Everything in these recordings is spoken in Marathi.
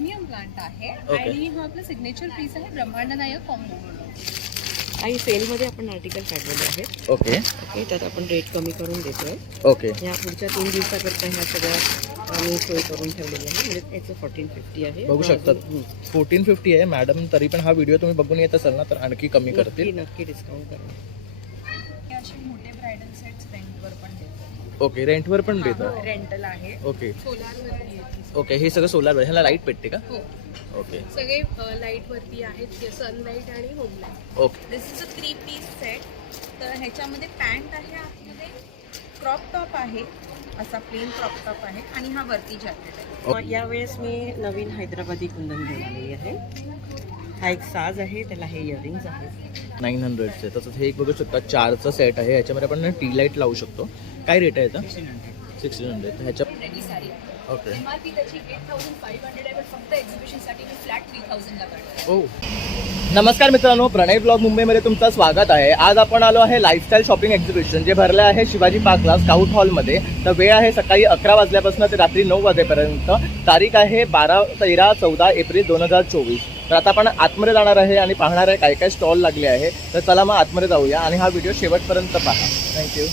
बेगोनियम प्लांट आहे आणि हा आपला सिग्नेचर पीस आहे ब्रह्मांड नायक कॉम्बो म्हणून. काही सेलमध्ये आपण आर्टिकल काढलेले आहेत. ओके ओके, त्यात आपण रेट कमी करून देतोय. ओके. या पुढच्या 3 दिवसाकरता ह्या सगळ्या आम्ही सोय करून ठेवलेली आहे. म्हणजे याचं 1450 आहे. बघू शकतात 1450 आहे मॅडम. तरी पण हा व्हिडिओ तुम्ही बघून येत असाल ना तर आणखी कमी करतील. नक्की डिस्काउंट करा. हे असे मोठे ब्रायडल सेट्स रेंटवर पण देतो. ओके, रेंटवर पण देतात. रेंटल आहे. ओके सोलार वरती आहे. ओके. हे सगळं सोलार, ह्याला लाईट पेटते का? हो, ओके सगळे लाईट वरती आहेत, सनलाईट आणि home light. Okay. This is a 3 piece set. तर ह्याच्यामध्ये पॅन्ट आहे, आतमध्ये क्रॉप टॉप आहे, असा प्लेन क्रॉप टॉप आहे आणि हा वरती जॅकेट आहे. यावेळेस मी नवीन हैदराबादी कुंदन घेऊन आलेली आहे. हा एक साज आहे, त्याला हे इयरिंग्स आहेत 900चे. तसंच हे एक बघू शकता 4चा सेट आहे. ह्याच्यामध्ये आपण टी लाईट लावू शकतो. काय रेट आहे याचा? 1600. ह्याच्या रेडी साडी. ओके. MRP त्याची 8500 आहे, पण फक्त एक्झिबिशनसाठी मी फ्लॅट 3000 ला काढतो. ओ. नमस्कार मित्रांनो, प्रणय ब्लॉग मुंबईमध्ये तुमचं स्वागत आहे. आज आपण आलो आहे लाईफस्टाईल शॉपिंग एक्झिबिशन जे भरलं आहे शिवाजी पार्कला स्काउट हॉलमध्ये. तर वेळ आहे सकाळी 11 वाजल्यापासून ते रात्री 9 वाजेपर्यंत. तारीख आहे 12, 13, 14 एप्रिल 2024. तर आता आपण आतमध्ये जाणार आहे आणि पाहणार आहे काय काय स्टॉल लागले आहे. तर चला मग आतमध्ये जाऊया आणि हा व्हिडिओ शेवटपर्यंत पहा. थँक्यू.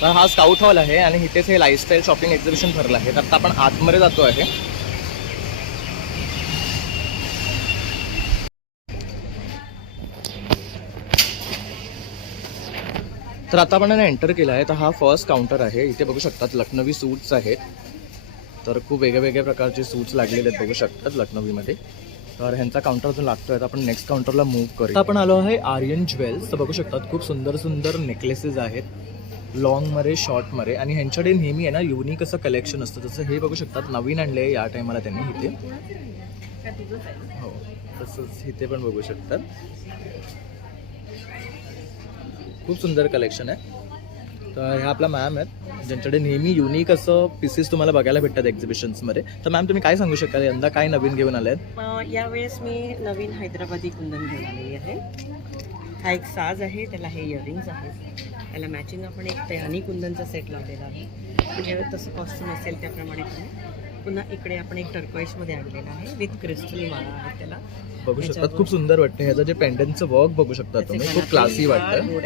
तर हा स्काउट हॉल आहे आणि इथेच हे लाईफस्टाईल शॉपिंग एक्झिबिशन भरलं आहे. तर आता आपण आतमध्ये जातो आहे. तर आता आपण एंटर केलं आहे. तर हा फर्स्ट काउंटर आहे. इथे बघू शकतात लखनवी सूट्स आहेत. तर खूप वेगवेगळ्या प्रकारचे सूट्स लागलेले आहेत बघू शकतात लखनवीमध्ये. तर ह्यांचा काउंटर अजून लागतोय. तर आपण नेक्स्ट काउंटरला मूव्ह करू. आता आपण आलो आहे आर्यन ज्वेल्स. तर बघू शकतात खूप सुंदर सुंदर नेकलेसेस आहेत, लॉंगमध्ये, शॉर्टमध्ये. आणि ह्यांच्याकडे नेहमी आहे ना युनिक असं कलेक्शन असतं. जसं हे बघू शकतात नवीन आणले आहे या टायमाला त्यांनी इथे. हो, तसंच इथे पण बघू शकतात खूप सुंदर कलेक्शन आहे. तर ह्या आपला मॅम आहेत ज्यांच्याकडे नेहमी युनिक असं पीसेस तुम्हाला बघायला भेटतात एक्झिबिशन्समध्ये. तर मॅम तुम्ही काय सांगू शकाल यंदा काय नवीन घेऊन आले आहेत? यावेळेस मी नवीन हैदराबादी कुंदन घेऊन आलेली आहे. हा एक साज आहे, त्याला हे इयरिंग्स आहेत. त्याला मॅचिंग आपण एक तेहानी कुंदनचा सेट लावलेला आहे. म्हणजे तसं कॉस्ट्यूम असेल त्याप्रमाणे पुन्हा इकडे आपण एक टर्कॉइशमध्ये आणलेला आहे विथ क्रिस्टल माळा आहे. त्याला बघू शकतात खूप सुंदर वाटतं. ह्याचं जे पेंडंटचं वर्क बघू शकता तुम्ही, खूप क्लासी वाटतं.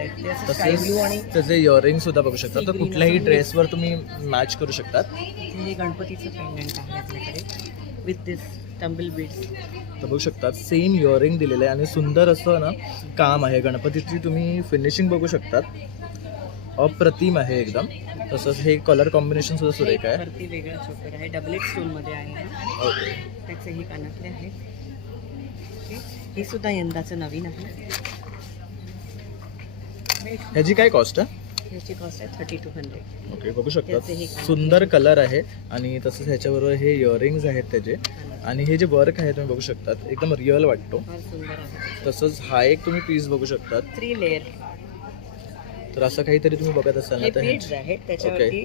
तसेच त्याचे इयरिंग सुद्धा बघू शकता. तर कुठल्याही ड्रेसवर तुम्ही मॅच करू शकतात. हे गणपतीचं पेंडंट आहे आपल्याकडे विथ दिस टंबल बीड्स. तर बघू शकतात सेम इयरिंग दिलेलं आहे आणि सुंदर असं ना काम आहे. गणपतीची तुम्ही फिनिशिंग बघू शकतात, अप्रतिम आहे एकदम. तसंच हे कलर कॉम्बिनेशन सुद्धा सुरेख आहे. वरती वेगळा चोकर आहे, डबलेट स्टोनमध्ये आहे. ओके. त्याचे हे कानातले आहेत. हे सुद्धा यंदाचं नवीन आहे. ह्याची काय कॉस्ट आहे? ह्याची कॉस्ट आहे 3200. ओके. बघू शकतात सुंदर कलर आहे आणि तसंच ह्याच्याबरोबर हे इयरिंग्स आहेत त्याचे. आणि हे जे वर्क आहे तुम्ही बघू शकतात एकदम रिअल वाटतो. फार सुंदर आहे. तसंच हा एक तुम्ही पीस बघू शकतात. 3 लेअर. तर असं काहीतरी तुम्ही बघत असाल ना हे तर बीड्स आहेत, त्याच्यावरती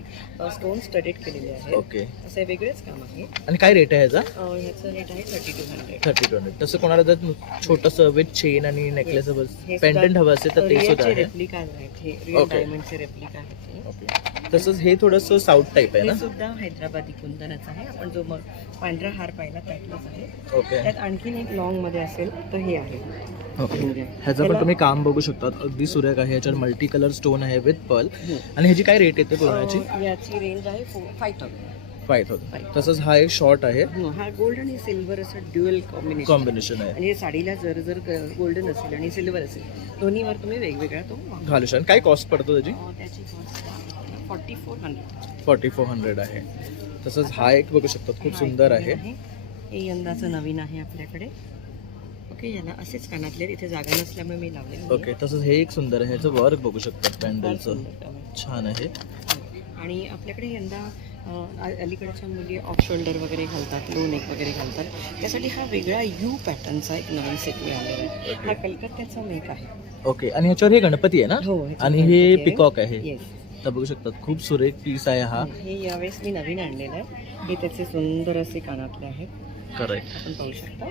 स्टोन स्टडीड केलेले आहेत. ओके. असं वेगळंच काम आहे. आणि काय रेट आहे ह्याचा? ह्याचं रेट आहे 3200. 3200. तसं कोणाला जर छोटंसं विथ चेन आणि नेकलेस पेंडंट हवं असेल तर ते सुद्धा आहे. रेप्लिका आहेत. हे रिअल डायमंडचे रेप्लिका आहेत. ओके. तसंच हे थोडंसं साऊथ टाईप आहे ना? हे सुद्धा हैदराबादी कुंदनच आहे. आपण जो मग पांढरा हार पाहिला त्यातलाच आहे. ओके. त्यात आणखीन एक लॉंग मध्ये असेल तर हे आहे. ओके. ह्याचं पण तुम्ही काम बघू शकतात, अगदी सुरेख आहे. ह्याच्यावर मल्टी कलर स्टोन आहे विथ पर्ल. आणि ह्याची काय रेट येते पूर्णाची? याची रेंज आहे 5000. 5000. तसंच हा एक शॉर्ट आहे. हा गोल्ड आणि सिल्वर असं ड्युअल कॉम्बिनेशन आहे. आणि साडीला जर गोल्डन असेल आणि सिल्वर असेल दोन्हीवर तुम्ही वेगवेगळा तो घालू शकता. काय कॉस्ट पडतो त्याची? त्याची कॉस्ट 4400. 4400 आहे. तसंच हा एक बघू शकतात खूप सुंदर आहे. हे यंदाचं नवीन आहे आपल्याकडे. ओके. याला असेच कानातले, इथे जागा नसल्यामुळे मी लावले. ओके. तसंच हे एक सुंदर आहे. ह्याचं वर्क बघू शकतात पॅन्डलचं, छान आहे. आणि आपल्याकडे यंदा अलीकडच्या मुली ऑफ शोल्डर वगैरे घालतात, लो नेक वगैरे घालतात. त्यासाठी हा वेगळा यू पॅटर्नचा एक नवीन सेट मिळालेला आहे. हा कलकत्त्याचा मेक आहे. ओके. आणि ह्याच्यावर हे गणपती आहे ना? हो. आणि हे पिकॉक आहे. येस. तर बघू शकतात खूप सुरेख पीस आहे हा. हे यावेळेस मी नवीन आणलेलं आहे. हे त्याचे सुंदर असे कानातले आहेत. करेक्ट. आपण पाहू शकता.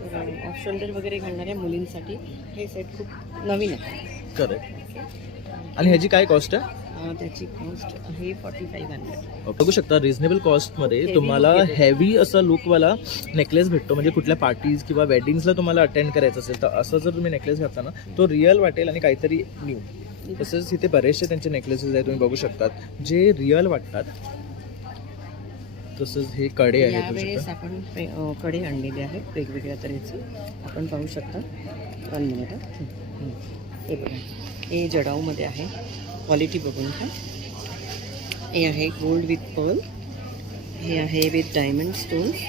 तर ऑफ शोल्डर वगैरे घालणाऱ्या मुलींसाठी हे सेट खूप नवीन आहे. करेक्ट. आणि ह्याची काय कॉस्ट आहे? त्याची कॉस्ट आहे 4500. बघू शकता रिझनेबल कॉस्टमध्ये Heavy तुम्हाला look येतो. हेवी असा लुकवाला नेकलेस भेटतो. म्हणजे कुठल्या पार्टीज किंवा वेडिंग्सला तुम्हाला अटेंड करायचं असेल तर असं जर तुम्ही नेकलेस घातला ना तो रिअल वाटेल आणि काहीतरी न्यू. तसेच इथे बरेचसे त्यांचे नेकलेसेस आहेत तुम्ही बघू शकतात जे रिअल वाटतात. तसंच हे कडे आहेत बघू यावेळेस शकता. आपण कडे आणलेले आहेत वेगवेगळ्या तऱ्हेचे. आपण पाहू शकता. 1 मिनिट. हे बघा, हे जडाऊमध्ये आहे. क्वालिटी बघून घ्या. हे आहे गोल्ड विथ पर्ल. हे आहे with diamond stones.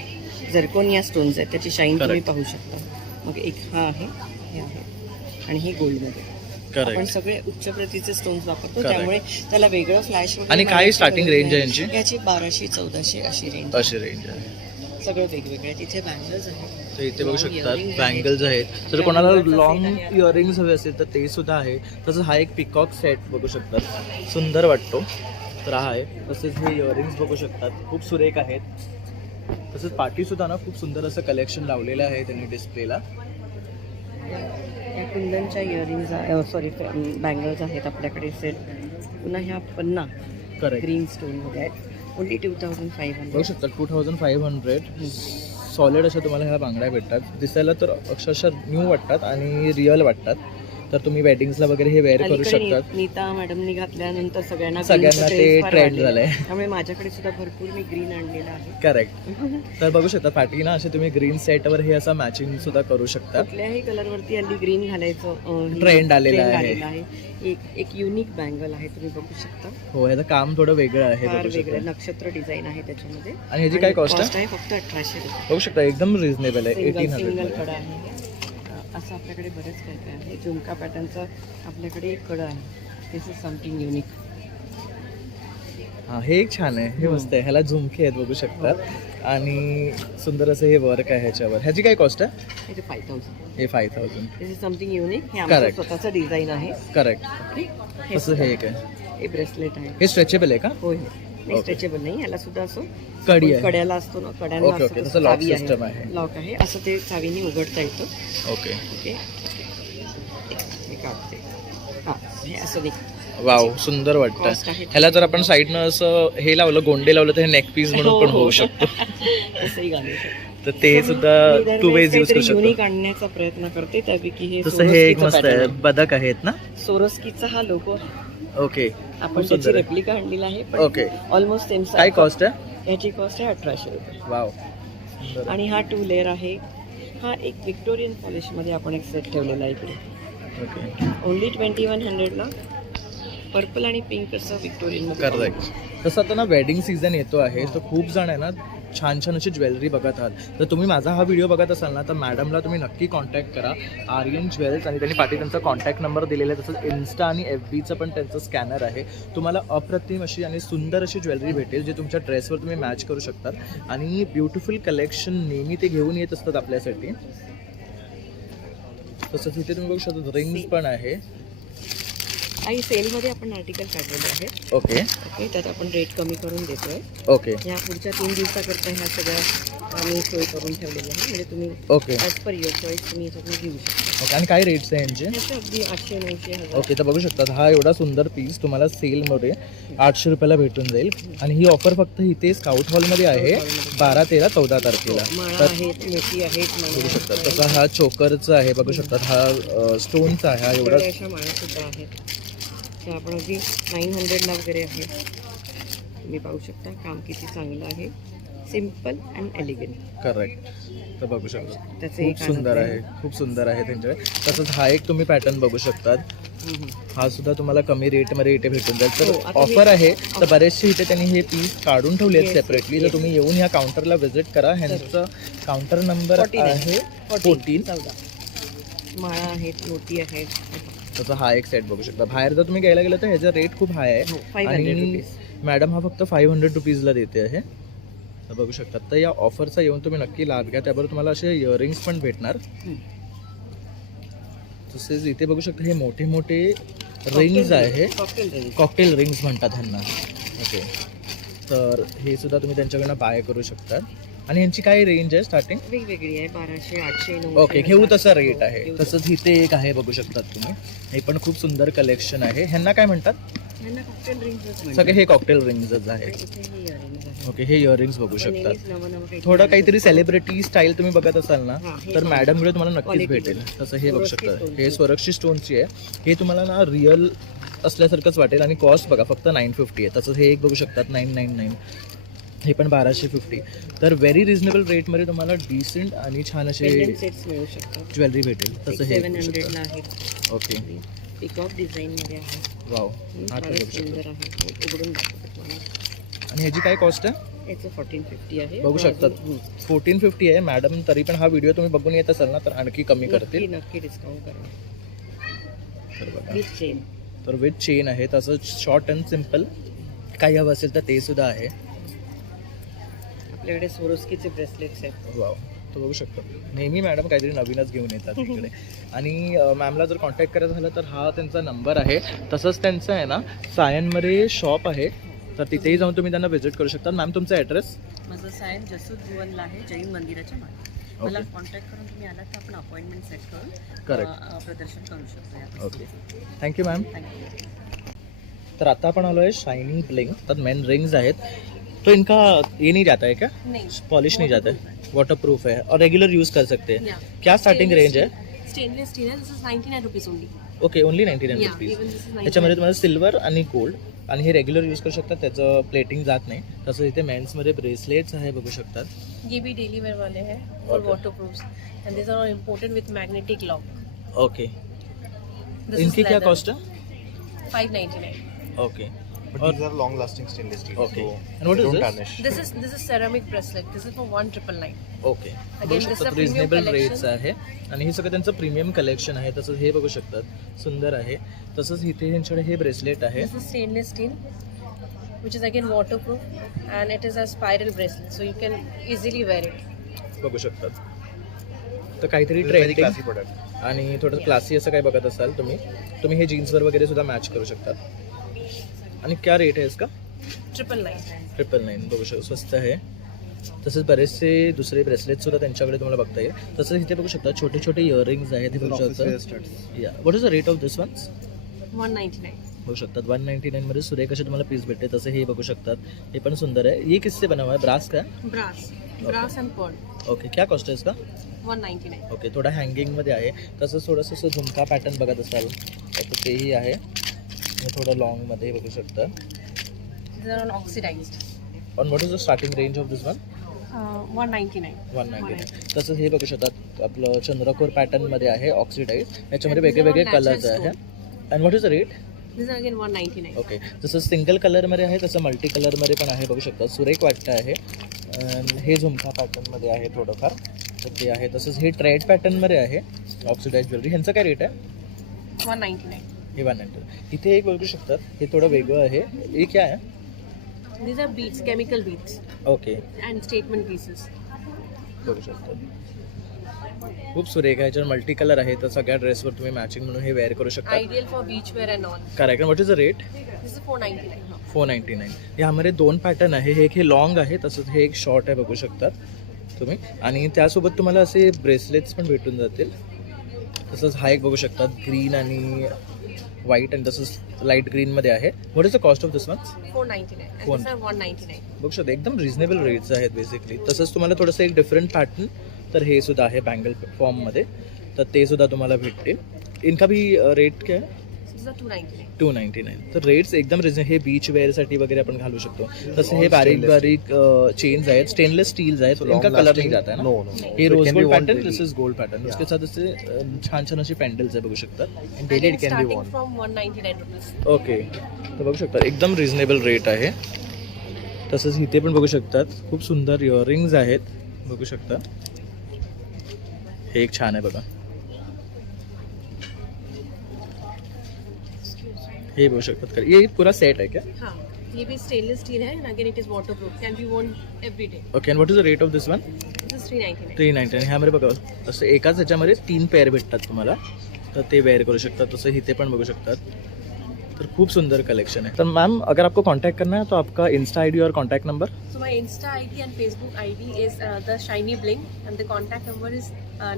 Zirconia stones आहेत, त्याची शाईन तुम्ही Correct. पाहू शकता. मग एक हा आहे, हे आहे आणि हे गोल्डमध्ये. आपण करेक्ट. सगळे उच्च प्रतीचे स्टोन्स वापरतो Correct. त्यामुळे त्याला वेगळं फ्लॅश आणि काय starting range आहे यांची? याची 1200-1400 अशी रेंज. अशी रेंज आहे. सगळं वेगवेगळे. तिथे बँगल्स आहेत. तर इथे बघू Long शकतात earrings बँगल्स आहेत. तर त्या कोणाला मुलाचा लॉंग set आहे. इयरिंग्स हवे असेल तर ते सुद्धा आहे. तसंच हा एक पिकॉक सेट बघू शकतात, सुंदर वाटतो तर हा आहे. तसेच हे इयरिंग्स बघू शकतात, खूप सुरेख आहेत. तसंच पाठी सुद्धा ना खूप सुंदर असं कलेक्शन लावलेलं आहे त्यांनी डिस्प्लेला. या कुंदनच्या इयरिंग्स सॉरी बँगल्स आहेत आपल्याकडे सेट. पुन्हा ह्या पन्ना करेक्ट. ग्रीन स्टोनमध्ये आहेत. ओनली 2500. बघू शकता 2500 सॉलिड अशा तुम्हाला ह्या बांगड्या भेटतात. दिसायला तर अक्षरशः न्यू वाटतात आणि रिअल वाटतात. तर तुम्ही वेडिंग्सला वगैरे हे वेअर करू अलीकडे शकतात. नीता मॅडमनी घातल्यानंतर सगळ्यांना सगळ्यांना green चा ते craze फार ट्रेंड वाढलेला झालंय. आहे. त्यामुळे माझ्याकडे सुद्धा भरपूर मी ग्रीन आणलेला आहे. करेक्ट. तर बघू शकता पाठी ना असे तुम्ही ग्रीन सेटवर हे असं मॅचिंग सुद्धा करू शकता. कुठल्याही कलरवरती हल्ली ग्रीन घालायचं Trend आलेला trend आहे. एक युनिक बँगल आहे, तुम्ही बघू शकता. हो ह्याचं काम थोडं वेगळं आहे फार बघू वेगळं शकता. नक्षत्र डिझाईन आहे त्याच्यामध्ये. आणि ह्याची काय कॉस्ट आहे? आहे फक्त 1800 रुपये. बघू शकता एकदम रिझनेबल आहे. सिंगल 1800 कडा आहे. असं आपल्याकडे बरेच काय काय आहे. झुमका पॅटर्नचं आपल्याकडे एक कडं आहे. This is something unique. हा हे एक छान आहे, हे मस्त आहे. ह्याला झुमके आहेत बघू शकतात आणि सुंदर असं हे वर्क आहे ह्याच्यावर. ह्याची काय कॉस्ट आहे? इथे 5000. हे 5000. दिस इज समथिंग युनिक. हे आमचं Correct. स्वतःचं डिझाईन आहे. करेक्ट. हे तसं हे एक आहे. हे ब्रेसलेट आहे. हे स्ट्रेचेबल आहे का? होय नाही Okay. स्ट्रेचेबल नाही. याला सुद्धा असं कडी आहे. कड्याला असतो ना, कड्यांना Okay, okay. असं तसं lock चावी system आहे. लॉक आहे. असं ते चावीने उघडता येतं. ओके. ओके हे काढते. हां हे असं नाही. वाव सुंदर वाटतं. Cost आहे. ह्याला जर आपण साईडनं असं हे लावलं गोंडे लावलं तर हे नेक पीस म्हणून पण होऊ शकतो. असंही घालू शकतो. तर ते सुद्धा टू वेज यूज करू शकतो. युनिक आणण्याचा प्रयत्न करते. त्यापैकी हे तसं हे एक सोरोस्कीचं मस्त pattern आहे. आहे. बदक आहेत ना? सोरोस्कीचा हा लोगो ओके. आपण खूप त्याची सुंदर आहे. रेप्लिका आणलेला आहे. पण ओके. ऑलमोस्ट सेम काय कॉस्ट आहे? याची कॉस्ट आहे 1800 रुपये. वाव. आणि हा 2 लेअर आहे. हा एक विक्टोरियन पॉलिशमध्ये आपण एक सेट ठेवलेला आहे इकडे. ओके. ओनली 2100ला पर्पल आणि पिंक असं विक्टोरियन. करेक्ट. तसं आता ना वेडिंग सीझन येतो आहे तर खूप जण आहे ना छान छान अशी ज्वेलरी बघत आहात. तर तुम्ही माझा हा व्हिडिओ बघत असाल ना तर मॅडमला तुम्ही नक्की कॉन्टॅक्ट करा. आर्यन ज्वेल्स आणि त्यांनी पाठी त्यांचा कॉन्टॅक्ट नंबर दिलेला आहे. तसंच इन्स्टा आणि FBचं पण त्यांचं स्कॅनर आहे. तुम्हाला अप्रतिम अशी आणि सुंदर अशी ज्वेलरी भेटेल जे तुमच्या ड्रेसवर तुम्ही मॅच करू शकतात. आणि ब्युटिफुल कलेक्शन नेहमी ते घेऊन येत असतात आपल्यासाठी. तसंच इथे तुम्ही बघू शकता रिंग्स पण आहे. आणि सेलमध्ये आपण आर्टिकल काढलेले आहेत. ओके. ओके त्यात आपण रेट कमी करून देतोय. ओके. या पुढच्या 3 दिवसाकरता ह्या सगळ्या आम्ही सोय करून ठेवलेल्या आहे. म्हणजे तुम्ही okay. As per your choice तुम्ही याच्यातून घेऊ शकता. ओके. आणि काय रेट्स आहे यांचे? ह्याचे अगदी 800-900 ओके. तर बघू शकतात हा एवढा सुंदर पीस तुम्हाला सेलमध्ये 800 रुपयाला भेटून जाईल. आणि ही ऑफर फक्त इथे स्काउट हॉलमध्ये आहे 12, 13, 14 तारखेला. माळा तर आहेत, मोठी आहेत, बघू शकतात. तसा हा चोकरचा आहे बघू शकतात. हा स्टोनचा आहे. हा एवढा अशा माळा सुद्धा आहेत. त्या आपण अगदी 900ला वगैरे आहे. तुम्ही पाहू शकता काम किती चांगलं आहे. Simple and elegant. करेक्ट. तर बघू शकता त्याचे खूप सुंदर आहे. खूप सुंदर आहे त्यांच्याकडे. तसंच हा एक तुम्ही पॅटर्न बघू शकतात. हा सुद्धा तुम्हाला कमी रेटमध्ये इथे भेटून जाईल. हो, तर आता ऑफर आहे. तर बरेचसे इथे त्यांनी हे पीस काढून ठेवले आहेत सेपरेटली. तर तुम्ही येऊन ह्या काउंटरला व्हिजिट करा. ह्यांचं काउंटर नंबर 14 आहे 14. 14 माळा आहेत, मोती आहेत. तसं हा एक सेट बघू शकता. बाहेर जर तुम्ही घ्यायला गेलं तर ह्याचा रेट खूप हाय आहे. 500 आणि रुपीज. मॅडम हा फक्त 500 रुपीजला देते आहे. तर बघू शकता. तर या ऑफरचा येऊन तुम्ही नक्की लाभ घ्या. त्याबरोबर तुम्हाला असे इयरिंग्स पण भेटणार. तसेच इथे बघू शकता हे मोठे मोठे रिंग्स आहे. कॉकटेल रिंग्स म्हणतात ह्यांना. ओके. तर हे सुद्धा तुम्ही त्यांच्याकडनं बाय करू शकता. आणि यांची काय रेंज आहे स्टार्टिंग? वेगवेगळी आहे, 1200, 800, 900. ओके, घेऊ तसा रेट आहे. तसंच इथे एक आहे बघू शकतात तुम्ही, हे पण खूप सुंदर कलेक्शन आहे. ह्यांना काय म्हणतात? ह्यांना कॉकटेल रिंग्स सगळे हे कॉकटेल रिंग्सच आहेत. इथे हे इयरिंग्स आहे. ओके, हे इयरिंग्स बघू शकतात. नेहमीच नवं नवं काहीतरी थोडं काहीतरी सेलिब्रिटी स्टाईल तुम्ही बघत असाल ना, हा, हे तर मॅडमकडे तुम्हाला नक्कीच Quality भेटेल. तसं हे बघू स्वरस्की शकता, stone हे स्वरक्षी स्टोनची आहे. हे तुम्हाला ना रिअल असल्यासारखंच वाटेल आणि कॉस्ट बघा फक्त 950 आहे. तसंच हे एक बघू शकतात 999, हे पण 1250. तर व्हेरी रिजनेबल रेटमध्ये तुम्हाला डिसेंट आणि छान असे पेंडंट सेट्स मिळू शकतात. ज्वेलरी भेटेल. तसं हे बघू 700 शकता. ला आहे. ओके, पिकॉक डिझाईन मध्ये आहे. वाव, हा तर फारच बघू शकता. सुंदर आहे. उघडून दाखवते तुम्हाला. आणि ह्याची काय कॉस्ट आहे? याचं 1450 आहे. बघू शकतात. 1450 आहे मॅडम. तरी पण हा व्हिडिओ तुम्ही बघून येत असाल ना, तर आणखी कमी करतील. नक्की डिस्काउंट करा. तर बघा, विथ चेन. तर विथ चेन आहे. तसंच शॉर्ट अँड सिम्पल काही हवं असेल तर ते सुद्धा आहे. आपल्याकडे सोरोस्कीचे ब्रेसलेट्स आहेत. वाव, तो बघू शकतो. नेहमी मॅडम काहीतरी नवीनच घेऊन येतात इकडे. आणि मॅमला जर कॉन्टॅक्ट करायचं झालं तर हा त्यांचा नंबर आहे. तसंच त्यांचं आहे ना सायनमध्ये शॉप आहे, तर तिथेही जाऊन तुम्ही त्यांना व्हिजिट करू शकता. मॅम तुमचा ॲड्रेस? माझं सायन जसूद भुवनला आहे, जैन मंदिराच्या मागे. मला कॉन्टॅक्ट करून तुम्ही आलात तर आपण अपॉइंटमेंट सेट करून करेक्ट, प्रदर्शन करू शकतो या ओके. Thank you ma'am. थँक्यू. तर आता आपण आलो आहे शायनी ब्लिंक. तर मेन रिंग्स आहेत, तो इनका ये नहीं जाता है क्या? नहीं, पॉलिश नहीं जाता है, वाटर प्रूफ है और रेगुलर यूज़ कर सकते हैं. क्या स्टार्टिंग रेंज है? स्टेनलेस स्टील आहे. This is 99 rupees only. Okay, only 99 rupees. त्याच्यामध्ये तुम्हाला सिल्वर आणि गोल्ड आणि हे रेग्युलर यूज करू शकतात, त्याचं प्लेटिंग जात नाही. तसं इथे मेन्समध्ये ब्रेसलेट्स आहे बघू शकतात. ये भी डेली वेयर वाले हैं और Okay. Waterproof and this are imported with magnetic lock. Okay, इनकी क्या कॉस्ट है? 599. Okay, But these are long lasting stainless steel. Okay. So And what they is don't this? tarnish. This is ceramic bracelet. This is for 1999. Okay. बघू Again, this is शकतात a premium reasonable collection. Rates आहे आणि हे सगळं त्यांचं प्रीमियम कलेक्शन आहे. तसंच हे बघू शकतात, सुंदर आहे. तसंच इथे यांच्याकडे हे ब्रेसलेट आहे. This is stainless steel, which is again waterproof, and it is a spiral bracelet, so you can easily wear it. बघू शकतात. तर काहीतरी This is very trending classy product. आणि थोडं क्लासी असं काही बघत असाल तुम्ही हे जीन्सवर वगैरे सुद्धा मॅच करू शकतात. आणि क्या रेट आहे इसका? 999. 999. बघू शकतो, स्वस्त आहे. तसेच बरेचसे दुसरे ब्रेसलेट सुद्धा त्यांच्याकडे तुम्हाला बघता येईल. तसंच इथे बघू शकता छोटे छोटे इयरिंग्स आहेत, हे बघू Office wear शकता. studs. या what is the rate of this once? 199. बघू शकतात 199 मध्ये सुरेख असे तुम्हाला पीस भेटते. तसे हे बघू शकतात, हे पण सुंदर आहे. ये किससे बना हुआ है? ब्रास का? Brass and pearl. ओके, क्या कॉस्ट है इसका? 199. ओके, थोडा हँगिंगमध्ये आहे. तसंच थोडंसं असं झुमका पॅटर्न बघत असाल तर तेही आहे. आणि थोडं लॉंगमध्ये बघू शकता. These are all oxidized. On what is the starting range of this one? 199. 199. तसंच हे बघू शकतात, आपलं चंद्रकोर पॅटर्नमध्ये आहे, ऑक्सिडाईज. याच्यामध्ये And these वेगळे are all कलर्स natural आहे. And what is the rate? These are again 199. Okay, जसं सिंगल कलरमध्ये आहे तसं मल्टी कलरमध्ये पण आहे. बघू शकता, सुरेख वाटतं आहे. हे झुमका पॅटर्नमध्ये आहे थोडंफार, तर ते आहे. तसंच हे ट्रेड पॅटर्नमध्ये आहे, ऑक्सिडाईज ज्वेलरी. ह्यांचं काय रेट आहे? 199. हे 199. इथे एक बघू शकतात, हे थोडं वेगळं आहे. हे क्या आहे? These are beads, chemical beads, okay, and statement pieces. बघू शकता, खूप सुरेख आहे. याच्यावर मल्टी कलर आहे, तर सगळ्या ड्रेसवर तुम्ही मॅचिंग म्हणून हे वेअर करू शकता. Ideal for beach wear and all. Correct. What is the rate? This is 499. 499. यामध्ये 2 पॅटर्न आहे. हे एक हे लॉंग आहे, तसंच हे एक शॉर्ट आहे बघू शकतात तुम्ही. आणि त्यासोबत तुम्हाला असे ब्रेसलेट्स पण भेटून जातील. तसंच हा एक बघू शकतात, ग्रीन आणि व्हाईट आणि तसंच लाईट ग्रीनमध्ये आहे. What is the cost of this one? 499. And Phone. these are 199. बघू शकता, एकदम रिजनेबल रेट्स आहेत बेसिकली. तसंच तुम्हाला थोडंसं एक डिफरंट पॅटर्न, तर हे सुद्धा आहे बँगल फॉर्ममध्ये, तर ते सुद्धा तुम्हाला भेटतील. इनका भी रेट काय आहे? So these are 299. 299. तर रेट्स एकदम हे बीच वेअरसाठी वगैरे आपण घालू शकतो. तसे हे बारीक बारीक चेन्स आहेत, स्टेनलेस स्टील्स आहेत. So long इनका कलर नहीं lasting? जाता है ना? No, no, no. हे So it rose can be gold worn pattern, daily. This is gold pattern. उसके साथ असे छान छान असे पॅन्डल्स आहे बघू शकतात. And daily Again, it can be starting worn. from 199 rupees. Okay, तर बघू शकता एकदम रिजनेबल रेट आहे. तसंच इथे पण बघू शकतात, खूप सुंदर इयरिंग्स आहेत बघू शकता. हे एक छान आहे बघा, हे बघू शकतात. ये पूरा सेट है क्या? हाँ, ये भी stainless steel है, and again it is waterproof. Can be worn every day. Okay, and what is the rate of this one? This is 399. 399. ह्यामध्ये बघा असं एकाच ह्याच्यामध्ये 3 पेअर भेटतात तुम्हाला, तर ते वेअर करू शकतात. तसं इथे पण बघू शकतात, तर खूप सुंदर कलेक्शन है। तो मैम अगर आपको कांटेक्ट करना है तो आपका इंस्टा आईडी और contact number. So my Insta ID and Facebook ID is the Shiny Bling, and the contact number is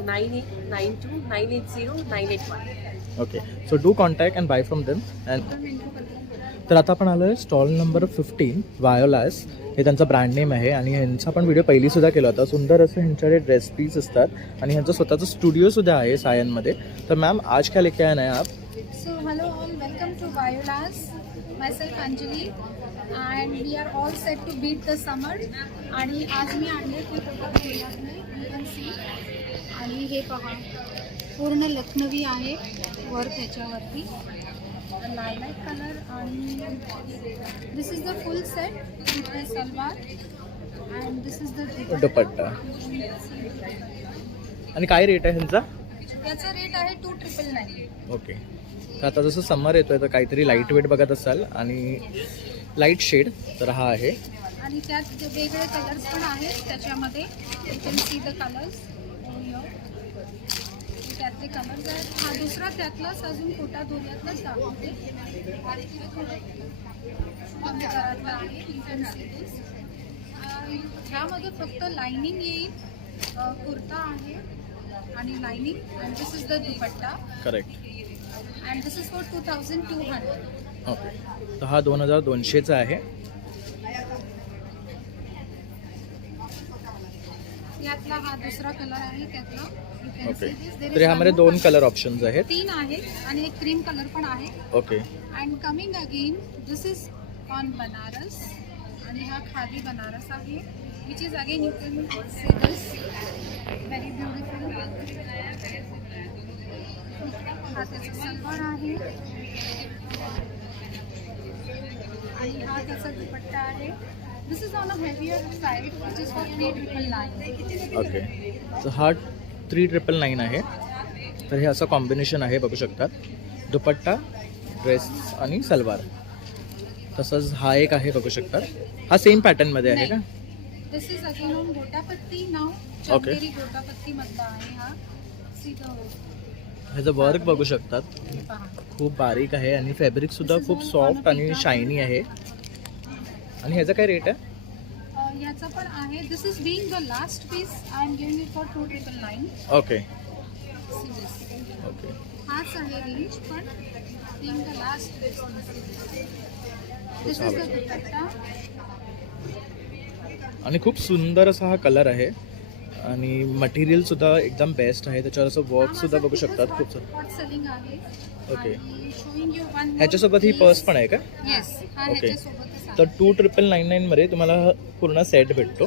9892980981. Okay, so do contact and buy from them and तर आता आपण आलो आहे स्टॉल नंबर 15 वायोलास, हे त्यांचा ब्रँड नेम आहे आणि ह्यांचा आपण व्हिडिओ पहिलीसुद्धा केला होता। सुंदर असं ह्यांच्याकडे ड्रेस पीस असतात आणि ह्यांचं स्वतःचं स्टुडिओसुद्धा आहे सायनमध्ये। तर मॅम आज क्या लेके आए हैं आप? So hello all, welcome to Violas. Myself Anjali and we are all set to beat the summer. आणि आज मी आणले ते प्रकार you can see. आणि हे पहा पूर्ण लखनवी आहे वर्क ह्याच्यावरती लायलाक कलर आणि this is the full set with the salwar and this is the dupatta. आणि काय रेट आहे ह्यांचा? याचा रेट आहे 2999. ओके, तर आता जसं समर येतोय तर काहीतरी लाईट वेट बघत असाल आणि लाईट शेड तर हा आहे। आणि त्यात वेगवेगळे कलर्स पण आहेत त्याच्यामध्ये you can see the colours त्यातले कलर्स आहेत। हा दुसरा त्यातलाच अजून खोटा धोल्यातलाच दाखवते घरातला आहे यू कॅन सी दिस। ह्यामध्ये फक्त लाइनिंग येईल कुर्ता आहे आणि lining and this is the dupatta correct. And this is for 2200. Okay, तर हा 2200चा आहे। यातला हा दुसरा कलर आहे त्यातला you can okay, see this तर ह्यामध्ये 2 कलर ऑप्शन्स आहेत। 3 आहेत आणि एक क्रीम कलर पण आहे। Okay, and coming again this is on Banaras आणि हा खादी बनारस आहे which is again you can see this very beautiful. हा त्याचा सलवार आहे आणि हा त्याचा दुपट्टा आहे। This is on a heavier side which is for 3999. Okay, तर हा 3999 आहे। तर हे असं कॉम्बिनेशन आहे बघू शकतात, दुपट्टा ड्रेस आणि सलवार। तसंच हा एक आहे बघू शकतात, हा सेम पॅटर्नमध्ये आहे का? This is again on gotapatti नाव Okay. चंदेरी गोटापत्ती मधला आहे हा सीधा ह्याचं वर्क बघू शकतात, पहा खूप बारीक आहे आणि फॅब्रिक सुद्धा खूप सॉफ्ट आणि शायनी आहे। आणि ह्याचा काय रेट आहे? याचा पण आहे this is being the last piece I am giving it for 2999. Okay okay, हाच आहे रेंज पण being the last piece this is the dupatta आणि खूप सुंदर असा हा कलर आहे आणि मटेरियल सुद्धा एकदम बेस्ट आहे। त्याच्यावर असं वर्क सुद्धा बघू शकतात खूप हॉट सेलिंग आहे। ओके, शोइंग यू वन ह्याच्यासोबत ही पर्स पण आहे का? येस हा Okay. ह्याच्यासोबतच आहे। तर 2999 मध्ये तुम्हाला हा पूर्ण सेट भेटतो।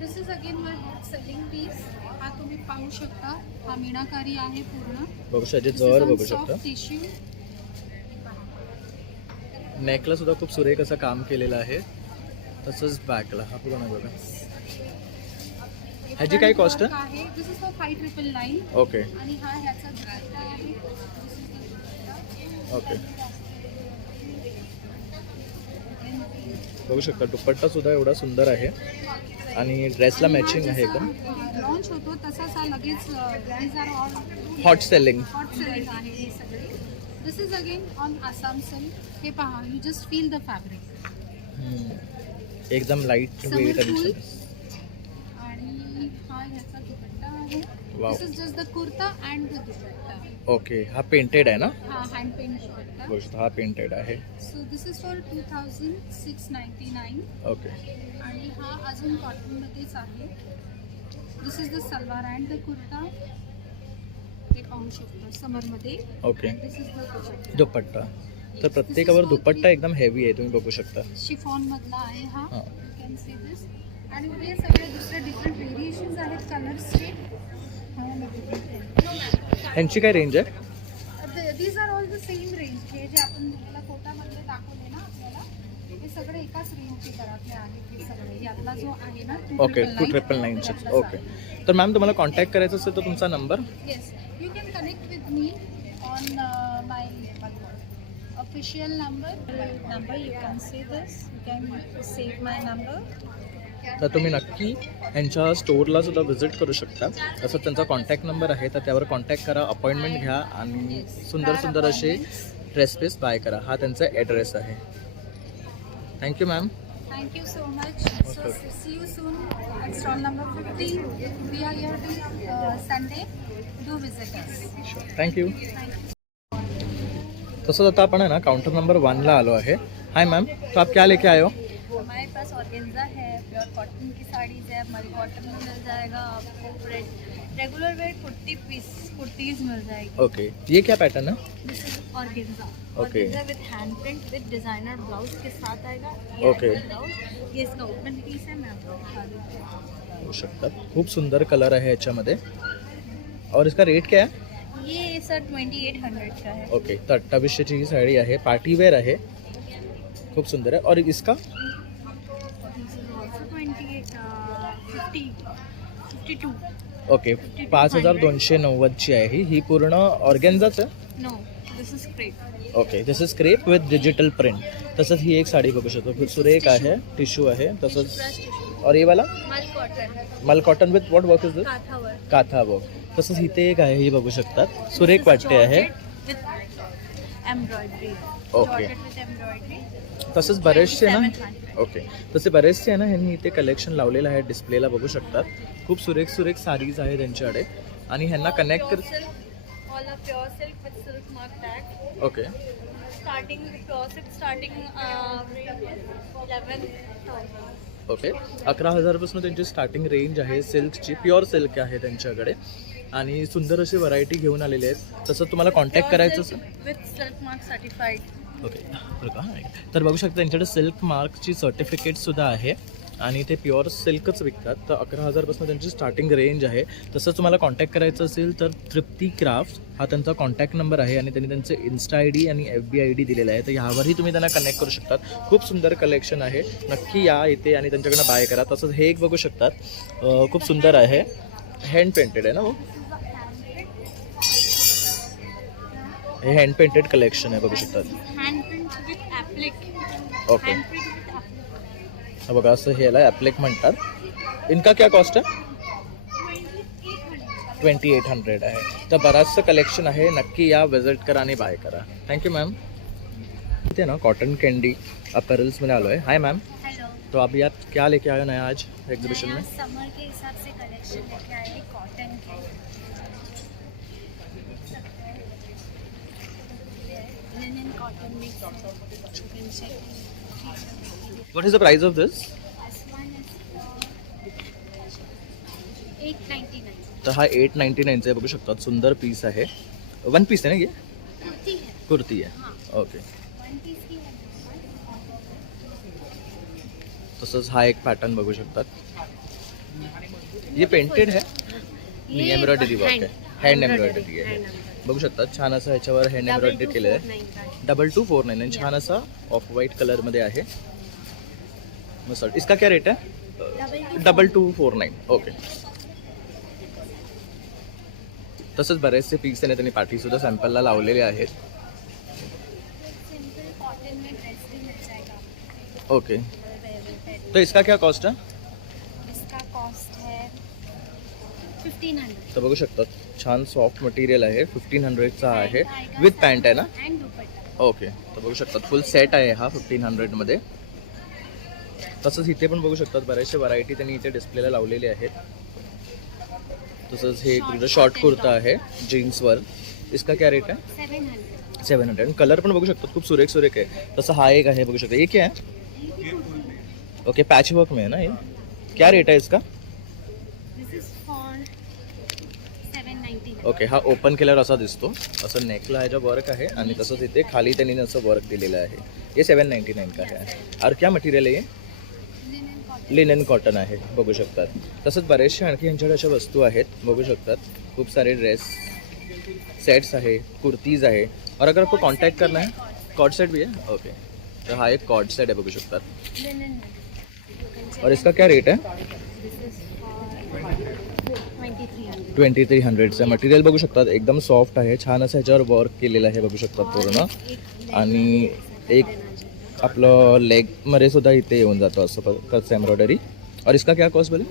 This is again my hot selling piece हा तुम्ही पाहू शकता हा मीनाकारी आहे पूर्ण बघू शकता, जर बघू शकता टिश्यू नेकला सुद्धा खूप सुरेख असं काम केलेलं आहे। तसंच बॅकला हा पूर्ण बघा। ह्याची काय कॉस्ट आहे? आहे दिस इज फॉर 5999. ओके आणि हा ह्याचा दुपट्टा आहे This is the dupatta. Okay, बघू शकता दुपट्टा सुद्धा एवढा सुंदर आहे आणि ड्रेसला मॅचिंग आहे एकदम। लॉन्च होतो तसाच हा लगेच these are all hot selling. Hot selling आहे हे सगळे। This is again on Assam silk हे पहा you just feel the fabric एकदम लाईट वेट आणि आणि हा ह्याचा दुपट्टा आहे Wow. This is just the kurta and the dupatta okay, हा पेंटेड आहे ना? हा हँड पेंट दुपट्टा बघू शकता हा पेंटेड आहे। So this is for 2699. Okay, आणि हा अजून कॉटनमध्येच आहे this is the salwar and the kurta ते पाहू शकतो समरमध्ये। Okay, this is the dupatta तर प्रत्येकावर दुपट्टा एकदम हेवी आहे, तुम्ही बघू शकता। शिफॉन मधला आहे हा हां, यू कॅन सी दिस। आणि हे सगळे दुसरे डिफरंट व्हेरिएशन्स आहेत कलर्सचे। ह्यांची काय रेंज आहे? These are all the same range हे जे आपण तुम्हाला फोटामध्ये दाखवले ना आपल्याला हे सगळे एकाच रेंजचे घरातले आहेत हे सगळे यातला जो आहे ना ओके, 2999 ओके। तर मॅम तुम्हाला कॉन्टॅक्ट करायचं असेल तर तुमचा number? Yes you can connect with me on my official number you can see this, you can save my number तर तुम्ही नक्की यांच्या स्टोअरला सुद्धा व्हिजिट करू शकता. तसंच त्यांचा कॉन्टॅक्ट नंबर आहे, तर त्यावर कॉन्टॅक्ट करा, अपॉइंटमेंट घ्या आणि सुंदर सुंदर असे ड्रेस पीस बाय करा. हा त्यांचा ॲड्रेस आहे. Thank you ma'am. Thank you so much. So see you soon at stall number 50. We are here till Sunday. Do visit us. Thank you. तसंच आता आपण आहे ना काउंटर नंबर 1ला आलो आहे. हाय मैम, तो आप क्या लेके आए हो? हमारे पास ऑर्गेन्जा है, प्योर कॉटन की साड़ीज है, मल कॉटन में मिल जाएगा आपको, रेगुलर वेयर कुर्तीज मिल जाएगी. ओके, ये क्या पैटर्न है? दिस इज ऑर्गेन्जा. Okay. ऑर्गेन्जा विद हैंड प्रिंट विद डिजाइनर ब्लाउज के साथ आएगा. Okay. ब्लाउज ये इसका ओपन पीस है, मैं आपको दिखा देती हूँ. होऊ शकतात. खूप सुंदर कलर आहे याच्यामध्ये. और इसका रेट क्या है? ये सर 2800 का है. ओके, तर 2800ची ही साडी आहे, पार्टी वेअर आहे, खूप सुंदर आहे. और इसका This is also 52. ओके 5290ची आहे ही पूर्ण ऑर्गेन्झाच आहे. No, this is crepe. Okay, this is crepe with digital print. तसंच ही एक साडी बघू शकतो, खूप सुरेख आहे, टिश्यू आहे. तसंच और ये वाला mul cotton, mul cotton with what work is this? Kantha work. Kantha work. तसंच इथे एक आहे, ही बघू शकतात, सुरेख वाटते आहे. एम्ब्रॉयडरी. ओके. With embroidery. तसंच बरेचसे ना 700. ओके, तसे बरेचसे आहे ना ह्यांनी इथे कलेक्शन लावलेलं आहे डिस्प्लेला, बघू शकतात. खूप सुरेख सुरेख साडीज आहे त्यांच्याकडे आणि ह्यांना कनेक्ट कर. All are pure silk with silk mark tag. Okay, Starting pure silk starting 11,000. Okay 11,000पासून त्यांची स्टार्टिंग रेंज आहे सिल्कची. प्युअर सिल्क आहे त्यांच्याकडे आणि सुंदर अशी व्हरायटी घेऊन आलेली आहेत. तसं तुम्हाला कॉन्टॅक्ट करायचं असेल With silk mark certified. Okay, बरं का, तर बघू शकता त्यांच्याकडे सिल्क मार्कची सर्टिफिकेटसुद्धा आहे आणि ते प्युअर सिल्कच विकतात. तर 11,000पासून त्यांची स्टार्टिंग रेंज आहे. तसंच तुम्हाला कॉन्टॅक्ट करायचं असेल तर तृप्ती क्राफ्ट हा त्यांचा कॉन्टॅक्ट नंबर आहे आणि त्यांनी त्यांचे इन्स्टा ID आणि FB ID दिलेला आहे. तर ह्यावरही तुम्ही त्यांना कनेक्ट करू शकतात. खूप सुंदर कलेक्शन आहे, नक्की या इथे आणि त्यांच्याकडनं बाय करा. तसंच हे एक बघू शकतात, खूप सुंदर आहे, हँड पेंटेड आहे ना. हे हँड पेंटेड कलेक्शन आहे, बघू शकतात. Hand print with applique. Okay, Hand print with applique. हा बघा, असं हे याला ॲप्लिक म्हणतात. इनका क्या कॉस्ट आहे? 2800 आहे. तर बराचसं कलेक्शन आहे, नक्की या, विजिट करा आणि बाय करा. Thank you ma'am. इथे ना कॉटन कॅन्डी अपॅरल्समध्ये आलो आहे. Hi ma'am, hello. तो आप यार क्या लेके आए हो नया आज एग्जीबिशन में? समर के हिसाब से कलेक्शन लेके आए हैं cotton K. Linen cotton mix. What is the price of this? This one is 899. तर हा 899चा आहे, बघू शकतात. सुंदर पीस आहे, वन पीस आहे ना, ये कुर्ती है. कुर्ती आहे. ओके, वन पीस की है. तसंच हा एक पॅटर्न बघू शकतात. ये पेंटेड है, ये एम्ब्रॉयडरी वर्क आहे, हँड एम्ब्रॉयडरी आहे. hand बघू शकतात, छान असं ह्याच्यावर हँड एम्ब्रॉयडरी केलेलं आहे. 2249 आणि छान असा ऑफ व्हाईट कलरमध्ये आहे. मस्त. इसका क्या रेट है? 2249. ओके. तसंच बरेचसे पीस आहे, त्यांनी पाठीसुद्धा सॅम्पलला लावलेले आहेत. सिंपल कॉटन में ड्रेस भी मिल जाएगा. ओके, तो इसका क्या कॉस्ट है? इसका कॉस्ट है 1500. तर बघू शकतात, छान सॉफ्ट मटेरियल आहे, 1500चा आहे, विथ पॅन्ट आहे ना. एंड दुपट्टा. ओके, तर बघू शकतात फुल सेट आहे हा 1500मध्ये. तसंच इथे पण बघू शकतात बऱ्याचशा व्हरायटी त्यांनी इथे डिस्प्लेला लावलेली आहेत. तसंच हे तुझं शॉर्ट कुर्ता आहे जीन्सवर. इसका क्या रेट आहे? 700. 700. कलर पण बघू शकतात, खूप सुरेख सुरेख आहे. तसं हा एक आहे, बघू शकता. ये क्या है? ओके, पैच वर्क में है ना ये. क्या रेट है इसका? दिस इज फॉर 799. ओके, हा ओपन केल्यावर असा दिसतो, असं नेकला ह्याच्या वर्क आहे आणि तसंच इथे खाली त्यांनी असं वर्क दिलेलं आहे. ये 799 का है. और क्या मटेरियल आहे? Linen cotton. लिनन कॉटन आहे, बघू शकतात. तसंच बरेचसे आणखी यांच्याकडे अशा वस्तू आहेत, बघू शकतात. खूप सारे ड्रेस सेट्स आहे, कुर्तीज आहे. और अगर आपको कॉन्टैक्ट करना है, कॉर्ड सेट भी है. ओके, तो हा एक कॉर्ड सेट है, बघू शकतात. लिनन. और इसका क्या रेट है? दिस इज फॉर 2300. 2300चं मटेरियल बघू शकतात, एकदम सॉफ्ट आहे, छान असं ह्याच्यावर वर्क केलेलं आहे, बघू शकतात पूर्ण. आणि एक आपलं लेगमध्ये सुद्धा इथे येऊन जातं असं कसं एम्ब्रॉयडरी. और इसका क्या कॉस्ट बोले?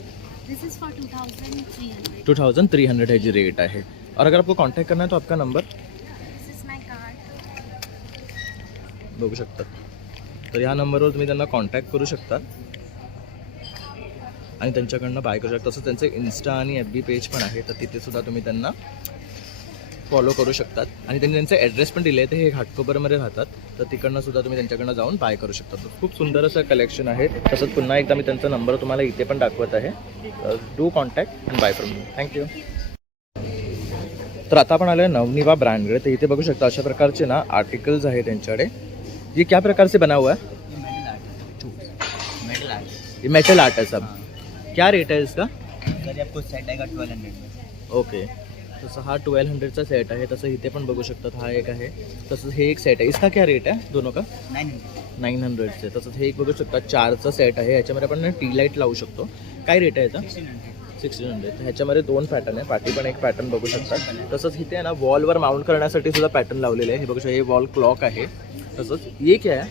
This is for 2,300. 2300 है जी रेट आहे. और अगर आपको कांटेक्ट करना है तो आपका number This is my card. बघू शकतात. तर ह्या नंबरवर तुम्ही त्यांना कॉन्टॅक्ट करू शकता आणि त्यांच्याकडनं बाय करू शकता. तसंच त्यांचे इन्स्टा आणि FB पेज पण आहे, तर तिथे सुद्धा तुम्ही त्यांना फॉलो करू शकतात. आणि त्यांनी त्यांचे ॲड्रेस पण दिले आहे, ते हे घाटकोपरमध्ये राहतात, तर तिकडनं सुद्धा तुम्ही त्यांच्याकडनं जाऊन बाय करू शकता. तर खूप सुंदर असं कलेक्शन आहे. तसंच पुन्हा एकदा मी त्यांचा नंबर तुम्हाला इथे पण दाखवत आहे. Do contact and buy from me. Thank you. तर आता आपण आलो आहे नवनिवा ब्रँडकडे. तर इथे बघू शकता अशा प्रकारचे ना आर्टिकल्स आहे त्यांच्याकडे. ये क्या प्रकार से बना हुआ है? मेटल आर्ट ये मेटल आर्ट है सब. क्या रेट है इसका? सर आपको सेट आएगा 1200 में. ओके. तसं हा 1200चा सेट आहे. तसं इथे पण बघू शकतात हा एक आहे. तसंच हे एक सेट आहे. इसका क्या रेट आहे दोनों का? 900चे. तसंच हे एक बघू शकता 4चा सेट आहे. ह्याच्यामध्ये आपण टी लाईट लावू शकतो. काय रेट आहे याचा? 1600. तर ह्याच्यामध्ये 2 पॅटर्न आहे. पाठी पण एक पॅटर्न बघू शकतात. तसंच इथे आहे ना वॉलवर माउंट करण्यासाठी सुद्धा पॅटर्न लावलेले आहे. हे बघू शकता हे वॉल क्लॉक आहे. तसंच ये क्या है?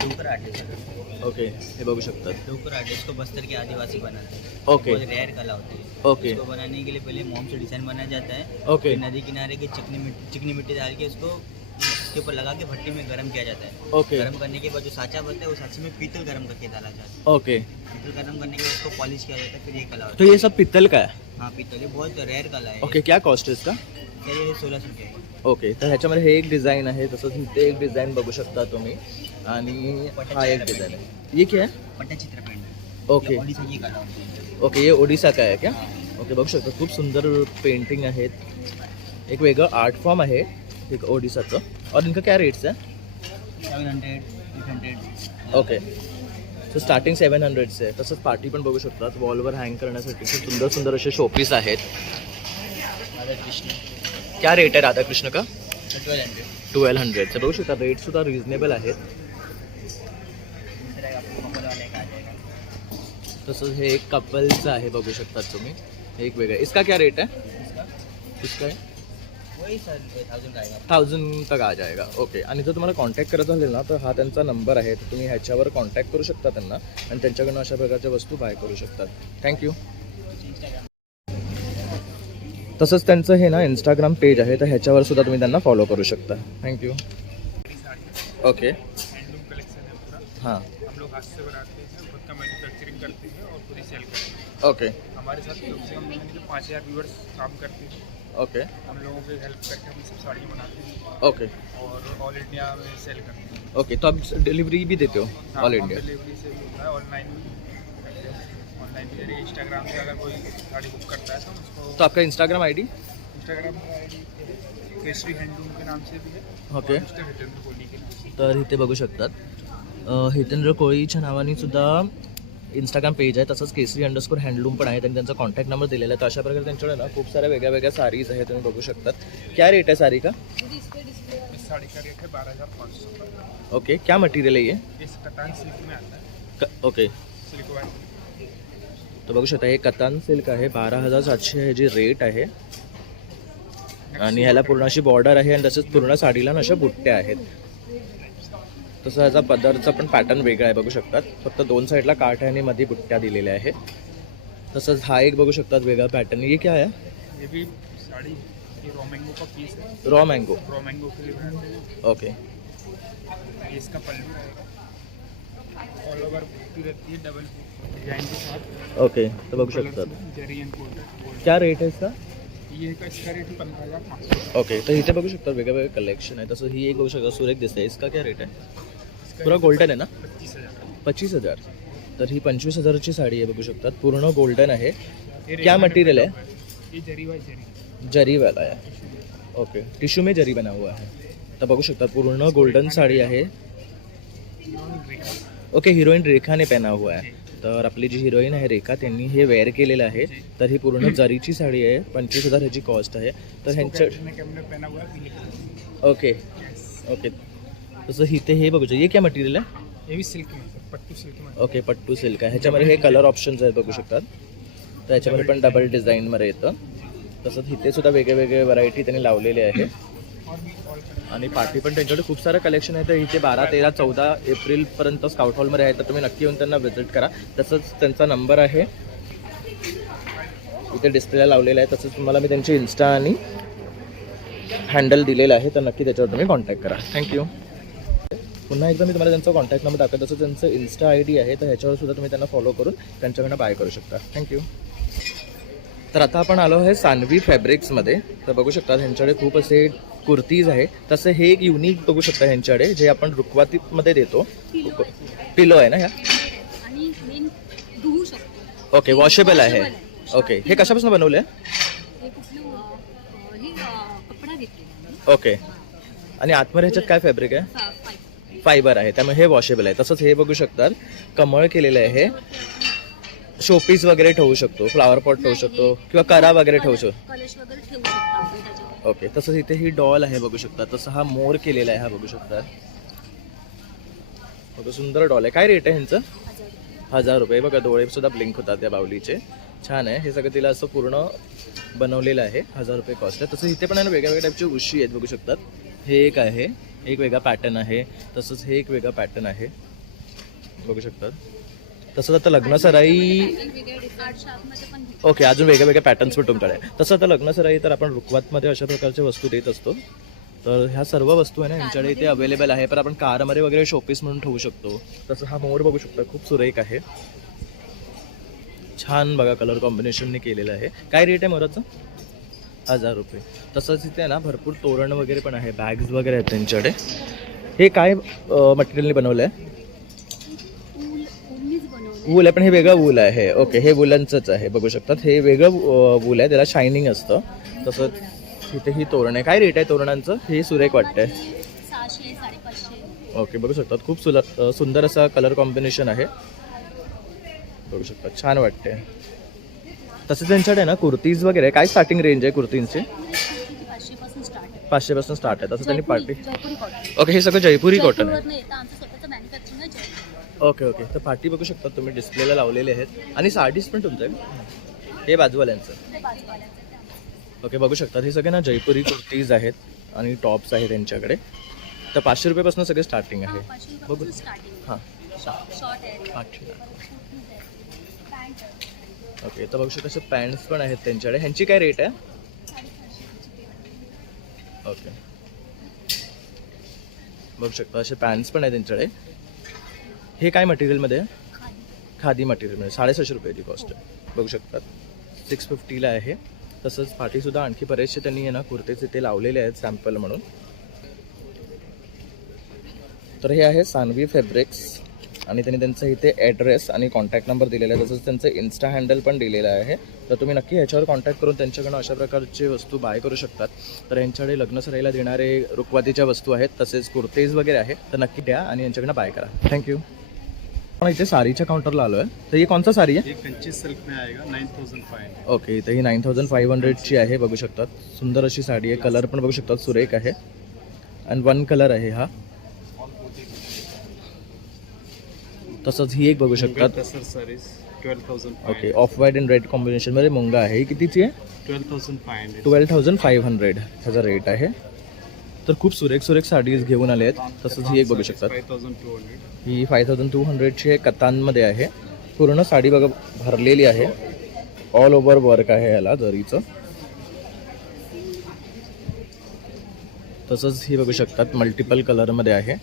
डोकर आर्ट है सर. ओके. हे बघू शकतात. डोकर आर्ट इसको बस्तर के आदिवासी बनाते हैं. ओके. बहुत रेयर कला होती है. ओके. इसको बनाने के लिए पहले मोम से डिजाइन बनाया जाता है. ओके. फिर नदी किनारे की चिकनी मिट्टी डाल के उसको उसके ऊपर लगा के भट्टी में गर्म किया जाता है. ओके. गर्म करने के बाद जो साँचा बनता है, उस साँचे में पीतल गर्म करके डाला जाता है. ओके. पीतल गर्म करने के बाद उसको पॉलिश किया जाता है. फिर ये कला होती तो ये सब पित्तल का है. है. हाँ, पीतल ये बहुत रेयर कला है. ओके. क्या कॉस्ट है इसका? सर ये 1600 रुपये है. ओके. तर ह्याच्यामध्ये हे एक डिझाईन आहे. तसंच इथे एक डिझाईन बघू शकता तुम्ही आणि हा एक डिझाईन आहे. ये क्या है? पट्टचित्र पेंट. ओके. ओडिशा की कला होती है. ओके. ये ओडिसा का है क्या? ओके. बघू शकता खूप सुंदर पेंटिंग आहेत. एक वेगळं आर्ट फॉर्म आहे एक ओडिसाचं. और इनका क्या रेट्स है? 700, 800. ओके. सो स्टार्टिंग 700 से. तसंच पार्टी पण बघू शकतात. वॉलवर हँग करण्यासाठी खूप सुंदर सुंदर असे शोपीस आहेत. राधाकृष्ण क्या रेट आहे राधाकृष्ण का? 1200. 1200 बघू शकता. रेट सुद्धा रिजनेबल आहेत. दूसरा आपको कपल वाले का आ जाएगा. तसंच हे एक कपलचं आहे बघू शकतात तुम्ही. एक वेगळं. इसका क्या रेट है? इसका है वही सर 1000 का आएगा. 1000 तक आ जाएगा. ओके. आणि जर तुम्हाला कॉन्टॅक्ट करायचं असेल ना तर हा त्यांचा नंबर आहे. तर तुम्ही ह्याच्यावर कॉन्टॅक्ट करू शकता त्यांना आणि त्यांच्याकडून अशा प्रकारच्या वस्तू बाय करू शकतात. थँक्यू. तसंच त्यांचं हे ना इंस्टाग्राम पेज आहे, तर ह्याच्यावर सुद्धा तुम्ही त्यांना फॉलो करू शकता. थँक्यू. ओके. हैंडलूम कलेक्शन है पूरा. हां. हम लोग हाथ से बनाते हैं, खुद का मैन्युफैक्चरिंग करते हैं और खुद ही सेल करते हैं. ओके. हमारे साथ कम से कम 5000 व्यूअर्स काम करते हैं. ओके. हम लोगों की हेल्प करके हम सब साड़ी बनाते हैं ओके. और ऑल इंडिया में सेल करते हैं. ओके. तो आप डिलीवरी भी देते हो ऑल इंडिया? डिलीवरी से भी होता है, ऑनलाइन भी करते हैं. ऑनलाइन भी जरिए इंस्टाग्राम से अगर कोई साड़ी बुक करता है तो उसको तो आपका इंस्टाग्राम ID? इंस्टाग्राम का ID केसरी हैंडलूम के नाम से भी है. ओके. और मिस्टर हितेंद्र कोहली के नाम से. तर इथे बघू शकतात हितेंद्र कोळीच्या नावाने सुद्धा इंस्टाग्राम पेज आहे. तसंच केसरी _हँडलूम पण आहे. त्यांनी त्यांचा कॉन्टॅक्ट नंबर दिलेला आहे. तर अशा प्रकारे त्यांच्याकडे ना खूप साऱ्या वेगळ्या वेगळ्या साडीज आहेत. तुम्ही बघू शकतात. क्या रेट है साड़ी का? इस साड़ी का रेट है 12,500. ओके. क्या मटेरियल है ये? इस कतान सिल्क में आता है. ओके. Silk white. तर बघू शकता हे कतान सिल्क आहे. 12,700 हे जे रेट आहे आणि ह्याला पूर्ण अशी बॉर्डर आहे आणि तसंच पूर्ण साडीला ना अशा बुट्ट्या आहेत. तसं ह्याचा पदरचा पण पॅटर्न वेगळा आहे बघू शकतात. फक्त 2 साईडला काठ आहे आणि मध्ये बुट्ट्या दिलेल्या आहेत. तसंच हा एक बघू शकतात वेगळा पॅटर्न. ये क्या है? ये भी साड़ी ये रॉ मैंगो का पीस है. Raw mango. रॉ मैंगो के लिए बनाते हैं. ओके. ये इसका पल्लू रहेगा. ऑल ओवर बुट्टी रहती है डबल डिजाइन के साथ. ओके. तर बघू शकतात. जरी एंड गोल्ड. क्या रेट है इसका? ये का इसका रेट 15,500. ओके. तर इथे बघू शकता वेगळं वेगळं कलेक्शन आहे. तसं ही एक बघू शकता सुरेख दिसते. इसका क्या रेट आहे? पूरा गोल्डन आहे ना? 25,000. 25,000. तर ही 25,000ची साडी आहे बघू शकतात. पूर्ण गोल्डन आहे. क्या मटेरियल है? ये जरी वाई जरी. जरी वाला आहे. ओके. टिश्यू में जरी बना हुआ है. तर बघू शकता पूर्ण गोल्डन साडी आहे. ओके. हिरोईन रेखाने पहना हुआ है. तर आपली जी हिरोईन आहे रेखा त्यांनी हे वेअर केलेलं आहे. तर ही पूर्ण जरीची साडी आहे. 25,000 ह्याची कॉस्ट आहे. तर ह्यांच्या पहना हुआ है पीले कलर. ओके. ओके. तसं इथे हे बघू शकता. ये क्या मटेरियल आहे? ये भी सिल्क में सर, पट्टू सिल्क में. ओके. पट्टू सिल्क आहे. ह्याच्यामध्ये हे कलर ऑप्शन्स आहेत बघू शकतात. तर ह्याच्यामध्ये पण डबल डिझाईनमध्ये येतं. तसंच इथे सुद्धा वेगळे वेगळे व्हरायटी त्यांनी लावलेले आहे. और भी ऑल आणि पार्टी पण त्यांच्याकडे खूप सारं कलेक्शन आहे. तर इथे 12, 13, 14 एप्रिलपर्यंत स्काउट हॉलमध्ये आहे. तर तुम्ही नक्की येऊन त्यांना व्हिजिट करा. तसंच त्यांचा नंबर आहे इथे डिस्प्लेला लावलेला आहे. तसंच तुम्हाला मी त्यांची इन्स्टा आणि हँडल दिलेलं आहे. तर नक्की त्याच्यावर तुम्ही कॉन्टॅक्ट करा. थँक्यू. पुन्हा एकदा मी तुम्हाला त्यांचा कॉन्टॅक्ट नंबर दाखवतो. तसं त्यांचं इन्स्टा ID आहे. तर ह्याच्यावर सुद्धा तुम्ही त्यांना फॉलो करून त्यांच्याकडनं बाय करू शकता. थँक्यू. तर आता आपण आलो आहे सानवी फॅब्रिक्समध्ये. तर बघू शकता ह्यांच्याकडे खूप असे कुर्तीज आहे. तसं हे एक युनिक बघू शकता ह्यांच्याकडे, जे आपण रुखवातीमध्ये देतो. पिलो आहे ना ह्या? आणि मेन धुवू शकतो. ओके, वॉशेबल आहे. ओके, हे कशापासून बनवलं आहे? हे कुठलं हे कपडा घेतलेला ओके. आणि आतमध्ये ह्याच्यात काय फॅब्रिक आहे? फायबर आहे, त्यामुळे हे वॉशेबल आहे. तसंच हे बघू शकतात कमळ केलेलं आहे. हे शोपीस वगैरे ठेवू शकतो, फ्लावर पॉट ठेवू शकतो किंवा करा वगैरे ठेवू शकतो. कलश वगैरे ठेवू शकतो आपण त्याच्यावर. ओके. तसंच इथे ही डॉल आहे बघू शकता. तसं हा मोर केलेला आहे, हा बघू शकता. बघा सुंदर डॉल आहे. काय रेट आहे ह्यांचं? 1000 रुपये. बघा डोळे सुद्धा ब्लिंक होतात त्या बावलीचे. छान आहे. हे सगळं तिला असं पूर्ण बनवलेलं आहे. 1000 रुपये कॉस्ट आहे. तसंच इथे पण आहे ना वेगळ्या वेगळ्या टाईपची उशी आहेत बघू शकतात. हे एक आहे, एक वेगळा पॅटर्न आहे. तसंच हे एक वेगळा पॅटर्न आहे बघू शकतात. तसंच आता लग्नसराई ओके, अजून वेगळ्या वेगळ्या पॅटर्न्स पण तुमच्याकडे आहे. तसं आता लग्नसराई तर आपण रुखवातमध्ये अशा प्रकारच्या वस्तू देत असतो. तर ह्या सर्व वस्तू आहे ना यांच्याकडे इथे अवेलेबल आहे. पण आपण कारमध्ये वगैरे शोपीस म्हणून ठेवू शकतो. तसं हा मोर बघू शकता, खूप सुरेख आहे. छान बघा कलर कॉम्बिनेशनने केलेलं आहे. काय रेट आहे मोराचं? 1000 रुपये. तसंच इथे ना भरपूर तोरण वगैरे पण आहे, बॅग्स वगैरे आहेत त्यांच्याकडे. हे काय मटेरियलने बनवलं आहे? वूल आहे, पण हे वेगळं वूल आहे. ओके, हे वुलनचंच आहे बघू शकतात. हे वेगळं वूल आहे, त्याला शायनिंग असतं. तसंच इथे ही तोरण आहे. काय रेट आहे तोरणांचं? हे सुरेख वाटतंय. 600 550. ओके, बघू शकतात खूप सुंदर असा कलर कॉम्बिनेशन आहे बघू शकतात. छान वाटते. तसंच त्यांच्याकडे ना कुर्तीज वगैरे काय स्टार्टिंग रेंज आहे कुर्तींची? 500 पासून स्टार्ट आहे. 500 पासून स्टार्ट आहे. तसं त्यांनी पार्टी जयपुरी कॉटन. ओके, हे सगळं जयपुरी कॉटन आहे. जयपूरवरनं येतं, आमचं स्वतःचं मॅन्युफॅक्चरिंग आहे जयपूर. Okay okay. तर पार्टी बघू शकता तुम्ही डिस्प्लेला लावलेले आहेत. आणि साडीज पण तुमचं आहे, हे बाजूवाल्यांचं. ते बाजूवाल्यांचं ते आमचं. ओके, बघू शकता हे सगळे ना जयपुरी कुर्तीज आहेत आणि टॉप्स आहेत त्यांच्याकडे. तर 500 रुपयापासून सगळे स्टार्टिंग आहे. 500 बघू. रुपयापासून स्टार्टिंग. हां, शॉर्ट आहे, 800. कुर्तीज आहे, पॅन्ट आहे. ओके. तर बघू शकता असे पॅन्ट्स पण आहेत त्यांच्याकडे. ह्यांची काय रेट आहे? 450. ओके, बघू शकता असे पॅन्ट्स पण आहेत त्यांच्याकडे. हे काय मटेरियलमध्ये आहे? खादी मटेरियलमध्ये. 650 रुपयाची कॉस्ट आहे बघू शकतात. 650ला आहे. तसंच पाठीसुद्धा आणखी बरेचसे त्यांनी आहे ना कुर्तेचे ते लावलेले आहेत सॅम्पल म्हणून. तर हे आहे सानवी फॅब्रिक्स आणि त्यांनी त्यांचं इथे ॲड्रेस आणि कॉन्टॅक्ट नंबर दिलेला आहे. तसंच त्यांचं इन्स्टा हँडल पण दिलेलं आहे. तर तुम्ही नक्की ह्याच्यावर कॉन्टॅक्ट करून त्यांच्याकडून अशा प्रकारचे वस्तू बाय करू शकतात. तर यांच्याकडे लग्नसराईला देणारे रुखवातीच्या वस्तू आहेत, तसेच कुर्तेज वगैरे आहेत. तर नक्की द्या आणि यांच्याकडनं बाय करा. थँक्यू. आपण इथे साडीच्या काउंटरला आलो आहे. तर ही कोणता साडी आहे? ये कंची सिल्क में आएगा 9500. ओके, इथे ही 9500ची आहे बघू शकतात. सुंदर अशी साडी आहे. कलर पण बघू शकतात सुरेख आहे. आणि 1 कलर आहे हा. तसंच ही एक बघू शकतात. Tussar saris 12,000. Okay, off white and red कॉम्बिनेशनमध्ये मुंगा आहे. ही कितीची आहे? 12,500. 12,500 ह्याचा रेट आहे. तर खूप सुरेख सुरेख साडीज घेऊन आले आहेत. तसंच ही एक बघू शकतात. 5,200. ही 5200ची कतांमध्ये आहे. पूर्ण साडी बघा भरलेली आहे. ऑल ओव्हर वर्क आहे याला जरीचं. तसंच ही बघू शकतात मल्टिपल कलरमध्ये आहे.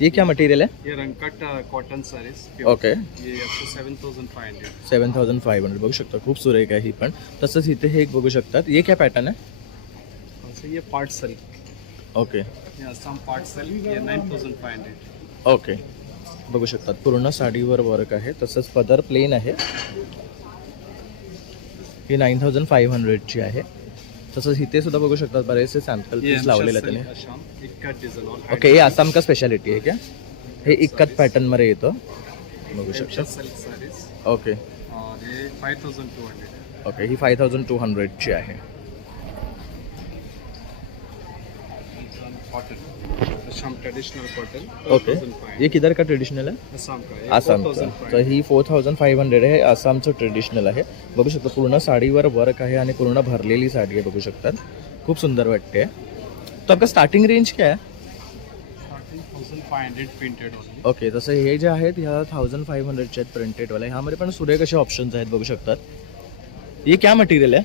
ये क्या मटेरियल है? ये रंगकट कॉटन साडीज. ओके, ये आपको 7,500. 7500 बघू शकता. खूप सुरेख आहे ही पण. तसंच इथे हे एक बघू शकतात. ये क्या पॅटर्न आहे? ये पार्ट सिल्क. ओके ये असम पार्ट सिल्क. ये 9,500. ओके, बघू शकतात पूर्ण साडीवर वर्क आहे. तसंच पदर प्लेन आहे. ही 9500ची आहे. तसंच इथे सुद्धा बघू शकतात बरेचसे सॅम्पल पीस लावलेले आहेत त्याने. असम इक्कत डिझाइन. ओके, हे आसाम का स्पेशालिटी आहे क्या? हे इक्कत पॅटर्नमध्ये येतं बघू शकता. Silk sarees. ओके और ये 5,200. ओके, ही 5200ची आहे. Cotton Assam traditional cotton. Okay, ये किधर का ट्रेडिशनल है? असम का. ये आसामचं. 4,500. तर ही 4500 आहे. आसामचं ट्रेडिशनल आहे बघू शकता. पूर्ण साडीवर वर्क आहे आणि पूर्ण भरलेली साडी आहे बघू शकतात. खूप सुंदर वाटते. तो आपका स्टार्टिंग रेंज क्या है? 1500 प्रिंटेड ओनली. ओके, तसं हे जे आहेत ह्या 1500चे आहेत प्रिंटेडवाले. ह्यामध्ये पण सुरेख असे ऑप्शन्स आहेत बघू शकतात. ये क्या मटेरियल है?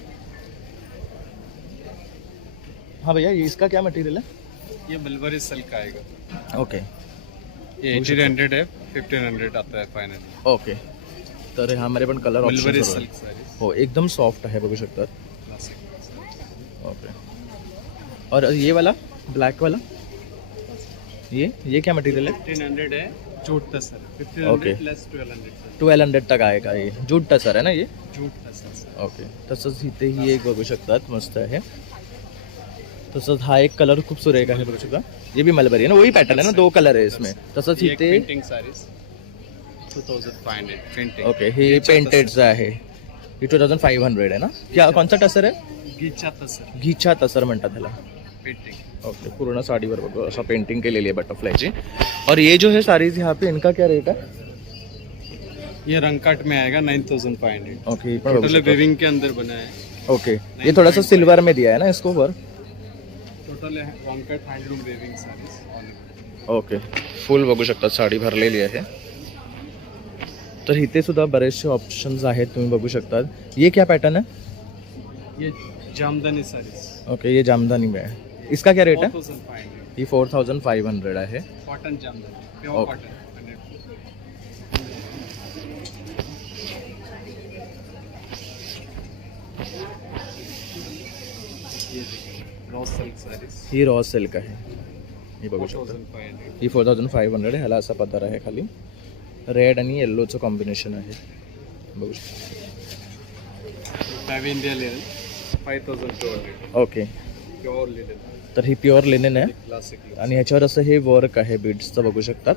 हाँ भैया, ये इसका क्या मटेरियल है? ये मलबरी सिल्क आएगा. ओके ये 1800 है, 1500 आता है फाइनली. ओके, तर ह्यामध्ये पण colour mulberry option silk sarees हो, एकदम सॉफ्ट आहे बघू शकतात. क्लासिक. ओके, और ये वाला ब्लैक वाला, ये क्या मटेरियल है? 1500 है, जूट तसर. Okay. 1500 plus 1200 sir. 1200 तक आहे का? ये जूट टसर आहे ना ये? जूट तसर सर. ओके, तसंच इथे ही एक बघू शकतात, मस्त आहे. तसंच हा एक कलर खूप सुरेख आहे बघू शकता. ये भी मलबरी है ना, वही पैटर्न है ना, 2 कलर है इसमें. तसंच ये इथे पेंटिंग साडीज 2500 पेंटिंग. ओके, हे पेंटेडचं आहे. ही 2500 आहे ना. क्या कोणता टसर आहे? गीचा तसर घिछा तसर म्हणतात त्याला. पेंटिंग. ओके, पूर्ण साडीवर बघू असा पेंटिंग केलेली आहे बटरफ्लायची. और ये जो है साड़ीज यहाँ पे, इनका क्या रेट है? ये रंगकट में आएगा 9500. ओके, ये पण बघू टोटल शकता. वेविंग के अंदर बना है. ओके, ये थोड़ा सा सिल्वर में दिया है ना इसको वर. Total rangkat handloom weaving saris. Okay, full बघू शकता साडी भरलेली आहे. तर इथे सुद्धा बरेचसे ऑप्शन्स आहेत, तुम्ही बघू शकता. ये क्या पैटर्न है? ये जामदानी साडीज. ओके, ये जामदानी में है. इसका क्या रेट है? 4500. ये 4500 आहे. Cotton jamdani, pure Okay. Cotton. Raw silk saris ही रॉ सिल्क आहे. हे बघू शकता. 4500. ही 4500 आहे. ह्याला असा पदर आहे खाली. रेड आणि येल्लोचं कॉम्बिनेशन आहे बघू शकता. टाइव इंडिया लेन 5200. ओके, प्योर लेन. तर ही प्युअर लिनेन आहे क्लासिक लुक. आणि ह्याच्यावर असं हे वर्क आहे बीड्सचं बघू शकतात.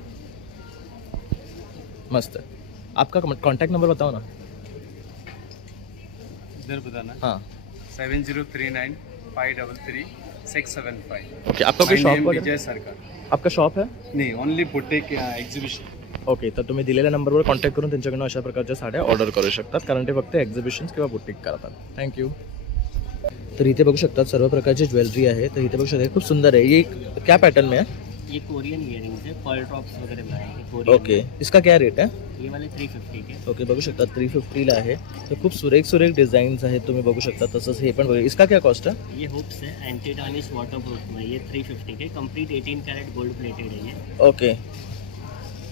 मस्त. आपका कॉन्टॅक्ट नंबर बताओ ना. इधर बताना. हाँ, 7039 533 675. ओके. आपका कोई शॉप वगैरे? विजय सरकार. आपका शॉप आहे? नहीं, ओनली बुटीक एग्जीबिशन. ओके, तर तुम्ही दिलेल्या नंबरवर कॉन्टॅक्ट करून त्यांच्याकडून अशा प्रकारच्या साड्या ऑर्डर करू शकतात, कारण ते फक्त एक्झिबिशन्स किंवा बुटीक करतात. थँक्यू. तर इथे बघू शकतात सर्व प्रकारची ज्वेलरी आहे. तर इथे बघू शकता खूप सुंदर आहे. ये क्या पैटर्न में है? ये कोरियन इयरिंग्स है, पर्ल ड्रॉप्स वगैरह बनाएंगे कोरियन. ओके, इसका क्या रेट है? ये वाले 350 के. ओके, बघू शकता 350ला आहे. तर खूप सुरेख सुरेख डिझाईन्स आहेत, तुम्ही बघू शकता. तसंच हे पण बघू. इसका क्या कॉस्ट है? ये हुक्स है, एंटी टार्निश वाटरप्रूफ में. ये 350 के, कंप्लीट 18 कैरेट गोल्ड प्लेटेड है ये. ओके,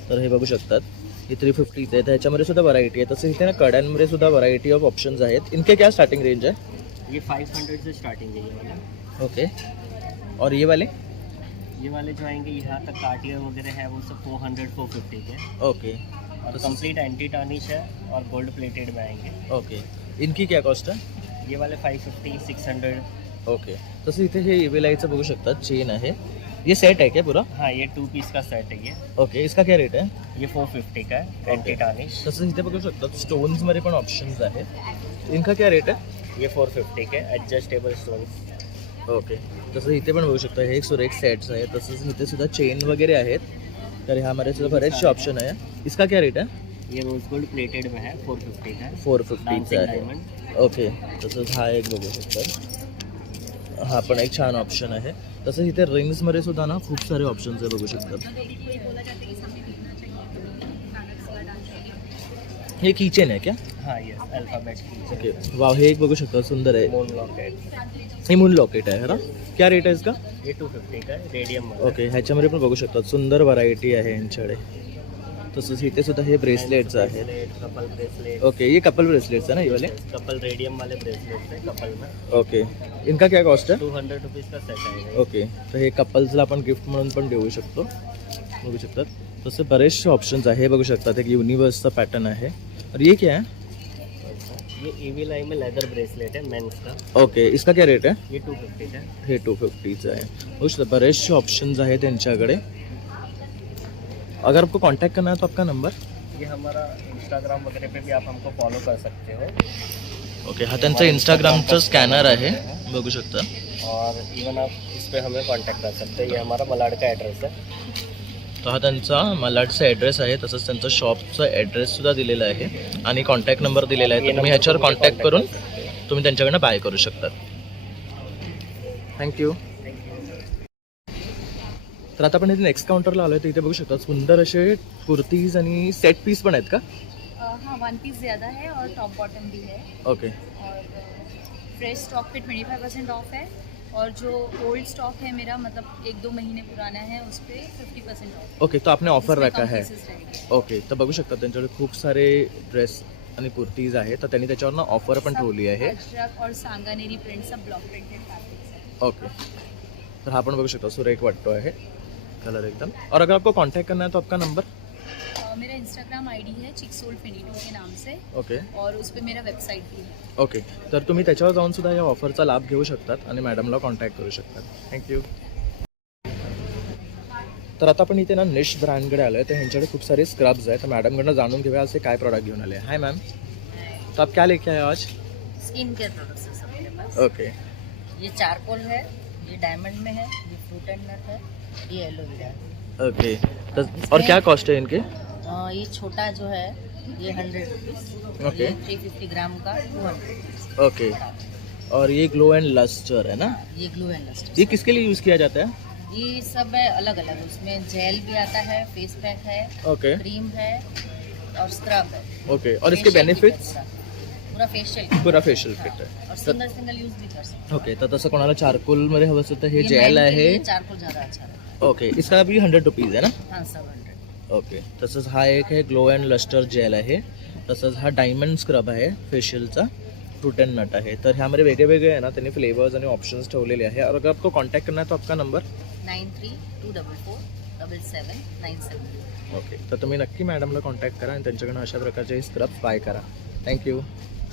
तर हे बघू शकतात. हे 350चं आहे. तर ह्याच्यामध्ये सुद्धा व्हरायटी आहे. तसं इथे ना कड्यांमध्ये सुद्धा व्हरायटी ऑफ ऑप्शन्स आहेत. इनके क्या स्टार्टिंग रेंज है? ये 500 से स्टार्टिंग है ये वाला. ओके, और ये वाले जो आएंगे यहाँ तक कार्टियर वगैरह है वो सब 400 450 के. ओके. और कंप्लीट एंटी टार्निश है और गोल्ड प्लेटेड में आएंगे. ओके, इनकी क्या कॉस्ट है? ये वाले 550 600. ओके, तसं इथे हे इवेलाईचं बघू शकतात. चेन आहे. ये सेट है क्या पूरा? हाँ, ये 2 पीस का सेट है ये. ओके, इसका क्या रेट है? ये 450 का है, एंटी टार्निश. तसंच इथे बघू शकतात स्टोन्समध्ये पण ऑप्शन्स आहेत. इनका क्या रेट है? ये 450 के, एडजस्टेबल स्टोन्स. ओके, तसं इथे पण बघू शकता हे सुरेख सेट्स आहेत. तसंच इथे सुद्धा चेन वगैरे आहेत. तर ह्यामध्ये सुद्धा बरेचसे ऑप्शन आहे. इसका क्या रेट है? ये रोज गोल्ड प्लेटेड में है, 450 का. 450चा आहे. डायमंड. ओके, तसंच हा एक बघू शकता. हा पण एक छान ऑप्शन आहे. तसंच इथे रिंग्समध्ये सुद्धा ना खूप सारे ऑप्शन्स आहे बघू शकतात. हे कीचेन आहे क्या? हाँ, यस, अल्फाबेट. ओके, वाव, हे एक बघू शकता सुंदर आहे. Moon locket. हे मून लॉकेट आहे ना. क्या रेट आहे इसका? ये 250 का है, रेडियम. ओके, ह्याच्यामध्ये पण बघू शकता सुंदर व्हरायटी आहे यांच्याकडे. तसंच इथे सुद्धा हे ब्रेसलेट्स आहेत. Couple bracelet. ओके, ये कपल ब्रेसलेट्स है ना ये वाले? कपल रेडियम वाले ब्रेसलेट है कपल में. ओके, इनका क्या कॉस्ट है? 200 रुपीज़ का सेट आएगा. ओके, तर हे कपल्सला आपण गिफ्ट म्हणून पण देऊ शकतो. बघू शकतात तसे बरेचसे ऑप्शन्स आहे. हे बघू शकतात एक युनिवर्सचा पॅटर्न आहे. और ये क्या है? ये ईवी लाइन में लेदर ब्रेसलेट है मेंस का. ओके, इसका क्या रेट है? ये 250 का. हे 250चं आहे. बघू शकता बरेचसे ऑप्शन्स आहेत त्यांच्याकडे. अगर आपको कांटेक्ट करना है तो आपका नंबर? ये हमारा इंस्टाग्राम वगैरह पे भी आप हमको फॉलो कर सकते हो. ओके, हा त्यांचा इंस्टाग्रामचा स्कॅनर आहे बघू शकता. और इवन आप इस पर हमें कांटेक्ट कर सकते हैं. ये हमारा मलाड का एड्रेस है. तो हा त्यांचा मलाडचा ॲड्रेस आहे. तसंच त्यांचा शॉपचा ॲड्रेससुद्धा दिलेला आहे आणि कॉन्टॅक्ट नंबर दिलेला आहे. तर तुम्ही ह्याच्यावर कॉन्टॅक्ट करून तुम्ही त्यांच्याकडनं बाय करू शकता. थँक्यू. तर आता आपण इथे नेक्स्ट काउंटरला आलोय, तर इथे बघू शकता सुंदर असे कुर्तीज आणि सेट पीस पण आहेत का? हाँ, 1 पीस ज़्यादा है और टॉप बॉटम भी है। ओके और फ्रेश स्टॉक पे 25% ऑफ है, और जो ओल्ड स्टॉक है मेरा, मतलब 1-2 महीने पुराना है, उस पर 50% ऑफ। ओके, तो आपने ऑफर इसमें रखा कम है. pieces रहेंगे। ओके, तर बघू शकता त्यांच्याकडे खूप सारे ड्रेस आणि कुर्तीज आहेत, तर त्यांनी त्याच्यावर ना ऑफर पण सब ठेवली आहे. अजरक और सांगानेरी प्रिंट, सब ब्लॉक प्रिंटेड फैब्रिक्स है। ओके, तर हा पण बघू शकता सुरेख वाटतो आहे कलर एकदम. और अगर आपको कांटेक्ट करना है तो आपका नंबर? मेरा इंस्टाग्राम आईडी है चिकसोल22 के नाम से, ओके और उस पर मेरा वेबसाइट भी है। ओके, तर तुम्ही त्याच्यावर जाऊन सुद्धा या ऑफरचा लाभ घेऊ शकतात आणि मॅडमला कॉन्टॅक्ट करू शकतात. थँक्यू. तर आता आपण इथे ना निश ब्रँडकडे आलो आहे, तर ह्यांच्याकडे खूप सारे स्क्रब्स आहेत. तर मॅडमकडनं जाणून घेऊया असे काय प्रोडक्ट घेऊन आले. हाय मैम, तो आप क्या लेके आए हो आज? स्किन केयर प्रोडक्ट्स है सब मेरे पास। ओके ये चारकोल है, ये डायमंड में है, ये फ्रूट एंड नट है, ये एलोवेरा है। ओके, तो और क्या कॉस्ट है इनके? ये छोटा जो है ये 100 रुपीज़, ओके। ये 350 ग्राम का 200। ओके, और ये ग्लो एंड लस्टर है ना? ये ग्लू एंड लस्टर, ये किसके लिए यूज़ किया जाता है? ये सब है अलग अलग, उसमें जेल भी आता है, फेस पैक है, ओके क्रीम है और स्क्रब है। ओके, और इसके Facial बेनिफिट्स? kit है पूरा फेशियल, पूरा फेशियल किट आहे. और सिंगल सिंगल यूज भी कर सकते ओके, तर तसं कोणाला चारकोलमध्ये हवं असेल तर हे हैं। जेल men के आहे. लिए चारकोल ज़्यादा अच्छा रहता है। ओके, इसका भी 100 रुपीज़ आहे ना? हाँ, सब 100। ओके, तसंच हा एक आहे ग्लो अँड लस्टर जेल आहे. तसंच हा डायमंड स्क्रब आहे फेशियलचा, फ्रूट अँड नट आहे. तर ह्यामध्ये वेगळे वेगळे आहे ना त्यांनी फ्लेवर्स आणि ऑप्शन्स ठेवलेले आहे. और अगर आपको कॉन्टॅक्ट करना है तो आपका नंबर? 93244797। ओके, तर तुम्ही नक्की मॅडमला कॉन्टॅक्ट करा आणि त्यांच्याकडनं अशा प्रकारचे हे स्क्रब बाय करा. थँक्यू.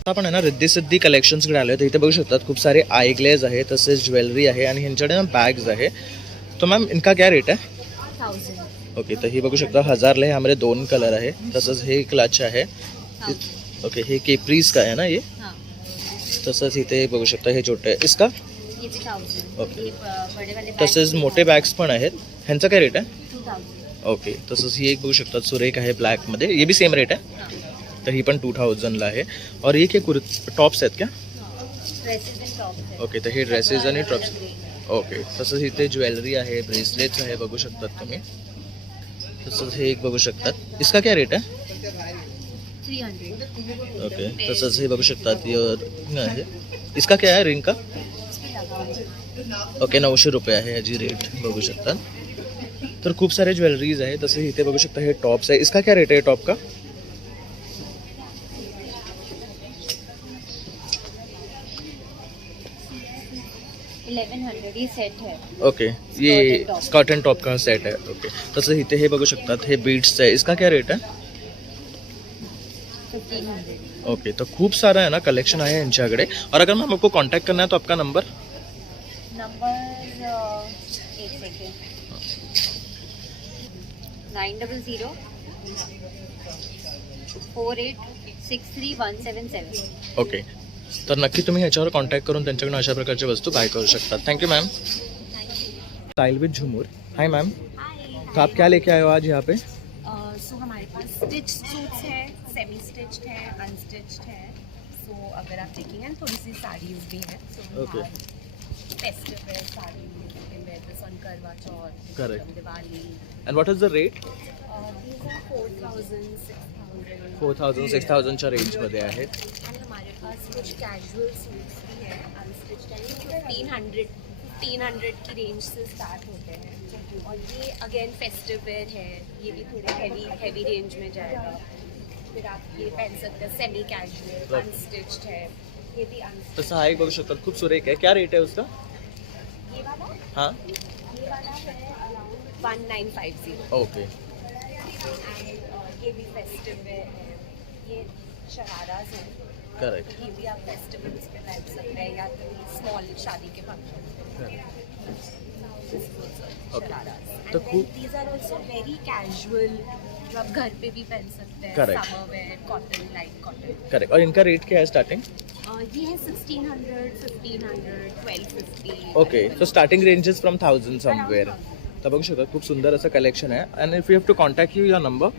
आपण आहे ना रिद्धी सिद्धी कलेक्शन्सकडे आलो आहे, तर इथे बघू शकतात खूप सारे आय ग्लेज आहे, तसेच ज्वेलरी आहे आणि ह्यांच्याकडे ना बॅग्स आहे. तो मॅम इनका क्या रेट है? 1000। ओके, तर ही बघू शकता 1000ला ह्यामध्ये 2 कलर आहे. तसंच हे क्लच आहे. ओके, हे केप्रीज का है ना ये? हाँ, तसंच इथे बघू शकता हे छोटे आहे. इसका? ये भी 1000। ओके, ये बड़े वाले तसेच मोठे बॅग्स पण आहेत. ह्यांचा काय रेट आहे? 2000। ओके, तसंच ही एक बघू शकता सुरेख आहे ब्लॅकमध्ये, ये भी सेम रेट आहे. तर ही पण 2000ला आहे. और ये काय टॉप्स आहेत का? ड्रेसेस एंड टॉप है। ओके, तर हे ड्रेसेस आणि टॉप्स. ओके, तसंच इथे ज्वेलरी आहे, ब्रेसलेट्स आहे बघू शकतात तुम्ही. तसंच हे एक बघू शकतात. इसका क्या रेट आहे? 300। ओके, तसंच हे बघू शकतात इयर आहे. इसका क्या आहे रिंग का? ओके, 900 रुपये आहे याची रेट बघू शकतात. तर खूप सारे ज्वेलरीज आहे. तसं इथे बघू शकता हे टॉप्स आहे. इसका क्या रेट आहे टॉप का? 1100 ये सेट है। ओके, ये स्कर्ट एंड टॉप का सेट है. ओके, तसं इथे हे बघू शकतात हे बीड्सचं आहे. इसका क्या रेट है? 1500। ओके, तो खूप सारा है ना कलेक्शन है यांच्याकडे. और अगर मैम आपको कांटेक्ट करना है तो आपका नंबर? नंबर एक सेकेंड, 900 4863 ओके, तर नक्की तुम्ही ह्याच्यावर कॉन्टॅक्ट करून त्यांच्याकडून अशा प्रकारच्या वस्तू बाय करू शकता. Thank you ma'am. स्टाइल विद झुमूर. हाय मैम, तो आप क्या लेके आए हो आज यहाँ पे? सो हमारे पास स्टिच सूट्स है, सेमी स्टिच्ड है, अनस्टिच्ड है। सो अगर आप देखेंगे ना, थोड़ी सी साड़ीज भी है। Okay. Festive wear sari, you can wear this on Karva Chauth, Correct. Diwali. And what is the rate? These are 4000, 6000। 4000 6000च्या रेंजमध्ये आहेत. एंड हमारे पास कुछ कैजुअल सूट्स भी हैं अनस्टिच्ड है, 1500 की रेंज से स्टार्ट होते हैं। और ये अगेन फेस्टिव वेयर है, ये भी थोड़े हैवी रेंज में जाएगा। फिर आप ये पहन सकते हैं सेमी कैजुअल, अनस्टिच्ड है, ये भी अनस्टिच्ड। तसं हा एक बघू शकतात खूप सुरेख आहे. क्या रेट है उसका? ये वाला हां, ये वाला है अराउंड 1950। ओके. एंड ये भी फेस्टिव वेयर है, ये शराराज हैं। करेक्ट. ये भी आप फेस्टिवल्स पे पहन सकते हैं, या तो स्मॉल शादी के फंक्शन। तो खूब- these are also very casual, जो आप घर पे भी पहन सकते हैं। Correct. Summer wear, cotton, light cotton. Correct. और इनका रेट क्या है स्टार्टिंग? ये है 1600, 1500, 1250। Okay, so starting ranges from 1000 somewhere. तर बघू शकता खूप सुंदर असं कलेक्शन आहे. And if you have to contact you your number?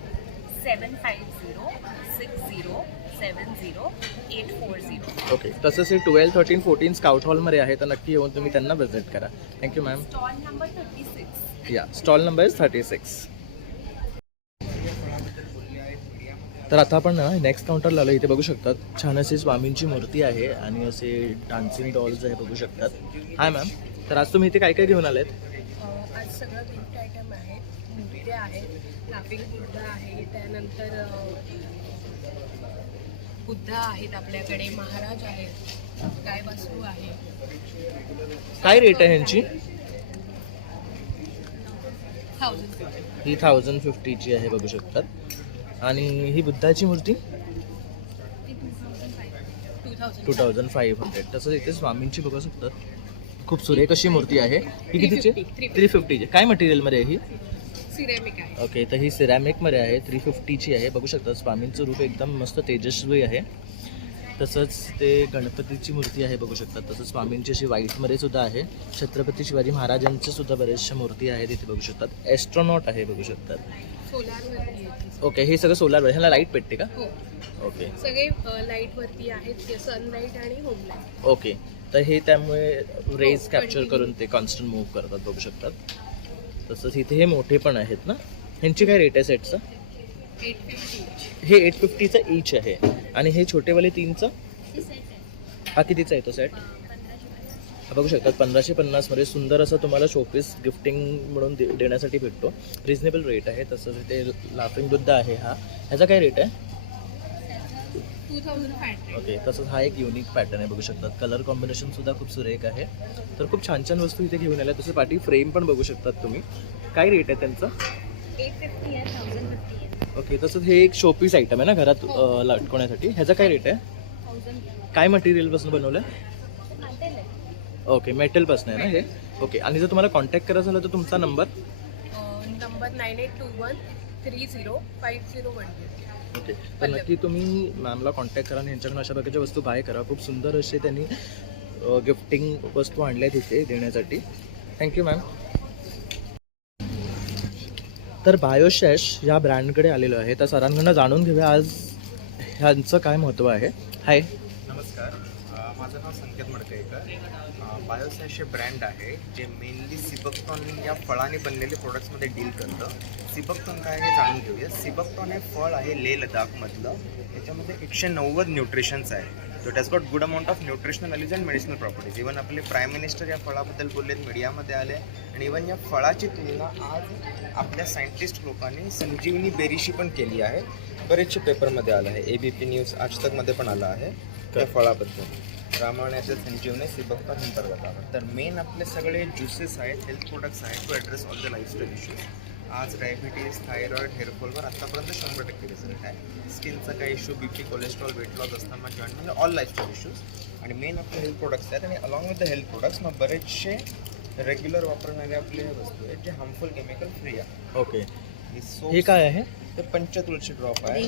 7506070840। Okay, तसंच हे 12, 13, 14 स्काउट हॉलमध्ये आहे, तर नक्की येऊन तुम्ही त्यांना व्हिजिट करा. Thank you ma'am. Stall number 36। या स्टॉल नंबर 36. तर आता आपण ना नेक्स्ट काउंटरला आलो. इथे बघू शकतात छान अशी स्वामींची मूर्ती आहे आणि असे डान्सिंग डॉल्स आहे बघू शकतात. हाय मॅम, तर आज तुम्ही इथे काय काय घेऊन आलेत? आज सगळं गिफ्ट आयटम आहेत, मूर्त्या आहेत, लाफिंग बुद्ध आहे, त्यानंतर बुद्ध आहेत आपल्याकडे, महाराज आहेत, गायवासरू आहे. काय रेट आहे ह्यांची? 1050. ही 1050ची आहे बघू शकतात. आणि ही बुद्धाची मूर्ती 2500. तसंच इथे स्वामींची बघू शकतात. खूप सुरेख अशी मूर्ती आहे. ही कितीची? 350ची. काय मटेरियलमध्ये आहे ही? सिरेमिक आहे. ओके, तर ही सिरॅमिकमध्ये आहे, 350ची आहे. बघू शकता स्वामींचं रूप एकदम मस्त तेजस्वी आहे. तसंच ते गणपतीची मूर्ती आहे बघू शकतात. तसंच स्वामींची अशी व्हाईटमध्ये सुद्धा आहे. छत्रपती शिवाजी महाराजांच्या सुद्धा बऱ्याचशा मूर्ती आहेत इथे बघू शकतात. ॲस्ट्रॉनॉट आहे बघू शकतात. सोलारवरती आहेत. ओके, हे सगळं सोलार, ह्याला लाईट पेटते का? हो, ओके सगळे लाईटवरती आहेत, सनलाईट आणि होमलाईट. ओके, तर हे त्यामुळे रेज कॅप्चर करून ते कॉन्स्टंट मूव्ह करतात बघू शकतात. तसंच इथे हे मोठे पण आहेत ना. ह्यांची काय रेट आहे सेटचं? 850. हे 850चं ईच आहे. आणि हे छोटेवाले 3चं हा कितीचा आहे तो सेट? हा बघू शकतात 1550 मध्ये सुंदर असं तुम्हाला शोपीस गिफ्टिंग म्हणून देण्यासाठी भेटतो. रिजनेबल रेट आहे. तसंच इथे लाफिंग बुद्ध आहे. ह्याचा काय रेट आहे? 2500. ओके, तसंच हा एक युनिक पॅटर्न आहे बघू शकतात. कलर कॉम्बिनेशन सुद्धा खूप सुरेख आहे. तर खूप छान छान वस्तू इथे घेऊन आल्या. तसं पाठी फ्रेम पण बघू शकतात तुम्ही. काय रेट आहे त्यांचं? 850 आहे, 1050 आहे. ओके, तसंच हे एक शोपीस आयटम आहे ना घरात लटकवण्यासाठी. ह्याचा काय रेट आहे? 1000. काय मटेरियलपासून बनवलं आहे? ओके, मेटलपासून आहे ना हे. ओके, आणि जर तुम्हाला कॉन्टॅक्ट करायचं झालं तर तुमचा नंबर? नंबर 9821 305010. ओके, तर नक्की तुम्ही मॅमला कॉन्टॅक्ट करा आणि यांच्याकडून अशा प्रकारच्या वस्तू बाय करा. खूप सुंदर असे त्यांनी गिफ्टिंग वस्तू आणल्या तिथे देण्यासाठी. Thank you ma'am. तर बायोशॅश या ब्रँडकडे आलेलो आहे. तर सरांकडनं जाणून घेऊया आज ह्यांचं काय महत्त्व आहे. हाय, नमस्कार. माझं नाव संकेत मडकईकर. बायोसॅश हे ब्रँड आहे जे मेनली सिबकटॉन या फळाने बनलेले प्रोडक्ट्समध्ये डील करतं. सिबकटॉन काय हे जाणून घेऊया. सिबकटॉन हे फळ आहे लेह लडाखमधलं. याच्यामध्ये 190 न्यूट्रिशन्स आहे. So it has got good amount of nutritional values and medicinal properties. Even आपले प्राईम मिनिस्टर या फळाबद्दल बोललेत, मीडियामध्ये आले. आणि इव्हन या फळाची तुलना आज आपल्या सायंटिस्ट लोकांनी संजीवनी बेरीशी पण केली आहे. बरेचसे पेपरमध्ये आलं आहे. ABP न्यूज, आज तकमध्ये पण आलं आहे त्या फळाबद्दल. रामायणाचे संजीवनी सिबकटॉन अंतर्गत आलं. तर मेन आपले सगळे ज्युसेस आहेत, हेल्थ प्रोडक्ट्स आहेत to address all the lifestyle issues. आज डायबिटीज, थायरॉइड, हेअरफॉलवर आत्तापर्यंत 100% रिझल्ट आहे. स्किनचा काही issue, BP, cholesterol, weight loss असताना जॉईंट, म्हणजे ऑल लाईफस्टाईल इश्यूज. आणि मेन आपले हेल्थ प्रोडक्ट्स आहेत. आणि along with the health products मग बरेचसे रेग्युलर वापरणारे आपले वस्तू आहेत जे हार्मफुल केमिकल फ्री आहे. ओके, हे हे काय आहे? ते पंचतुळशी ड्रॉप आहे,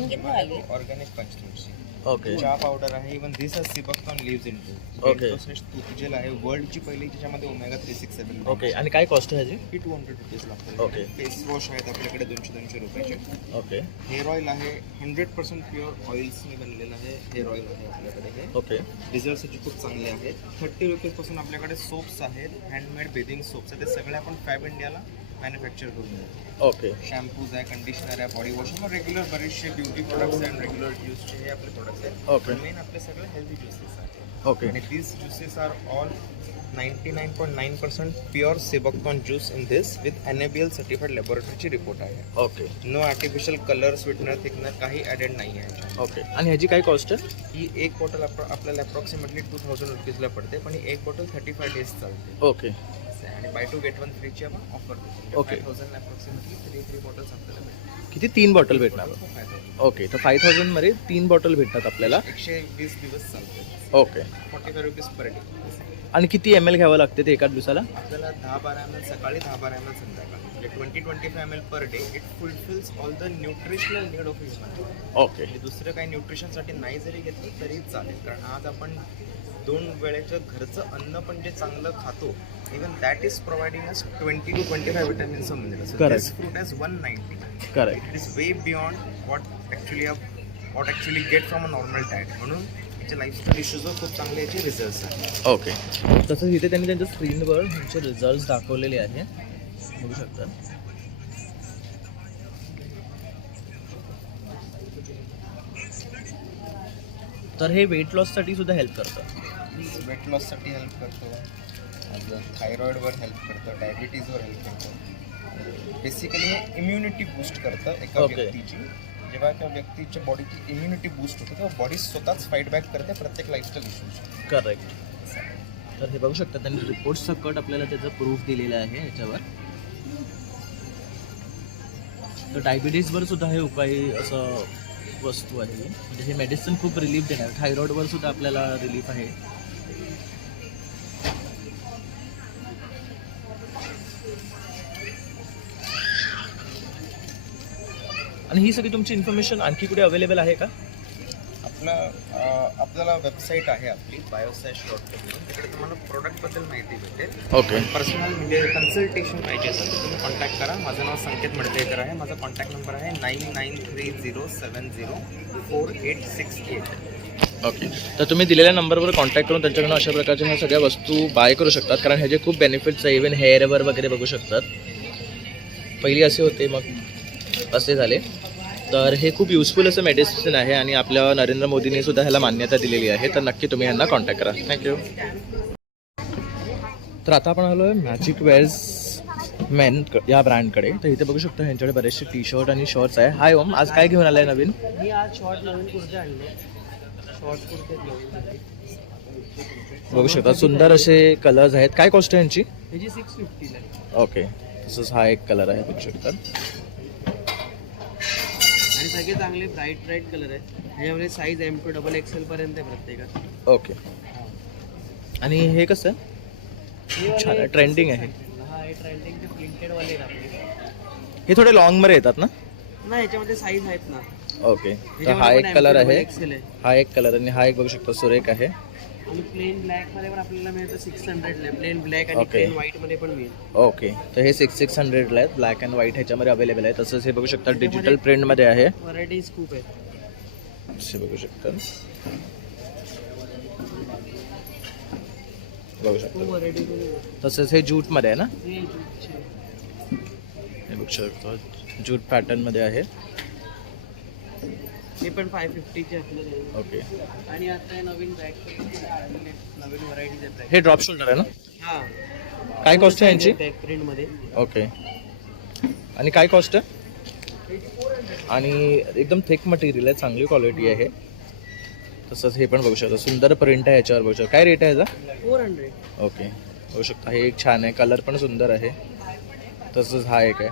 ऑर्गॅनिक पंचतुळशी. ओके, चहा पावडर आहे. Even this are sea buckthorn leaves in two. Okay. Tooth gel आहे, वर्ल्डची पहिली, ज्याच्यामध्ये ओमेगा 367. ओके, आणि काय कॉस्ट आहे ह्याची? ही 200 रुपीज लागते. Okay. फेस वॉश आहेत आपल्याकडे 200 रुपयाचे. ओके, हेअर ऑइल आहे 100% प्युअर ऑइल्सनी बनलेलं आहे. हेअर ऑइल आहे आपल्याकडे. हे ओके, रिझल्ट्स याचे खूप चांगले आहेत. 30 रुपीजपासून आपल्याकडे सोप्स आहेत, हँडमेड बेदिंग सोप्स आहेत. ते सगळे आपण फॅब इंडियाला मॅन्युफॅक्चर करून देतो. ओके, शॅम्पूज आहे, कंडिशनर आहे, बॉडी वॉश, मग रेग्युलर बरेचसे ब्युटी प्रोडक्ट्स आणि रेग्युलर यूजचे हे आपले प्रोडक्ट्स आहेत. ओके, मेन आपले सगळे हेल्दी ज्युसेस आहेत. ओके, आणि these juices are all 99.9% pure Ciboxone juice in this with NABL certified laboratory report आहे. Okay, no artificial colour, sweetener, thickener काही ॲडेड नाही आहे. ओके. आणि ह्याची काय कॉस्ट आहे? ही एक बॉटल आपल्याला अप्रॉक्सिमेटली 2000 रुपीजला पडते, पण ही एक बॉटल 35 डेज चालते. ओके, आणि बाय 2 get 1 फ्रीची आपण ऑफर देतो. Okay. 5000 अप्रॉक्सिमेटली 3 बॉटल्स आपल्याला भेटतात. किती? 3 बॉटल भेटणार? 5000. ओके, तर 5000 मध्ये 3 बॉटल भेटतात आपल्याला. 120 दिवस चालते. Okay, 45 rupees per day. आणि किती ml घ्यावं लागते ते एका दिवसाला? आपल्याला 10-12 ml सकाळी, 10-12 ml संध्याकाळी, म्हणजे 20-25 ml per day. It fulfils all the nutritional need of human. Okay, म्हणजे दुसरं काही न्यूट्रिशनसाठी नाही जरी घेतलं तरी चालेल. कारण आज आपण 2 वेळेचं घरचं अन्न पण जे चांगलं खातो, even that is providing us 20 to 25 vitamins मिळतात. So this fruit has 190. Correct. It is way beyond what actually get from a normal diet. म्हणून याचे लाईफस्टाईल इश्यूजवर खूप चांगले याचे रिझल्ट्स आहेत. ओके, तसंच इथे त्यांनी त्यांच्या स्क्रीनवर ह्यांचे रिझल्ट दाखवलेले आहे बघू शकता. तर हे वेट लॉससाठी सुद्धा हेल्प करतं. वेट लॉससाठी हेल्प करतो, आपलं थायरॉइडवर हेल्प करतं, डायबिटीजवर हेल्प करतं. बेसिकली हे इम्युनिटी बूस्ट करतं एका Okay. व्यक्तीची. जेव्हा एका व्यक्तीच्या बॉडीची इम्युनिटी बूस्ट होते तेव्हा बॉडी स्वतःच फाईट बॅक करते प्रत्येक लाईफस्टाईल इश्यूज. करेक्ट. तर हे बघू शकता त्यांनी रिपोर्ट सकट आपल्याला त्याचा प्रूफ दिलेला आहे याच्यावर. तर डायबिटीजवर सुद्धा हे उपाय असं वस्तू आहे, म्हणजे हे मेडिसिन खूप रिलीफ देणार. थायरॉइडवर सुद्धा आपल्याला रिलीफ आहे. आणि ही सगळी तुमची इन्फॉर्मेशन आणखी कुठे अवेलेबल आहे का? आपल्याला वेबसाईट आहे आपली biosash.com. तिकडे तुम्हाला प्रोडक्टबद्दल माहिती भेटेल. ओके. पर्सनल म्हणजे कन्सल्टेशन पाहिजे असेल तर तुम्ही कॉन्टॅक्ट करा. माझं नाव संकेत मडकेकर आहे. माझा कॉन्टॅक्ट नंबर आहे 9930704868. ओके. तर तुम्ही दिलेल्या नंबरवर कॉन्टॅक्ट करून त्यांच्याकडून अशा प्रकारच्या ह्या सगळ्या वस्तू बाय करू शकतात, कारण ह्याचे खूप बेनिफिट्स आहे. इव्हन हेअरवर वगैरे बघू शकतात. पहिली असे होते, मग असे झाले. तर हे खूप युजफुल असं मेडिसिन आहे आणि आपल्या नरेंद्र मोदींनी सुद्धा ह्याला मान्यता दिलेली आहे. तर नक्की तुम्ही यांना कॉन्टॅक्ट करा. थँक्यू. तर आता आपण आलो आहे मॅजिक वेअर्स मेन या ब्रँडकडे. तर इथे बघू शकता ह्यांच्याकडे बरेचसे टी शर्ट आणि शॉर्ट्स आहे. हाय ओम, आज काय घेऊन आलाय नवीन? मी आज शॉर्ट नवीन कुर्ते आणले. शॉर्ट कुर्ते नवीन बघू शकता सुंदर असे कलर्स आहेत. काय कॉस्ट आहे यांची? ह्याची 650 ला. ओके. तसंच हा एक कलर आहे बघू शकता. आणि सगळे चांगले ब्राईट कलर आहेत. ह्याच्यामध्ये साईज M2 XXL पर्यंत आहे प्रत्येकात. ओके. आणि हे कसं आहे? छान आहे, ट्रेंडिंग आहे. हा हे ट्रेंडिंगचे प्रिंटेड वाले आहेत आपले. हे थोडे लॉंगमध्ये येतात ना? नाही ह्याच्यामध्ये साईज आहेत ना. ओके. तर हा एक कलर आहे, XL आहे. हा एक कलर आणि हा एक बघू शकता सुरेख आहे. आणि प्लेन ब्लॅक मध्ये पण आपल्याला मिळतं 600 ला. प्लेन ब्लॅक आणि Okay. प्लेन व्हाईट मध्ये पण मिळेल. ओके. तर हे 600ला आहेत, ब्लॅक अँड व्हाईट ह्याच्यामध्ये अवेलेबल आहे. तसंच हे बघू शकता डिजिटल प्रिंटमध्ये आहे. व्हरायटीज खूप आहेत. असे बघू शकता. बघू शकता. खूप व्हरायटीज. तसंच हे ज्यूटमध्ये आहे ना? हे जूटचे. हे बघू शकता ज्यूट पॅटर्नमध्ये आहे. हे पण 550 चे आपल्याला. ओके. आणि आता हे नवीन बॅग नवीन व्हरायटीज आहेत. हे ड्रॉप शोल्डर आहे ना? हा. काय कॉस्ट आहे यांची? बॅक प्रिंट मध्ये. ओके. आणि काय कॉस्ट आहे? आणि एकदम थिक मटेरियल आहे, चांगली क्वालिटी आहे. तसंच हे पण बघू शकता सुंदर प्रिंट आहे याच्यावर. बघू शकता काय रेट आहे याचा? 400. ओके. बघू शकता हे एक छान आहे, कलर पण सुंदर आहे. तसंच हा एक आहे.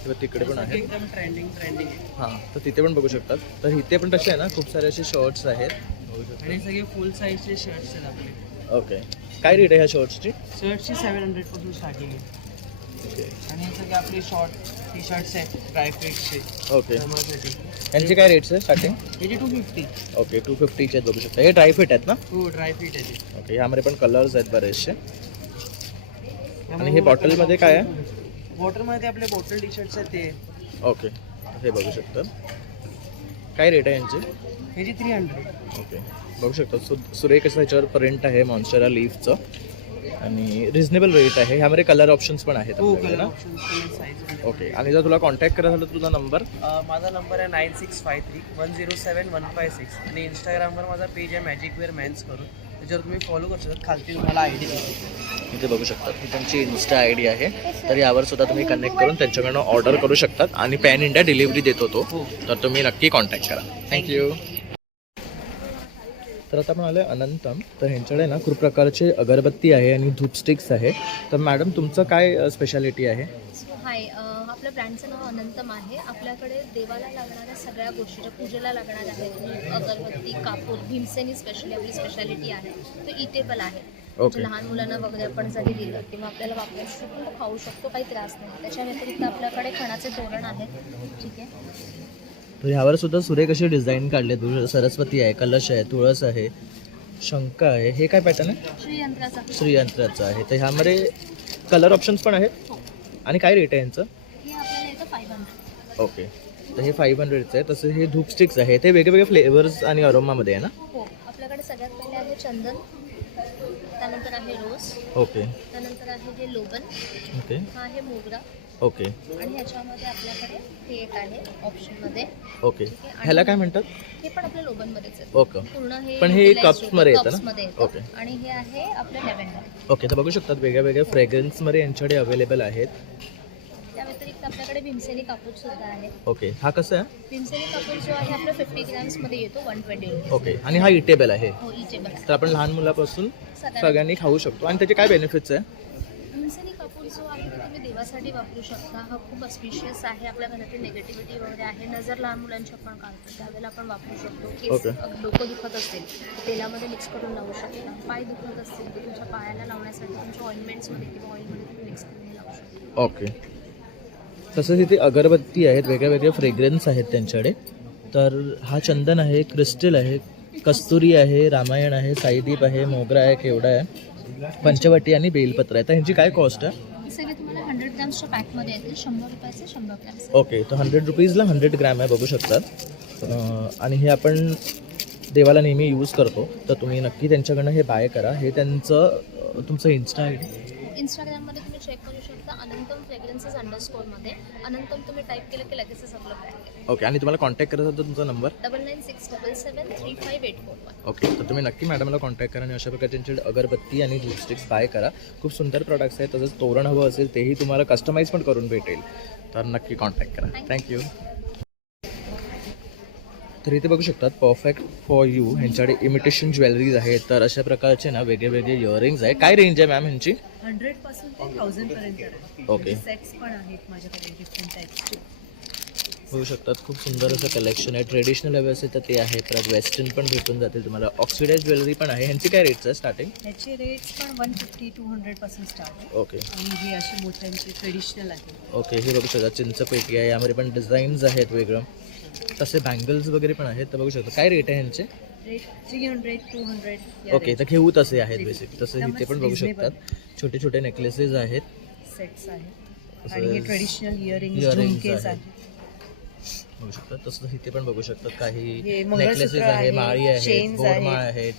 किंवा तिकडे पण आहे. एकदम ट्रेंडिंग आहे. हां, तर तिथे पण बघू शकतात. तर इथे पण तसे आहे ना खूप सारे असे शर्ट्स आहेत. बघू शकता. आणि सगळे फुल साईजचे शर्ट्स आहेत आपले. ओके. काय रेट आहे ह्या शर्ट्सची? शर्टची 700 पासून स्टार्टिंग आहे. ओके. आणि हे सगळे आपले शॉर्ट टी शर्ट्स आहेत ड्रायफ्रूटचे. ओके. त्यामध्ये यांची काय रेट्स आहे स्टार्टिंग? याचे 250. ओके. 250चे आहेत बघू शकता. हे ड्रायफिट आहेत ना? हो ड्रायफ्रूट आहे ते. ओके. ह्यामध्ये पण कलर्स आहेत बरेचसे. आणि हे बॉटलमध्ये काय आहे? बॉटलमध्ये आपले बॉटल टी शर्ट्स आहेत ते. ओके. हे बघू शकता. काय रेट आहे यांची? ह्याची 300. ओके. बघू शकता सुरेख असं ह्याच्यावर प्रिंट आहे मॉन्स्टेरा लीफचं आणि रिझनेबल रेट आहे. ह्यामध्ये कलर ऑप्शन्स पण आहेत हो आपल्याकडे कलर ना? Options size. ओके. आणि जर तुला कॉन्टॅक्ट करायचं झालं तर तुझा नंबर? माझा नंबर आहे 9653107156 आणि इंस्टाग्रामवर माझा पेज आहे मॅजिक वेअर मॅन्स करून. त्याच्यावर तुम्ही फॉलो करू शकता. खालती तुम्हाला आय डी देते. इथे बघू शकता ही त्यांची इन्स्टा आय डी आहे. तर यावर सुद्धा तुम्ही कनेक्ट करून त्यांच्याकडनं ऑर्डर करू शकतात आणि पॅन इंडिया डिलिव्हरी देत होतो. तर तुम्ही नक्की कॉन्टॅक्ट करा. थँक्यू. तर आता आपण आलो आहे अनंतम. तर ह्यांच्याकडे ना खूप प्रकारचे अगरबत्ती आहे आणि धूप स्टिक्स आहे. तर मॅडम तुमचं काय स्पेशालिटी आहे? हाय, आपल्या ब्रँडचं नाव अनंतम आहे. आपल्याकडे देवाला लागणाऱ्या सगळ्या गोष्टी पूजेला लागणाऱ्या आहेत. अगरबत्ती, कापूर, भीमसेनी स्पेशली आपली स्पेशालिटी आहे. तो इटेबल आहे. ओके. लहान मुलांना वगैरे आपण जरी दिलं किंवा आपल्याला वापरू शकतो, तो खाऊ शकतो, काही त्रास नाही. त्याच्या व्यतिरिक्त आपल्याकडे खणाचे तोरण आहेत. ठीक आहे. तर ह्यावर सुद्धा सुरेख असे डिझाईन काढले. सरस्वती आहे, कलश आहे, तुळस आहे, शंख आहे. हे काय पॅटर्न आहे? श्रीयंत्राचा. श्रीयंत्राचं आहे. तर ह्यामध्ये कलर ऑप्शन्स पण आहेत. आणि काय रेट आहे यांचं? हे आपल्याला येतं 500. ओके. तर हे 500चं आहे. तसं हे धूप स्टिक्स आहे ते वेगवेगळे फ्लेवर्स आणि अरोमामध्ये आहे ना? हो. आपल्याकडे सगळ्यात पहिले आहे चंदन, त्यानंतर आहे रोज, ओके त्यानंतर आहे हे लोबन, ओके हा आहे मोगरा ओके आणि ह्याच्यामध्ये आपल्याकडे हे एक आहे ऑप्शनमध्ये. ओके ह्याला काय म्हणतात? हे पण आपल्या लोबनमध्येच आहे. ओके पूर्ण हे पण हे utilized कप्समध्ये होतं, येतं ना? कप्समध्ये येतं. ओके. आणि हे आहे आपलं लॅव्हेंडर. ओके तर बघू शकतात वेगळ्या वेगळ्या फ्रेग्रन्समध्ये यांच्याकडे अवेलेबल आहेत. त्या व्यतिरिक्त आपल्याकडे भीमसेनी कापूस सुद्धा आहे. ओके हा कसा आहे? भीमसेनी कापूस जो आहे आपला 50 ग्रॅम्समध्ये येतो 120 रुपीज. ओके आणि हा इटेबल आहे, हो इटेबल आहे. तर आपण लहान मुलापासून सगळ्यांना सगळ्यांनी खाऊ शकतो. आणि त्याचे काय बेनिफिट्स आहे? भीमसेनी कापूस जो आहे तो तुम्ही देवासाठी वापरू शकता. हा खूप ऑस्पिशियस आहे. आपल्या घरातील निगेटिव्हिटी वगैरे आहे, नजर लहान मुलांची आपण काढतो त्यावेळेला आपण वापरू शकतो. केस ओके. डोकं दुखत असेल तर तेलामध्ये मिक्स करून लावू शकता. पाय दुखत असतील तर तुमच्या पायाला लावण्यासाठी तुमच्या ऑइंटमेंट्समध्ये किंवा ऑइलमध्ये तुम्ही मिक्स करून लावू शकता. ओके तसंच इथे अगरबत्ती आहेत, वेगळ्या वेगळ्या फ्रेग्रन्स आहेत त्यांच्याकडे. तर हा चंदन आहे, क्रिस्टल आहे, कस्तुरी आहे, रामायण आहे, साईदीप आहे, मोगरा आहे, केवडा आहे, पंचवटी आणि बेलपत्र आहे. तर ह्यांची काय कॉस्ट आहे? हे सगळे तुम्हाला 100 ग्रॅम्सच्या पॅकमध्ये येतील. 100 रुपयाचे 100 ग्रॅम्स. ओके तर 100 रुपीजला 100 ग्रॅम आहे बघू शकतात. आणि हे आपण देवाला नेहमी यूज करतो, तर तुम्ही नक्की त्यांच्याकडनं हे बाय करा. हे त्यांचं तुमचं इन्स्टा आय डी इंस्टाग्राममध्ये तुम्ही चेक करू शकता. अनंतम फ्रेग्रन्सेस _मध्ये अनंतम तुम्ही टाईप केलं की लगेचच आपलं पॅक. ओके आणि तुम्हाला कॉन्टॅक्ट करायचा तर तुमचा नंबर 9967735841. ओके तर तुम्ही नक्की मॅडमला कॉन्टॅक्ट करा आणि अशा प्रकारचे त्यांची अगरबत्ती आणि लिपस्टिक्स बाय करा. खूप सुंदर प्रॉडक्ट्स आहेत. तसंच तोरण हवं असेल तेही तुम्हाला कस्टमाइज पण करून भेटेल, तर नक्की कॉन्टॅक्ट करा. थँक्यू. तर इथे बघू शकतात परफेक्ट फॉर यू ह्यांच्याकडे इमिटेशन ज्वेलरीज आहेत. तर अशा प्रकारचे ना वेगळे वेगळे इयरिंग्स आहे. काय रेंज आहे मॅम ह्यांची? 100 पासून ते 1000 पर्यंत आहे. ओके सेट्स पण आहेत माझ्याकडे डिफरंट टाईपचे. बघू शकतात खूप सुंदर असं कलेक्शन आहे. ट्रेडिशनल हवे असेल तर ते आहे, परत वेस्टर्न पण भेटून जातील तुम्हाला. ऑक्सिडाइज ज्वेलरी पण आहे. ह्यांची काय रेट्स आहे स्टार्टिंग? ह्याचे रेट्स पण 150-200 पासून स्टार्ट आहे. ओके आणि हे असे मोठ्यांचे ट्रेडिशनल आहे. ओके हे बघू शकता चिंचपेटी आहे, यामध्ये पण डिझाईन्स आहेत वेगळं. तसे बँगल्स वगैरे पण आहेत. तर बघू शकता काय रेट आहे ह्यांचे? रेट 300-200. ओके तर घेऊ तसे आहेत बेसिक. तसं इथे पण बघू शकतात छोटे छोटे नेकलेसेस आहेत, सेट्स आहेत आणि हे ट्रेडिशनल इयरिंग्स Earrings झुमकेस आहेत. आहेत. बघू शकतात. तसंच इथे पण बघू शकतात काही हे मंगळसूत्र नेकलेसेस आहे, आहे, माळी आहेत, chains बोरमाळ आहेत. आहेत.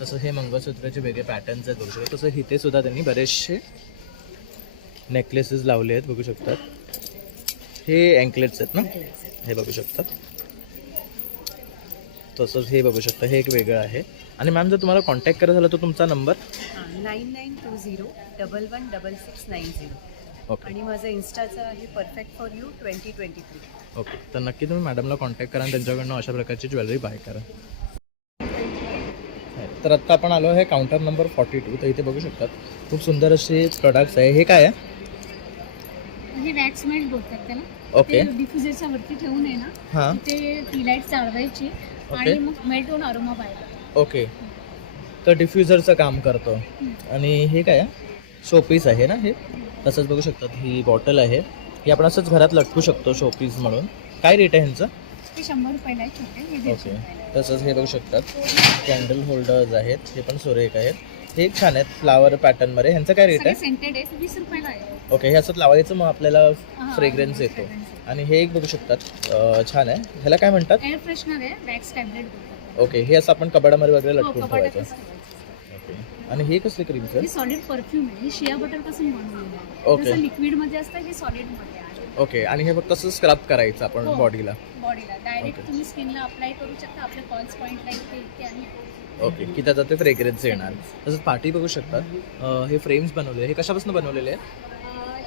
तसं हे मंगळसूत्राचे वेगळे पॅटर्न्स आहेत बघू शकतात. तसं इथे सुद्धा त्यांनी बरेचसे नेकलेसेस लावले आहेत बघू शकतात. हे अँकलेट्स आहेत ना, हे बघू शकतात. तसंच हे बघू शकता, हे एक वेगळं आहे. आणि मॅम जर तुम्हाला कॉन्टॅक्ट करायचा झाला तर तुमचा नंबर 9920116690. ओके आणि माझं इन्स्टाचं आहे परफेक्ट फॉर यू 2023. ओके तर नक्की तुम्ही मॅडमला कॉन्टॅक्ट करा आणि त्यांच्याकडनं अशा प्रकारची ज्वेलरी बाय करा. तर आत्ता आपण आलो आहे काउंटर नंबर 42. तर इथे बघू शकतात खूप सुंदर असे प्रोडक्ट्स आहे. हे काय आहे? हे वॅक्स मेल्ट बोलतात त्याला. ओके डिफ्युजरच्या वरती ठेवून आहे ना, हां ते टी लाईट चालवायची आणि मग मेल्ट होऊन अरोमा बाहेर. ओके तर डिफ्युजरचं काम करतो. आणि हे काय आहे? शोपीस आहे ना हे. तसंच बघू शकतात ही बॉटल आहे, ही आपण असंच घरात लटकू शकतो शोपीस म्हणून. काय रेट आहे ह्यांचं? ते 100 रुपयाला आहे छोटे, हे 150 ओके रुपयाला आहे. तसंच हे बघू शकतात कॅन्डल होल्डर्स आहेत, हे पण सुरेख आहेत. हे एक छान आहेत फ्लावर पॅटर्नमध्ये. ह्यांचं काय रेट सगळे आहे? सेंटेड आहेत, 20 रुपयाला आहे. ओके हे असं लावायचं मग आपल्याला हां, फ्रेग्रन्स येतो. fragrance. आणि हे एक बघू शकतात छान आहे. ह्याला काय म्हणतात? एअर फ्रेशनर आहे, वॅक्स टॅबलेट बोलतात. ओके हे असं आपण कबाडामध्ये वगैरे हो, लटकून कपाटातच ठेवायचं. ठेवायचं. ओके आणि हे कसले क्रीमचं? हे सॉलिड परफ्यूम आहे, हे शिया बटर पासून बनवलेलं आहे. ओके. जसं लिक्विड मध्ये असतं, हे सॉलिड मध्ये आहे. ओके आणि हे फक्त असं स्क्रब करायचं आपण हो. बॉडीला. बॉडीला डायरेक्ट ओके. तुम्ही स्किनला अप्लाय करू शकता. आपल्या पॉल्स पॉईंटला इथे आणि ओके की त्याचा ते फ्रेग्रन्स येणार. तसंच पार्टी बघू शकतात. हे फ्रेम्स बनवले, हे कशापासून बनवलेले आहे?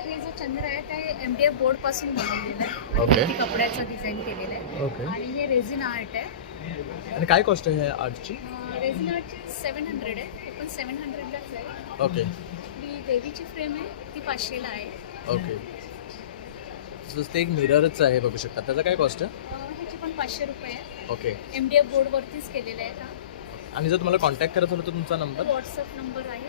हे जो चंद्र आहे ते MDF बोर्ड पासून बनवलेलं आहे. ओके. आणि कपड्याचं डिझाईन केलेलं आहे. ओके आणि हे रेझिन आर्ट आहे. आणि काय कॉस्ट आहे ह्या आर्टची? रेझिन आर्टची 700 आहे, हे पण 700लाच आहे. ओके ही देवीची फ्रेम आहे, ती 500ला आहे. ओके तसंच ते एक मिररच आहे बघू शकतात. त्याचा काय कॉस्ट आहे? ह्याची पण 500 रुपये आहे. ओके MDF बोर्डवरतीच केलेलं आहे का. आणि जर तुम्हाला कॉन्टॅक्ट करायचं झालं तर तुमचा नंबर? व्हॉट्सअप नंबर आहे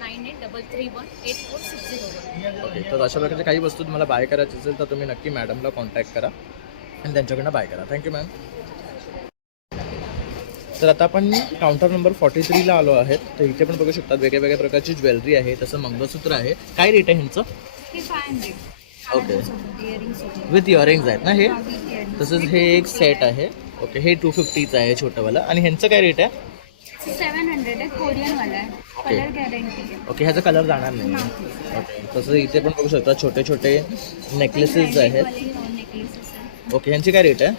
9833184601. ओके तर अशा प्रकारच्या काही वस्तू तुम्हाला बाय करायची असेल तर तुम्ही नक्की मॅडमला कॉन्टॅक्ट करा आणि त्यांच्याकडनं बाय करा. Thank you ma'am. तर आता आपण काउंटर नंबर 43ला आलो आहेत. तर इथे पण बघू शकतात वेगळ्या वेगळ्या प्रकारची ज्वेलरी आहे. तसं मंगळसूत्र आहे. काय रेट आहे ह्यांचं? हे 500. ओके इयरिंग्स विथ इयरिंग्स आहेत ना हे. तसंच हे एक सेट आहे. ओके हे 250चं आहे छोटंवालं. आणि ह्यांचं काय रेट आहे? 700 आहे, कोरियन वाला आहे. ओके कलर गॅरंटी आहे. ओके, ह्याचा कलर जाणार नाही. ओके, तसं इथे पण बघू शकता छोटे छोटे नेकलेसेस आहेत. नेकलेसेस आहे. ओके, ह्यांची काय रेट आहे? हे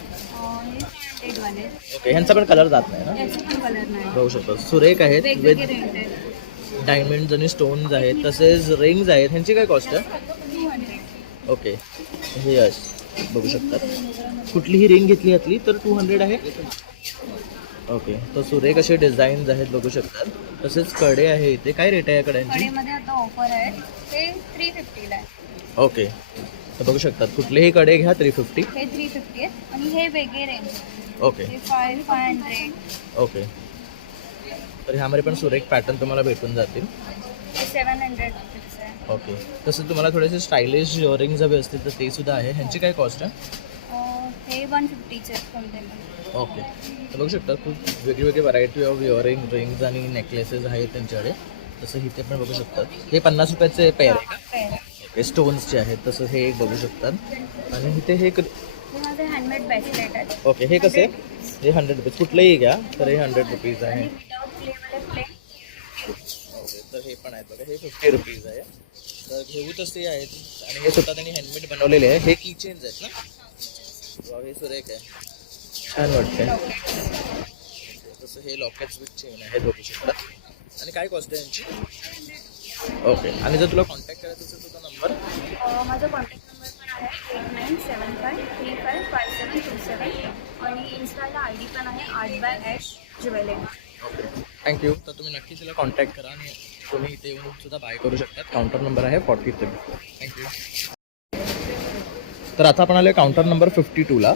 500 वाले. ओके, ह्यांचा पण कलर जात नाही ना? याचे पण कलर नाही. बघू शकतो सुरेख आहेत वेगवेगळे विथ रेंट आहे. डायमंड्स आणि स्टोन्स आहेत, तसेच रिंग्स आहेत. ह्यांची काय कॉस्ट आहे? 200. ओके, हे यश बघू शकतात. कुठलीही रिंग घेतली यातली तर 200 आहे. ओके, तर सुरेख असे डिझाईन्स आहेत बघू शकतात. तसेच कडे आहे इथे. काय रेट आहे या कड्यांची? कडेमध्ये आता ऑफर आहे, ते 350 ला आहे. ओके, तर बघू शकतात कुठलेही कडे घ्या 350. हे 350 आहे आणि हे वेगळे रेंज आहे. ओके हे 500. ओके, तर ह्यामध्ये पण सुरेख पॅटर्न तुम्हाला भेटून जातील. हे 700 रुपीज आहे. ओके, तसं तुम्हाला थोडेसे स्टायलिश इयरिंग्ज हवे असतील तर ते सुद्धा आहे. ह्यांची काय कॉस्ट आहे? हे 150चे आहेत कोणते पण. ओके, तर बघू शकता खूप वेगळी व्हरायटी ऑफ इयरिंग रिंग्ज आणि नेकलेसेस आहेत त्यांच्याकडे. तसं इथे पण बघू शकतात. हे 50 रुपयाचे पेअर आहे का? पेअर. ओके, स्टोन्सचे आहेत. तसं हे एक बघू शकतात. आणि इथे हे हे माझे हँडमेड ब्रेसलेट आहेत. ओके, हे कसे? हे 100 रुपीज. कुठलंही घ्या तर हे 100 रुपीज आहे. Without प्लेवाले plain. ओके, तर हे पण आहेत बघा, हे 50 रुपीज आहे. तर घेऊ तसे आहेत. आणि हे स्वतः त्यांनी हँडमेड बनवलेले आहे. हे की चेन्स आहेत ना? वा, हे सुरेख आहे, छान वाटतंय. तसं हे लॉकेट्स विथ चेन आहेत बघू शकतात. आणि काय कॉस्ट आहे यांची? ओके, आणि जर तुला कॉन्टॅक्ट करायचं असेल तुझा नंबर? माझा कॉन्टॅक्ट नंबर पण आहे 8975355727 आणि इन्स्टाला ID पण आहे art/ash ज्वेलरी. Okay, thank you. तर तुम्ही नक्की तिला कॉन्टॅक्ट करा आणि तुम्ही इथे येऊन सुद्धा बाय करू शकतात. काउंटर नंबर आहे 43. थँक्यू. तर आता आपण आलो काउंटर नंबर 52ला.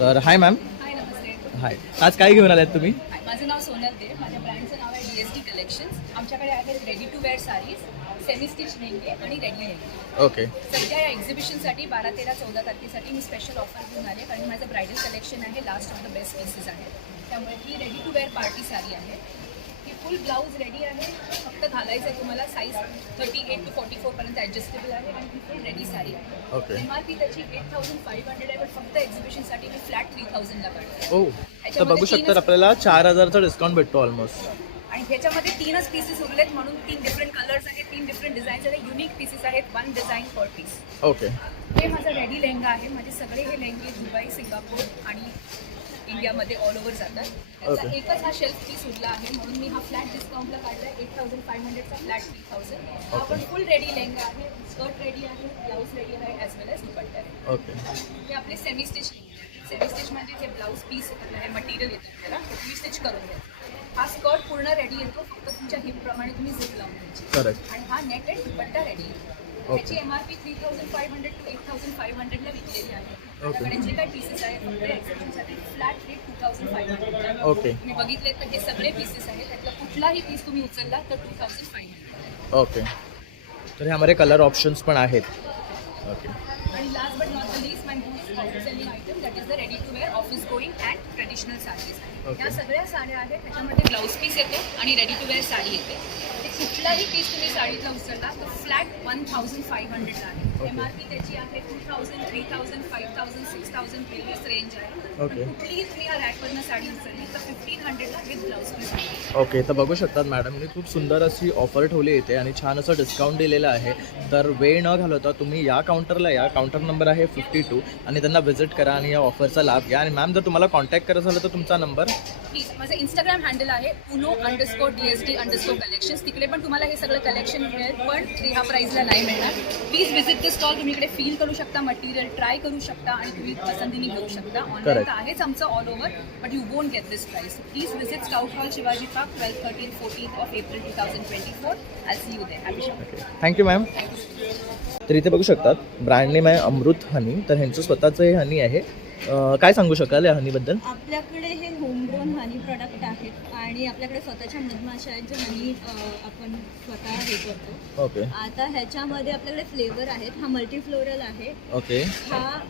तर हाय मॅम. हाय, नमस्ते. हाय, आज काय घेऊन आलात तुम्ही? माझं नाव सोनल दे. माझ्या ब्रँडचं नाव आहे DSD कलेक्शन्स. आमच्याकडे आहेत ready to wear saris, semi stitch lehenga आणि रेडी लेंगे. ओके, सध्या या एक्झिबिशनसाठी 12, 13, 14 तारखेसाठी मी स्पेशल ऑफर घेऊन आले, कारण माझं ब्रायडल कलेक्शन आहे. Last of the best pieces आहेत. त्यामुळे ही ready to wear party sari आहे. ही फुल ब्लाऊज रेडी आहे. फक्त घालायचं आहे तुम्हाला. साईज 38 to 44 पर्यंत ॲडजस्टेबल आहे आणि ही फुल रेडी साडी आहे. ओके. MRP त्याची 8500 आहे, पण फक्त एक्झिबिशनसाठी मी फ्लॅट 3000ला काढते. ओ, तर बघू शकतात आपल्याला 4000चा डिस्काउंट भेटतो ऑलमोस्ट. आणि ह्याच्यामध्ये 3च पीसेस उरलेत, म्हणून 3 डिफरंट कलर्स आहेत, 3 डिफरंट डिझाईन्स आहेत. युनिक पीसेस आहेत, 1 डिझाईन पर पीस. ओके, हे माझं रेडी लेहंगा आहे. माझे सगळे हे लेहंगे दुबई, सिंगापूर आणि इंडियामध्ये ऑल ओव्हर जातात. त्याचा Okay. एकच हा शेल्फ पीस उरला आहे, म्हणून मी हा फ्लॅट डिस्काउंटला काढला आहे. 8500चा फ्लॅट 3000. हा पण फुल रेडी लेहंगा आहे. स्कर्ट रेडी आहे, ब्लाऊज रेडी आहे, ॲज वेल एज दुपट्टा आहे. ओके, हे आपले सेमी स्टिच सेमी स्टिच म्हणजे हे ब्लाऊज पीस येतात, हे मटेरियल येतं त्याला तुम्ही स्टिच करून द्या. हा स्कर्ट पूर्ण रेडी येतो, फक्त तुमच्या हिपप्रमाणे तुम्ही झिप लावून द्यायची. करेक्ट. आणि हा नेट अँड दुपट्टा रेडी येतो. त्याची MRP 3500 to 8500ला विकलेली आहे. आपल्याकडे जे काही पीसेस आहेत फक्त एक्झिबिशनसाठी फ्लॅट रेट 2500. ओके, तुम्ही बघितले तर हे सगळे पीसेस आहेत. त्यातला कुठलाही पीस तुम्ही उचलला तर 2500. ओके. तर ह्यामध्ये कलर ऑप्शन्स पण आहेत. ओके, आणि last but not the least my most selling item that is the ready to wear office going and traditional saris. Okay. या सगळ्या साड्या आहेत. त्याच्यामध्ये ब्लाऊज पीस येतो आणि रेडी टू वेअर साडी येते. ते कुठलाही पीस तुम्ही साडीतला उचलला तर फ्लॅट 1500ला आहे. MRP त्याची आहे 2000, 3000, 5000, 6000 वेरियस रेंज आहे. Okay. कुठलीही तुम्ही या रॅकवरनं साडी उचलली तर 1500ला विथ ब्लाऊज पीस आहे. ओके. तर बघू शकतात मॅडमने खूप सुंदर अशी ऑफर ठेवली येते आणि छान असं डिस्काउंट दिलेलं आहे. तर वेळ न घालवता तुम्ही या काउंटरला या. काउंटर नंबर आहे 52 आणि त्यांना व्हिजिट करा आणि या ऑफरचा लाभ घ्या. आणि मॅम जर तुम्हाला कॉन्टॅक्ट करायचं झालं तर तुमचा नंबर? प्लीज, माझं इंस्टाग्राम हँडल आहे uno_DSD_collections. तिकडे पण तुम्हाला हे सगळं कलेक्शन मिळेल, पण ह्या प्राईजला नाही मिळणार. Please visit the stall. तुम्ही इकडे फील करू शकता, मटेरियल ट्राय करू शकता आणि तुम्ही पसंतीने घेऊ शकता. Online Correct. तर आहेच आमचं all over, but you won't get this price. Please visit scout hall, Shivaji park, 12, 13, 14 of April 2024. I see you there. Happy shopping. Thank you ma'am. तर इथे बघू शकतात ब्रँड नेम आहे अमृत हनी. तर ह्यांचं स्वतःचं हे हनी आहे. काय सांगू शकाल या हनीबद्दल? आपल्याकडे हे होमग्रोन हनी प्रोडक्ट आहेत आणि आपल्याकडे स्वतःच्या मधमाशा आहेत जे हनी आपण स्वतः हे करतो. ओके. आता ह्याच्यामध्ये आपल्याकडे फ्लेवर आहेत. हा मल्टी फ्लोरल आहे. ओके. हा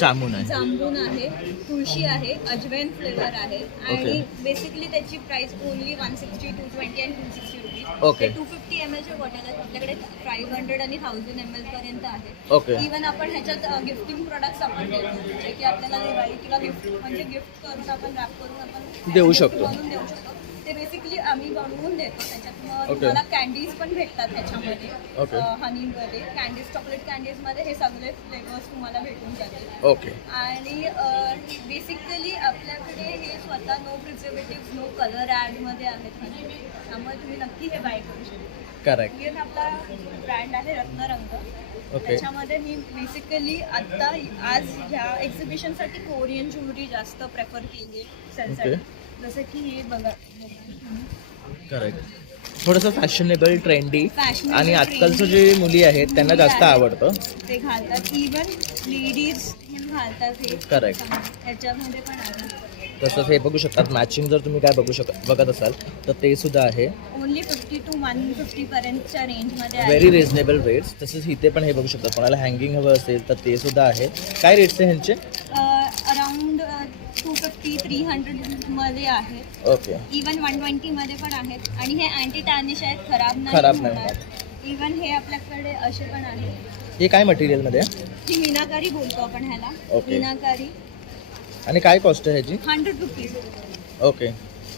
जामून आहे. जांबून आहे, तुळशी आहे, अजवैन फ्लेवर आहे आणि बेसिकली त्याची प्राइस ओनली 160, 220 आणि 260 रुपीज. ओके. 250 ml बॉटल आहेत. आपल्याकडे 500 आणि 1000 ml पर्यंत आहे. ओके. इवन आपण ह्याच्यात गिफ्टिंग प्रोडक्ट्स आपण देतो, जे की आपल्याला दिवाळी किंवा गिफ्ट म्हणजे गिफ्ट करून आपण रॅप करून आपण देऊ शकतो. बनवून देऊ शकतो. ते बेसिकली आम्ही बनवून देतो. त्याच्यात मग तुम्हाला कॅन्डीज पण भेटतात त्याच्यामध्ये Okay. हनीमध्ये कॅन्डीज चॉकलेट कॅन्डीजमध्ये हे सगळे फ्लेवर्स तुम्हाला भेटून जातील ओके आणि बेसिकली आपल्याकडे हे स्वतः नो प्रिझर्वेटिव्ह नो कलर ॲडमध्ये आहेत हनी त्यामुळे तुम्ही नक्की हे बाय करू शकता करेक्ट इवन आपला ब्रँड आहे रत्नरंग ओके त्याच्यामध्ये मी बेसिकली आता आज ह्या एक्झिबिशनसाठी कोरियन ज्वेलरी जास्त प्रेफर केली आहे जसं की हे बघा करेक्ट थोडंसं फॅशनेबल ट्रेंडी Fashionable, आणि आजकालचं जे मुली आहेत त्यांना मुली जास्त आहेत. आवडतं ते घालतात इवन लेडीज घालतात हे Correct. ह्याच्यामध्ये पण आहे तसंच हे बघू शकतात मॅचिंग जर तुम्ही काय बघत असाल तर ते सुद्धा आहे ओनली 50 to 150 पर्यंतच्या रेंजमध्ये व्हेरी रिझनेबल रेट्स तसंच इथे पण हे बघू शकतात कोणाला हँगिंग हवं असेल तर ते सुद्धा आहे काय रेट्स आहे ह्यांचे अराउंड 250-300 मध्ये आहेत ओके इवन 120 मध्ये पण आहेत आणि हे अँटी टार्निश आहेत खराब खराब नाही नाही होणार इवन हे आपल्याकडे असे पण आहेत हे काय मटेरियलमध्ये आहे ही मीनाकारी बोलतो आपण ह्याला Okay. मीनाकारी आणि काय कॉस्ट आहे ह्याची 100 रुपीज ओके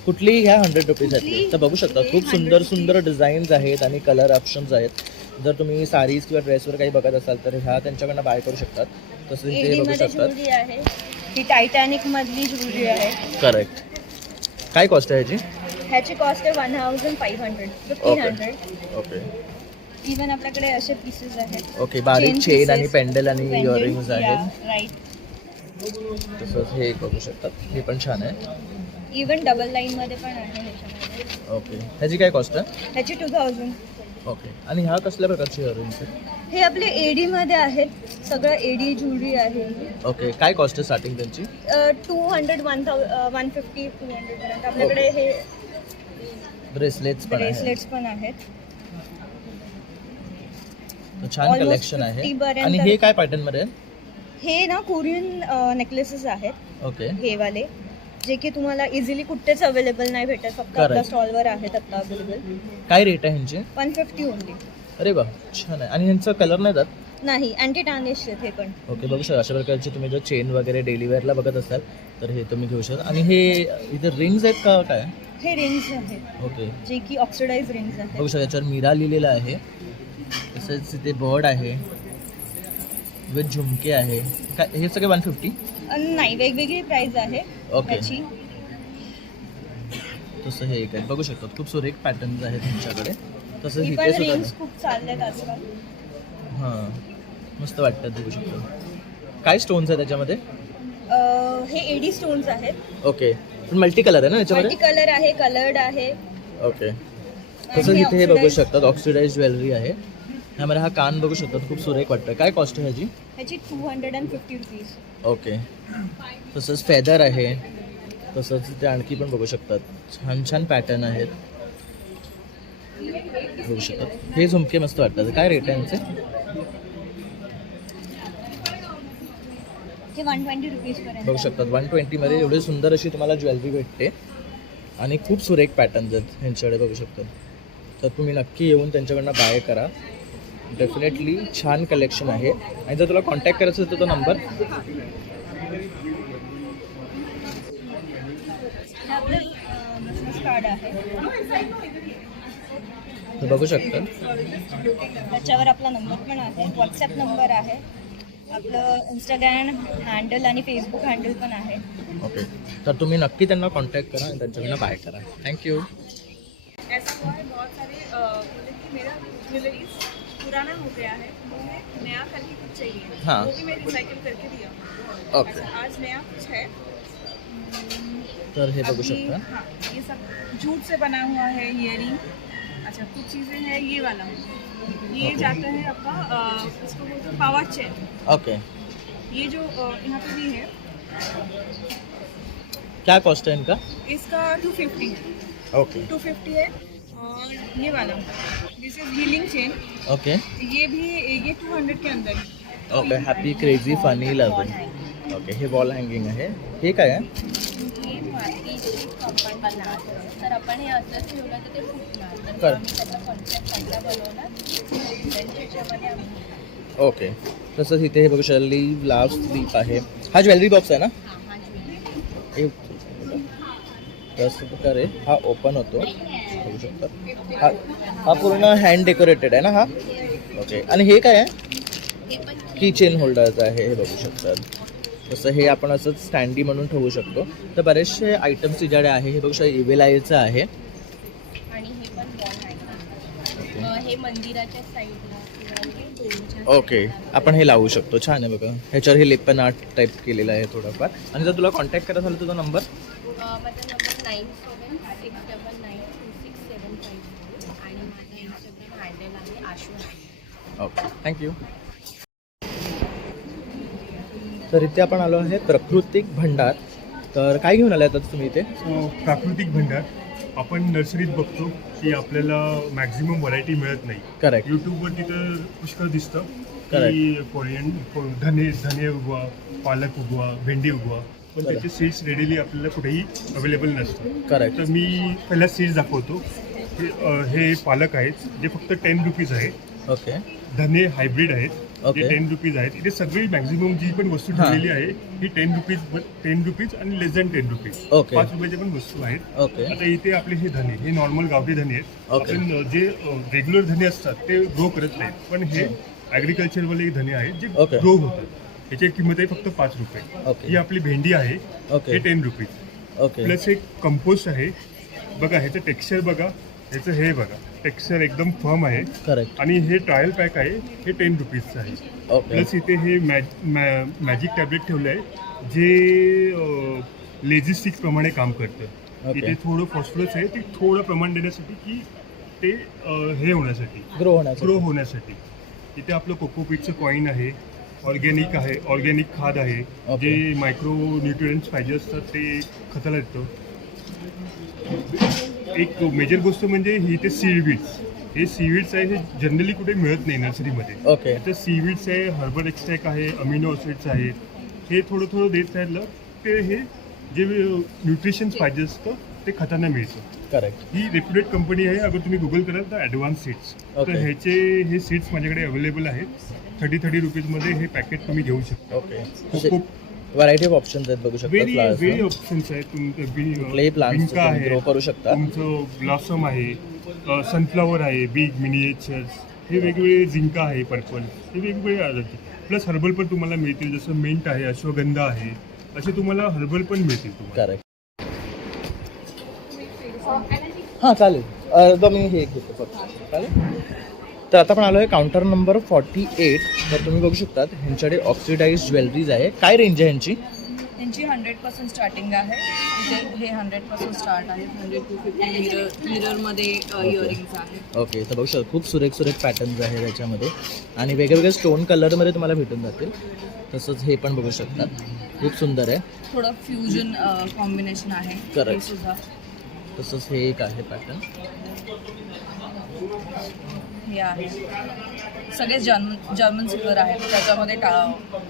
कुठलीही घ्या 100 रुपीजसाठी तर बघू शकता खूप सुंदर सुंदर डिझाईन्स आहेत आणि कलर ऑप्शन्स आहेत जर तुम्ही साडीज किंवा ड्रेसवर काही बघत असाल तर ह्या त्यांच्याकडनं बाय करू शकतात तसंच इथे बघू एडीमध्ये शकतात ज्वेलरी आहे ही टायटॅनिक मधली ज्वेलरी आहे करेक्ट काय कॉस्ट आहे ह्याची ह्याची कॉस्ट आहे 1500 ओके इवन आपल्याकडे असे पीसेस आहेत ओके बारीक चेन आणि पेंडल आणि इयरिंग्स आहेत राईट तसंच हे बघू शकतात हे पण छान आहे इवन डबल लाईन मध्ये पण आहे ह्याच्यामध्ये ओके ह्याची काय कॉस्ट आहे ह्याची 2000 ओके आणि ह्या कसल्या प्रकारची इयरिंग्स आहेत हे आपले एडी मध्ये आहेत सगळं एडी ज्वेलरी आहे ओके काय कॉस्ट आहे स्टार्टिंग त्यांची 200 150 200 पर्यंत आपल्याकडे हे ब्रेसलेट्स पण आहेत ब्रेसलेट्स पण आहेत तर छान Almost कलेक्शन आहे 50 पर्यंत. आणि हे काय पॅटर्न मध्ये आहे हे ना कोरियन नेकलेसेस आहेत ओके हे वाले जे की तुम्हाला इझिली कुठेच अवेलेबल नाही भेटत फक्त आपल्या Correct. स्टॉलवर आहेत आता अवेलेबल काय रेट आहे ह्यांचे 150 ओनली अरे वा छान आहे आणि ह्यांचं कलर नाही जात नाही अँटी टार्निश आहेत हे पण ओके बघू शकता अशा प्रकारचे तुम्ही जर चेन वगैरे डेली वेअरला बघत असाल तर हे तुम्ही घेऊ शकता आणि हे इथे रिंग्स आहेत का काय हे रिंग्स आहेत ओके जे की ऑक्सिडाइज रिंग्स आहेत बघू शकता याच्यावर मीरा लिहिलेलं आहे तसेच इथे बर्ड आहे विथ झुमके आहे काय हे सगळे 150 नाही वेगवेगळी प्राइस आहे Okay. त्याची तसं हे एक आहे बघू शकता खूप सुरेख पॅटर्न्स आहेत त्यांच्याकडे तसं ही इथे पण सुद्धा रिंग्स खूप चालल्यात आजकाल हां मस्त वाटतात बघू शकतो काय स्टोन्स आहे त्याच्यामध्ये हे एडी स्टोन्स आहेत ओके पण मल्टी कलर आहे ना मल्टी याच्यामध्ये कलर आहे कलर्ड आहे ओके तसंच इथे हे बघू शकतात ऑक्सिडाइज ज्वेलरी आहे ह्यामध्ये हा कान बघू शकतात खूप सुरेख वाटतं काय कॉस्ट आहे ह्याची ह्याची 250 रुपीज ओके तसंच फेदर आहे तसंच इथे आणखी पण बघू शकतात छान छान पॅटर्न आहेत बघू शकतात हे झुमके मस्त वाटतात काय रेट आहे यांचे हे 120 रुपीज पर्यंत बघू शकतात 120 मध्ये एवढी सुंदर अशी तुम्हाला ज्वेलरी भेटते आणि खूप सुरेख पॅटर्न्स आहेत ह्यांच्याकडे बघू शकतात तर तुम्ही नक्की येऊन त्यांच्याकडनं बाय करा डेफिनेटली छान कलेक्शन आहे आणि जर तुला कॉन्टॅक्ट करायचं असेल तर तो नंबर हे आपलं बिझनेस कार्ड आहे तर बघू शकता त्याच्यावर आपला नंबर पण आहे व्हॉट्सॲप नंबर आहे आपलं इंस्टाग्राम हँडल आणि फेसबुक हँडल पण आहे ओके तर तुम्ही नक्की त्यांना कॉन्टॅक्ट करा आणि त्यांच्याकडनं बाय करा थँक्यू ऐसा हुआ है बहुत सारे मतलब कि मेरा ज्वेलरीज पुराना हो गया है मुझे नया करके कुछ चाहिए हाँ। वो भी मैं रिसाइकिल करके दिया ओके ऐसा आज नया कुछ है तर हे बघू अभी, शकता हाँ, ये सब जूट से बना हुआ है ईयरिंग अच्छा कुछ चीज़ें हैं ये वाला ये Okay. जाता है आपका इसको बोलते हैं पावर चेन ओके ये जो यहाँ पे भी है क्या कॉस्ट है इनका इसका 250 ओके 250 है और ये वाला दिस इज हीलिंग चेन ओके ये भी ये 200 के अंदर है okay happy crazy funny love okay हे वॉल हँगिंग आहे हे काय आहे हे मातीची कंपाऊंड बनणार तर आपण हे असं ठेवलं तर ते फुटणार तर कर. आम्ही त्याचा कॉन्सेप्ट चांगला बनवला त्याच्यामध्ये आम्ही ओके तसंच इथे हे बघू शकता लीव लाव स्लीप आहे हा ज्वेलरी बॉक्स आहे ना हा ज्वेलरी हे तर अशा प्रकारे हा ओपन होतो बघू शकता. हा पूर्ण हँड डेकोरेटेड आहे ना हा. ओके. आणि हे काय आहे? की चेन होल्डरचं आहे हे बघू शकतात. तसं हे आपण असंच स्टँडी म्हणून ठेवू शकतो. तर बरेचसे आयटम्स तिच्याकडे आहे. हे बघू शकता इवेलायचं आहे. आणि हे पण बॉल आहे. हे मंदिराच्या साईडला ओके. आपण हे लावू शकतो. छान आहे बघा. ह्याच्यावर हे लेपन आर्ट टाईप केलेलं आहे थोडंफार. आणि जर तुला कॉन्टॅक्ट करायचा झाला तुझा नंबर? माझा नंबर 9769992675 आणि माझा इंस्टाग्राम हँडल आहे आशू. ओके. थँक्यू. तर इथे आपण आलो आहे प्राकृतिक भंडार. तर काय घेऊन आले आता तुम्ही इथे? प्राकृतिक भंडार आपण नर्सरीत बघतो की आपल्याला मॅक्झिमम व्हरायटी मिळत नाही. करेक्ट. यूट्यूबवरती तर पुष्कळ दिसतं Correct. की धने उगवा, पालक उगवा, भेंडी उगवा, पण त्याचे सीड्स रेडीली आपल्याला कुठेही अवेलेबल नसतं. करेक्ट. तर मी पहिला सीड्स दाखवतो. हे पालक आहेत जे फक्त 10 रुपीज आहे. ओके. धने हायब्रिड आहेत ओके. जे 10 रुपीज आहेत. इथे सगळी मॅक्झिमम जी पण वस्तू ठेवलेली आहे ही 10 रुपीज आणि लेस दॅन 10 रुपीज. ओके. 5 रुपयाच्या पण वस्तू आहेत. ओके. आता इथे आपले हे धने हे नॉर्मल गावठी धने आहेत. ओके. आपण जे रेग्युलर धने असतात ते ग्रो करत नाहीत, पण हे ॲग्रिकल्चरवाले धने आहेत जे ओके. ग्रो होतात. याची किंमत आहे फक्त 5 रुपये. ओके. ही आपली भेंडी आहे. ओके. हे 10 रुपीज. ओके. प्लस एक कंपोस्ट आहे बघा. ह्याचं टेक्स्चर बघा, ह्याचं हे बघा, टेक्स्चर एकदम फर्म आहे. करेक्ट. आणि हे ट्रायल पॅक आहे हे 10 रुपीजचं आहे. ओके. प्लस इथे हे मॅजिक टॅबलेट ठेवलं आहे जे लेझी स्टिक प्रमाणे काम करतं. ओके. इथे थोडं फॉस्फरस आहे ते थोडं प्रमाण देण्यासाठी की ते हे होण्यासाठी ग्रो होण्यासाठी. इथे आपलं कोकोपीटचं कॉईन आहे. ऑर्गॅनिक आहे, ऑर्गॅनिक खाद आहे. ओके. जे मायक्रो न्यूट्रिएंट्स पाहिजे असतात ते खताला येतं. एक मेजर गोष्ट म्हणजे ही ते सीडवीड्स. हे सीवीड्स आहे हे जनरली कुठे मिळत नाही नर्सरीमध्ये. ओके. तर सीवीड्स आहे, हर्बल एक्स्ट्रॅक्ट आहे, अमिनो ॲसिड्स आहेत. हे थोडं थोडं देत राहिलं ते हे जे न्यूट्रिशन्स पाहिजे असतं ते खतांना मिळतं. करेक्ट. ही रेप्युटेड कंपनी आहे. अगर तुम्ही गुगल कराल तर ॲडव्हान्स सीड्स. तर ह्याचे हे सीड्स माझ्याकडे अवेलेबल आहेत. 30 रुपीजमध्ये हे पॅकेट तुम्ही घेऊ शकता. ओके. व्हरायटी ऑफ ऑप्शन्स आहेत बघू शकता. वेरी ऑप्शन्स आहेत. कुठलेही प्लांट्स विंका आहे, ग्रो करू शकता. तुमचं ब्लॉसम आहे, सनफ्लॉवर आहे, बिग मिनिएचर्स, हे वेगवेगळे झिंका आहे, पर्पल, हे वेगवेगळे आहेत. प्लस हर्बल पण तुम्हाला मिळतील. जसं मिंट आहे, अश्वगंधा आहे, असे तुम्हाला हर्बल पण मिळतील तुम्हाला. करेक्ट. हां चालेल. तर मी हे घेतो फक्त. चालेल. तर आता आपण आलो आहे काउंटर नंबर 48. तर तुम्ही बघू शकतात ह्यांच्याकडे ऑक्सिडाइज ज्वेलरीज आहे. काय रेंज आहे ह्यांची? त्यांची 100% स्टार्टिंग आहे. इथे हे 100% स्टार्ट आहे. 100 to 50 मिररमध्ये इयरिंग्स आहेत. ओके. तर बघू शकता खूप सुरेख पॅटर्न्स आहे त्याच्यामध्ये आणि वेगवेगळे स्टोन कलरमध्ये तुम्हाला भेटून जातील. तसंच हे पण बघू शकता खूप सुंदर आहे. थोडं फ्युजन कॉम्बिनेशन आहे. Correct. हे सुद्धा तसंच हे एक आहे पॅटर्न. हे आहे सगळे जर्मन सिल्वर आहे. त्याच्यामध्ये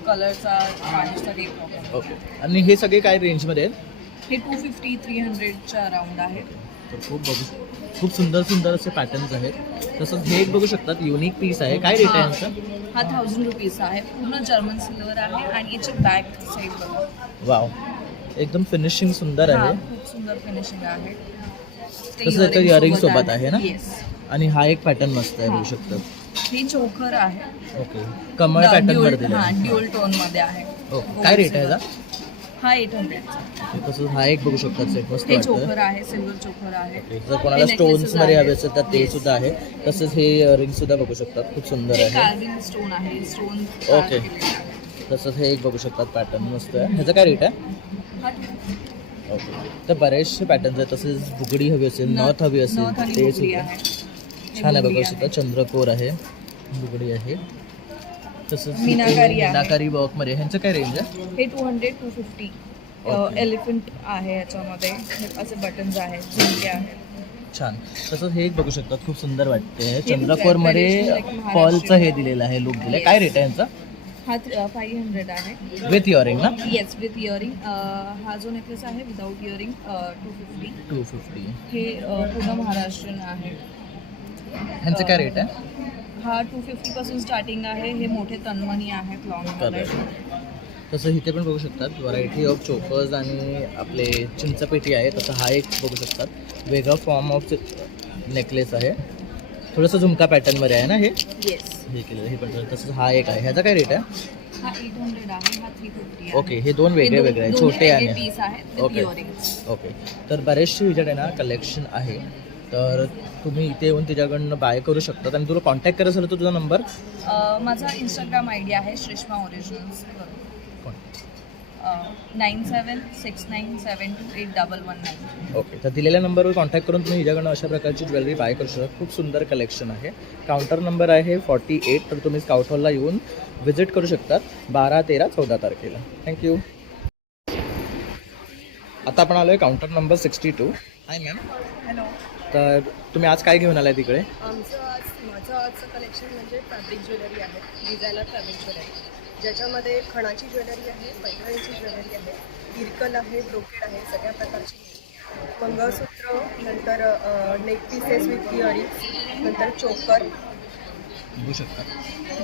कलरचा पाण्याचा डेप. ओके. आणि हे सगळे काय रेंजमध्ये आहेत? हे 250-300च्या अराउंड आहेत. तर खूप सुंदर असे पॅटर्न्स आहेत. तसंच हे एक बघू शकतात युनिक पीस आहे. काय रेट आहे यांचा? हा 1000 रुपीज आहे. पूर्ण जर्मन सिल्वर आहे आणि याची बॅक साईड बघा. वाव. एकदम फिनिशिंग सुंदर आहे. खूप सुंदर फिनिशिंग आहे. तसं त्याच्या इयरिंग सोबत आहे ना. येस. आणि हा एक पॅटर्न मस्त आहे बघू शकतात. हे चोकर आहे. ओके. कमळ पॅटर्न वर दिलं. हां ड्युअल टोन मध्ये आहे. ओके. काय रेट आहे याचा? हा 800. तसंच हा एक बघू शकतात सेट मस्त हे वाटतं. चोकर आहे, सिल्वर चोकर आहे. जर कोणाला स्टोन्स मध्ये हवे असेल तर ते सुद्धा आहे. तसंच हे इयरिंग सुद्धा बघू शकतात खूप सुंदर आहे. कार्विंग स्टोन आहे. Stone okay. तसंच हे एक बघू शकतात पॅटर्न मस्त आहे. ह्याचा काय रेट आहे? ओके. तर बरेचसे पॅटर्न्स आहेत. तसेच बुगडी हवी असेल, नथ हवी असेल ते सुद्धा छान आहे बघू शकता. चंद्रकोर आहे, बुगडी आहे. तसंच मीनाकारी वर्कमध्ये ह्यांचं काय रेंज आहे? हे 200-250. एलिफंट आहे याच्यामध्ये. असे बटन्स आहेत, झुमके आहेत. छान. तसंच हे एक बघू शकतात खूप सुंदर वाटते. चंद्रकोरमध्ये पॉलचं हे दिलेलं आहे, लुक दिलं. काय रेट आहे यांचा? हा 500 आहे. विथ इयरिंग ना? Yes with earring. हा जो नेकलेस आहे विदाउट इयरिंग 250. हे पूर्ण महाराष्ट्रीयन आहे. ह्यांचं काय रेट आहे? हा 250 पासून स्टार्टिंग आहे. हे मोठे तन्मणी आहेत लॉंग. तसं इथे पण बघू शकतात व्हरायटी ऑफ चोकर्स आणि आपले चिंचपेटी आहे. तसं हा एक बघू शकतात वेगळा फॉर्म ऑफ नेकलेस आहे. थोडंसं झुमका पॅटर्नमध्ये आहे ना हे येस. हे केलेलं हे पण. तसंच हा एक आहे. ह्याचा काय रेट आहे? हा 800 आहे, हा 350 आहे. ओके, हे दोन वेगळे वेगळे आहे, छोटे आणि पीस आहेत ओके ओके. तर बरेचसे हिच्याकडे ना कलेक्शन आहे. तर तुम्ही इथे येऊन तिच्याकडनं बाय करू शकतात. आणि तुला कॉन्टॅक्ट करायचं झालं तर तुझा नंबर? माझा इंस्टाग्राम ID आहे श्रेष्मा ओरिजिनल्स. 9769728119. ओके, तर दिलेल्या नंबरवर कॉन्टॅक्ट करून तुम्ही हिच्याकडनं अशा प्रकारची ज्वेलरी बाय करू शकता. खूप सुंदर कलेक्शन आहे. काउंटर नंबर आहे 48. तर तुम्ही स्काउट हॉलला येऊन व्हिजिट करू शकतात 12, 13, 14 तारखेला. थँक्यू. आता आपण आलो आहे काउंटर नंबर 62. हाय मॅम. हॅलो. तर तुम्ही आज काय घेऊन आलाय तिकडे? माझं आजचं कलेक्शन म्हणजे फॅब्रिक ज्वेलरी आहे, डिझायनर फॅब्रिक ज्वेलरी, ज्याच्यामध्ये खणाची ज्वेलरी आहे, पैठणीची ज्वेलरी आहे, इरकल आहे, ब्रोकेड आहे, सगळ्या प्रकारची मंगळसूत्र, नंतर नेक पीसेस विथ इयरिंग्स, नंतर चोकर. बघू शकता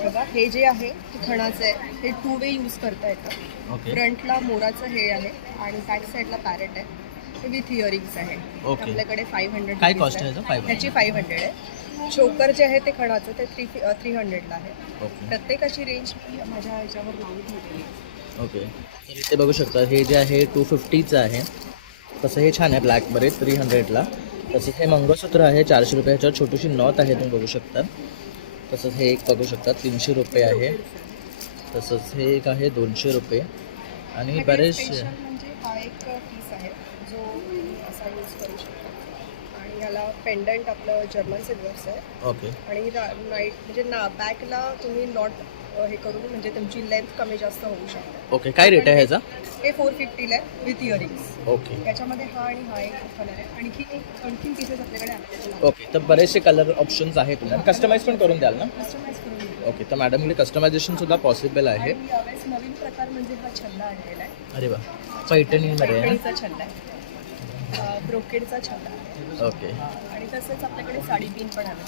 बघा हे जे आहे ते खणाचं आहे. हे 2 वे यूज करता येतं. ओके फ्रंटला मोराचं हे आहे आणि बॅक साईडला पॅरेट आहे. हे विथ इयरिंग्स आहे. ओके. आपल्याकडे 500 काय कॉस्ट आहे? 500. ह्याची 500 आहे. चोकर जे आहे ते खणाचं ते 300ला आहे. ओके प्रत्येकाची रेंज मी माझ्या ह्याच्यावर लावून ठेवलेली आहे. ओके. तर इथे बघू शकता हे जे आहे 250चं आहे. तसं हे छान आहे ब्लॅकमध्ये 300ला. तसंच हे मंगळसूत्र आहे 400 रुपये. ह्याच्यावर छोटीशी नथ आहे तुम्ही बघू शकता. तसंच हे एक बघू शकता 300 रुपये आहे. तसंच हे एक आहे 200 रुपये. आणि बरेचसे स्पेशल म्हणजे हा एक पीस आहे जो असा यूज करू शकतो. आणि ह्याला पेंडंट आपलं जर्मन सिल्वर्स आहे. ओके आणि नाईट म्हणजे बॅकला तुम्ही नॉट हे करून म्हणजे तुमची लेंथ कमी जास्त होऊ शकते. ओके. काय रेट आहे ह्याचा? हे 450ला आहे विथ इयरिंग्स. ओके याच्यामध्ये हा आणि हा एक कलर आहे. आणखीन पीसेस आपल्याकडे अवेलेबल ओके. तर बरेचसे कलर ऑप्शन्स आहेत तुम्ही कस्टमाइज पण करून द्याल ना? कस्टमाइज करून देऊ. ओके. तर मॅडमकडे कस्टमायझेशनसुद्धा पॉसिबल आहे. आणि यावेळेस नवीन प्रकार म्हणजे हा छल्ला आणलेला आहे. अरे वा. पैठणीमध्ये आहे. पैठणीचा छल्ला आहे, ब्रोकेडचा छल्ला आहे. ओके. आणि तसंच आपल्याकडे साडी पिन पण आहे.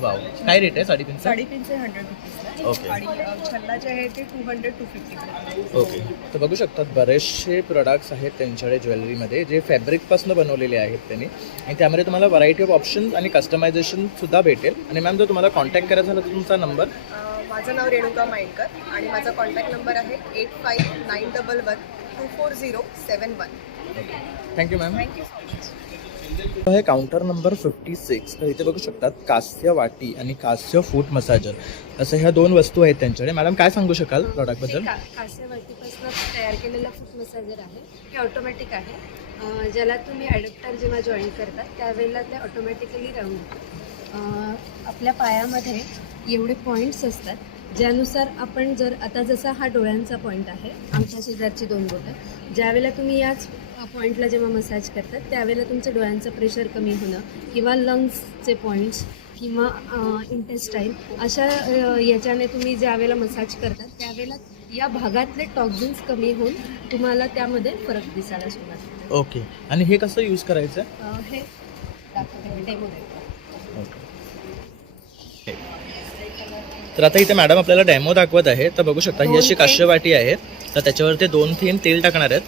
वाव. काय रेट आहे साडीपिनचा? साडी पिनचे 100 रुपीज ओके. आणि छल्ला जे आहे ते 200-250. ओके. तर बघू शकतात बरेचसे प्रोडक्ट्स आहेत त्यांच्याकडे ज्वेलरीमध्ये जे फॅब्रिकपासून बनवलेले आहेत त्यांनी. आणि त्यामध्ये तुम्हाला व्हरायटी ऑफ ऑप्शन्स आणि कस्टमायझेशनसुद्धा भेटेल. आणि मॅम जर तुम्हाला कॉन्टॅक्ट करायचा झाला तर तुमचा नंबर? माझं नाव रेणुका माइंडकर आणि माझा कॉन्टॅक्ट नंबर आहे 8591124071. Thank you ma'am. Thank you so much. हे काउंटर नंबर 56. तर इथे बघू शकतात कास्य वाटी आणि कास्य फूट मसाजर असं ह्या 2 वस्तू आहेत त्यांच्याकडे. मॅडम काय सांगू शकाल प्रॉडक्टबद्दल? कास्य वाटीपासून तयार केलेला फूट मसाजर आहे. हे ऑटोमॅटिक आहे. ज्याला तुम्ही ॲडॅप्टर जेव्हा जॉईन करतात त्यावेळेला ते ऑटोमॅटिकली राहून येतं. आपल्या पायामध्ये एवढे पॉईंट्स असतात ज्यानुसार आपण जर आता जसा हा डोळ्यांचा पॉईंट आहे, आमच्या शेजारची 2 बोटं, ज्यावेळेला तुम्ही याच पॉईंटला जेव्हा मसाज करतात त्यावेळेला तुमच्या डोळ्यांचं प्रेशर कमी होणं किंवा लंग्सचे पॉईंट्स किंवा इंटेस्टाईन अशा याच्याने तुम्ही ज्यावेळेला मसाज करतात त्यावेळेला या भागातले टॉक्झिन्स कमी होऊन तुम्हाला त्यामध्ये फरक दिसायला सुरुवात होते. ओके. आणि हे कसं यूज करायचं? हे दाखवते डेमो देतो. तर आता इथे मॅडम आपल्याला डेमो दाखवत आहे. तर बघू शकता ही अशी कास्य वाटी आहे. तर त्याच्यावर ते 2 थेंब तेल टाकणार आहेत.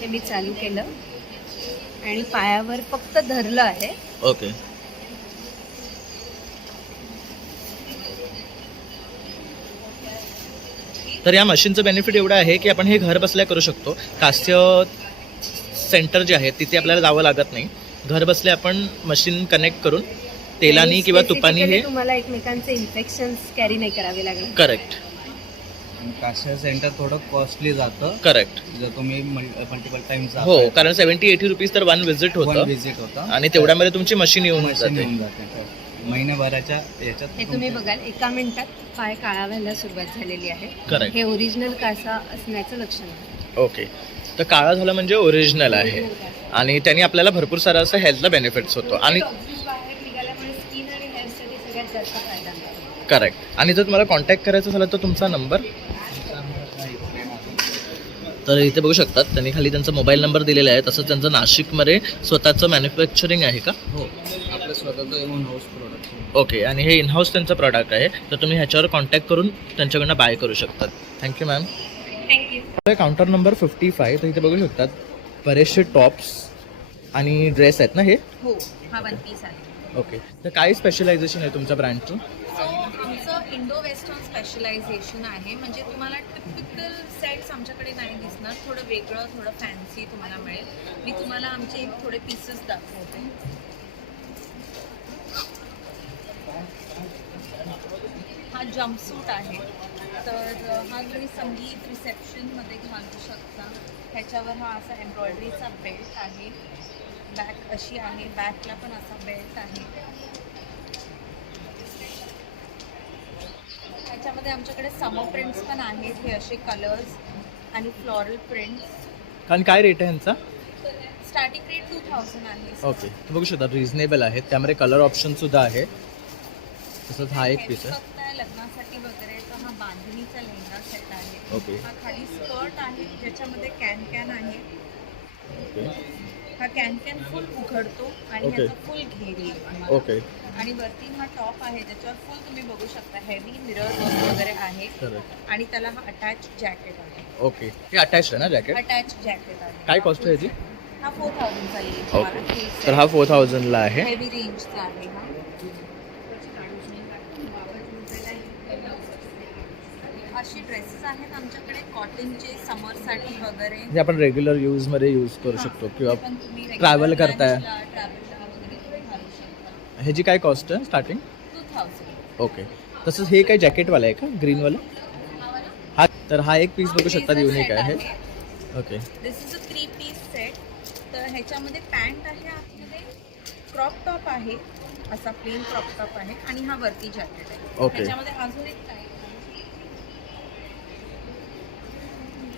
हे मी चालू केलं आणि पायावर फक्त धरलं आहे. ओके. तर या मशीनचं बेनिफिट एवढं आहे की आपण हे घर बसल्या करू शकतो. कास्य सेंटर जे आहे तिथे आपल्याला जावं लागत नाही. घर बसल्या आपण मशीन कनेक्ट करून तेलानी किंवा तुपानी हे तुम्हाला एकमेकांचे इन्फेक्शन्स कॅरी नाही करावे लागले. करेक्ट. कास्य सेंटर थोडं कॉस्टली जातं. करेक्ट. जर तुम्ही मल्टिपल टाइम्स हो, कारण 70-80 रुपीज तर 1 व्हिजिट होतं आणि तेवढ्यामध्ये तुमची मशीन येऊन जाते. महिन्याभराच्या याच्यात हे तुम्ही बघाल 1 मिनिटात पाय काळा व्हायला सुरुवात झालेली आहे. करेक्ट. हे ओरिजिनल कासा असण्याचं लक्षण आहे. ओके. तर काळा झालं म्हणजे ओरिजिनल आहे आणि त्यांनी आपल्याला भरपूर सारा असं हेल्थला बेनिफिट्स होतो. आणि करेक्ट. आणि जर तुम्हाला कॉन्टॅक्ट करायचं झालं तर तुमचा नंबर? तर इथे बघू शकतात त्यांनी खाली त्यांचा मोबाईल नंबर दिलेला आहे. तसंच त्यांचं नाशिकमध्ये स्वतःचं मॅन्युफॅक्चरिंग आहे का? हो आपलं स्वतःचं इन हाऊस प्रोडक्ट. ओके. आणि हे इनहाऊस त्यांचं प्रॉडक्ट आहे, तर तुम्ही ह्याच्यावर कॉन्टॅक्ट करून त्यांच्याकडनं बाय करू शकतात. Thank you ma'am. Thank you. Counter number 55. तर इथे बघू शकतात बरेचसे टॉप्स आणि ड्रेस आहेत ना हे? हो, हा वन पीस आहे. ओके. तर काय स्पेशलायझेशन आहे तुमच्या ब्रँडचं? सो आमचं इंडो वेस्टर्न स्पेशलायझेशन आहे. म्हणजे तुम्हाला टिपिकल सेट्स आमच्याकडे नाही दिसणार, थोडं वेगळं, थोडं फॅन्सी तुम्हाला मिळेल. मी तुम्हाला आमचे थोडे पीसेस दाखवते. हा जम्पसूट आहे. तर हा तुम्ही संगीत रिसेप्शनमध्ये घालू शकता. ह्याच्यावर हा असा एम्ब्रॉयडरीचा बेल्ट आहे. बॅक अशी आहे, बॅकला पण असा बेल्ट आहे. ह्याच्यामध्ये आमच्याकडे समर प्रिंट्स पण आहेत. हे असे कलर्स आणि फ्लोरल प्रिंट्स. कारण काय रेट आहे ह्यांचा? स्टार्टिंग रेट 2000 आहे. ओके. तर बघू शकता रिझनेबल आहे. त्यामध्ये कलर ऑप्शन सुद्धा आहे. तसंच हा एक पीस आहे. बघताय लग्नासाठी वगैरे, तर हा बांधणीचा लेहंगा सेट आहे. ओके. हा खाली स्कर्ट आहे ज्याच्यामध्ये कॅन आहे. ओके. हा कॅन फुल उघडतो आणि ओके. ह्याचा फुल घेर येईल. ओके. आणि वरती हा टॉप आहे ज्याच्यावर फुल तुम्ही बघू शकता हेवी मिरर वगैरे आहे. करेक्ट. आणि त्याला हा अटॅच जॅकेट आहे. ओके. हे अटॅच आहे ना जॅकेट? अटॅच जॅकेट आहे. काय कॉस्ट आहे याची? हा 4000 चा येईल. ओके. तर हा 4000 ला आहे. हेवी रेंजचा आहे हा. अशी ड्रेसेस आहेत आमच्याकडे कॉटनचे समरसाठी वगैरे. जे आपण रेग्युलर यूजमध्ये यूज करू शकतो किंवा पण तुम्ही regular ट्रॅव्हल करताय. ट्रॅव्हलला वगैरे तुम्ही घालू शकता. ह्याची काय कॉस्ट आहे स्टार्टिंग? 2000. ओके. तसंच हे काय जॅकेटवाला आहे का ग्रीनवाला? हा. तर हा एक पीस बघू शकता युनिक आहे. Okay. This is a 3 piece set. तर ह्याच्यामध्ये पॅन्ट आहे, आतमध्ये क्रॉप टॉप आहे, असा प्लेन क्रॉप टॉप आहे आणि हा वरती जॅकेट आहे. ओके. ह्याच्यामध्ये अजून एक काय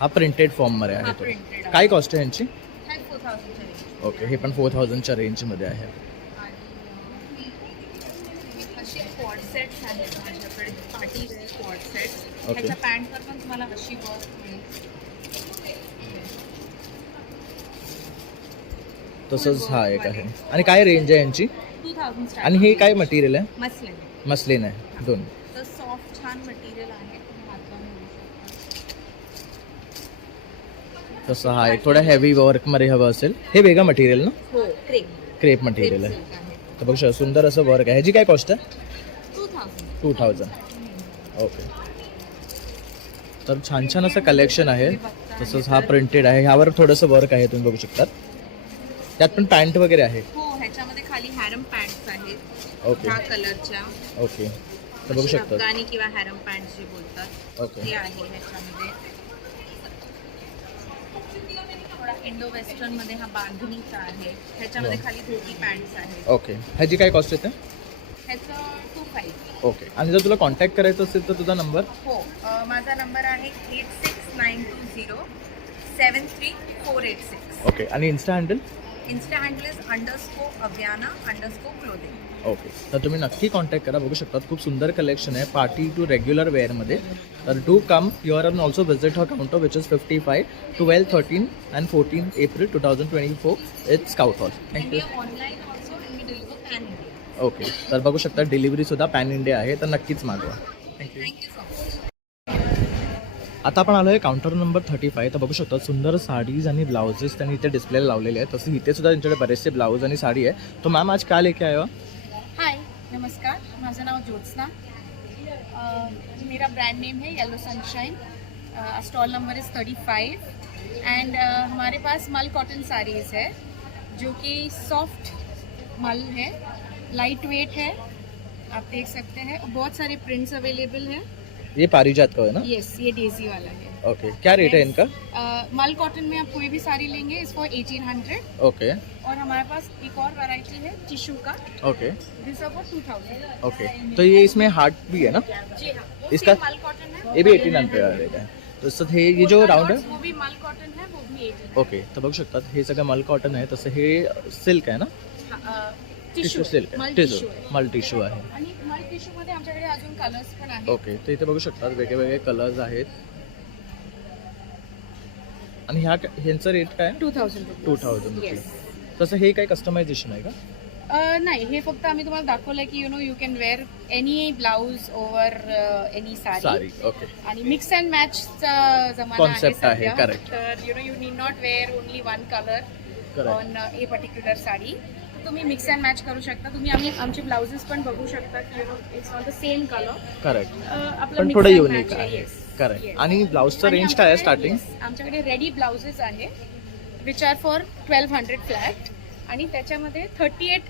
हा प्रिंटेड फॉर्ममध्ये आहे हा तो. printed आहे. काय कॉस्ट आहे ह्यांची? 4000 च्या रेंज. ओके. हे पण 4000च्या रेंजमध्ये आहे. आणि असे क्वाड सेट्स आहेत माझ्याकडे, party wear quad sets. Okay. ह्याच्या पॅन्टवर पण तुम्हाला अशी वर्क मिळेल. तसंच हा एक आहे. आणि काय रेंज आहे यांची? 2000 स्टार्ट. आणि हे काय मटेरियल आहे? मसलिन. मस्लिन आहे. दोन. तर सॉफ्ट छान मटेरियल आहे. तुम्ही हाताने घेऊ शकता. तसं हा एक थोडा हेवी वर्कमध्ये हवं असेल. हे वेगळं मटेरियल ना? हो, क्रेप. क्रेप मटेरियल आहे. सिल्क आहे. तर बघू शकता सुंदर असं वर्क आहे. ह्याची काय कॉस्ट आहे? 2000. 2000. ओके. तर छान छान असं कलेक्शन आहे. तसंच हा प्रिंटेड आहे. ह्यावर थोडंसं वर्क आहे तुम्ही बघू शकतात. त्यात पण पॅन्ट वगैरे आहे. हो, ह्याच्यामध्ये खाली हॅरम पॅन्ट्स आहेत. ओके. ह्या कलरच्या. ओके. तर बघू शकतात. अफगाणी किंवा हॅरम पॅन्ट्स जे बोलतात ओके. ते आहे ह्याच्यामध्ये. थोडा इंडो वेस्टर्न मध्ये हा बांधणीचा आहे. ह्याच्यामध्ये खाली धोती पॅन्ट्स आहेत. ओके. ह्याची काय कॉस्ट येते? ह्याचं 2500. ओके. आणि जर तुला कॉन्टॅक्ट करायचं असेल तर तुझा नंबर? हो, माझा नंबर आहे 86920 73486. ओके. आणि Insta handle? Insta handle is _Aviana_clothing. Okay. तर तुम्ही नक्की कॉन्टॅक्ट करा. बघू शकतात खूप सुंदर कलेक्शन आहे पार्टी टू रेग्युलर वेअरमध्ये. तर do come your and also visit her counter which is 55, 12, 13 and 14 April 2024 it's scout hall. Thank you. Online also मी डिलिव्हर पॅन इंडिया. ओके. तर बघू शकता डिलिव्हरीसुद्धा पॅन इंडिया आहे. तर नक्कीच मागवा. थँक्यू. Thank you so much. आता आपण आलो आहे काउंटर नंबर 35. तर बघू शकता सुंदर साडीज आणि ब्लाउजेस त्यांनी इथे डिस्प्लेला लावलेले आहेत. तसं इथे सुद्धा त्यांच्याकडे बरेचसे ब्लाऊज आणि साडी आहे. तो मॅम आज काय लेके आयो? हाय, नमस्कार. माझं नाव ज्योत्सना. मेरा ब्रांड नेम है yellow sunshine. Stall number is 35 end हमारे पास मल कॉटन साड़ीज़ है जो कि सॉफ्ट मल है, लाइट वेट है, आप देख सकते हैं. बहुत सारे प्रिंट्स अवेलेबल हैं. ये पारिजात का है ना? यस, ये डेजी वाला है. ओके. क्या रेट है इनका? मल कॉटन में आप कोई भी साड़ी लेंगे इस फॉर 1800. ओके. और हमारे पास एक और वैरायटी है टिश्यू का. ओके. This for 2000. ओके. तो ये इसमें हार्ट भी है ना? जी हाँ, इसका मल कॉटन है. ये भी 1800 रेट है. तो सर ये जो राउंड है वो भी मल कॉटन है, वो भी 1800. ओके. तर बघू शकतात हे सगळं मल कॉटन आहे. तसं हे सिल्क आहे ना? टिश्यू सिल्क आहे. टिश्यू मल टिश्यू आहे. आणि मल टिश्यू मध्ये आमच्याकडे अजून कलर्स पण आहेत. ओके. तर इथे बघू शकतात वेगळे वेगळे कलर्स आहेत. आणि ह्यांचं रेट काय? 2000 2000 रुपीज. तसं हे काय कस्टमायझेशन आहे का? नाही, हे फक्त आम्ही तुम्हाला दाखवलंय की you can wear any blouse over any sari. Okay. आणि मिक्स अँड मॅचचा जमाना Concept आहे, सध्या. correct. तर you need not wear only one colour on a particular sari. तुम्ही मिक्स अँड मॅच करू शकता. तुम्ही आमचे ब्लाउजेस पण बघू शकता की it's on the same colour. Correct. आपलं पण mix थोडं and युनिक match आहे. yes. करेक्ट. Yes. आणि ब्लाउजचं आणि रेंज काय आहे आमच्याकडे- स्टार्टिंग? आमच्याकडे रेडी ब्लाउजेस आहे विच आर फॉर 1200 फ्लॅट. आणि त्याच्यामध्ये 38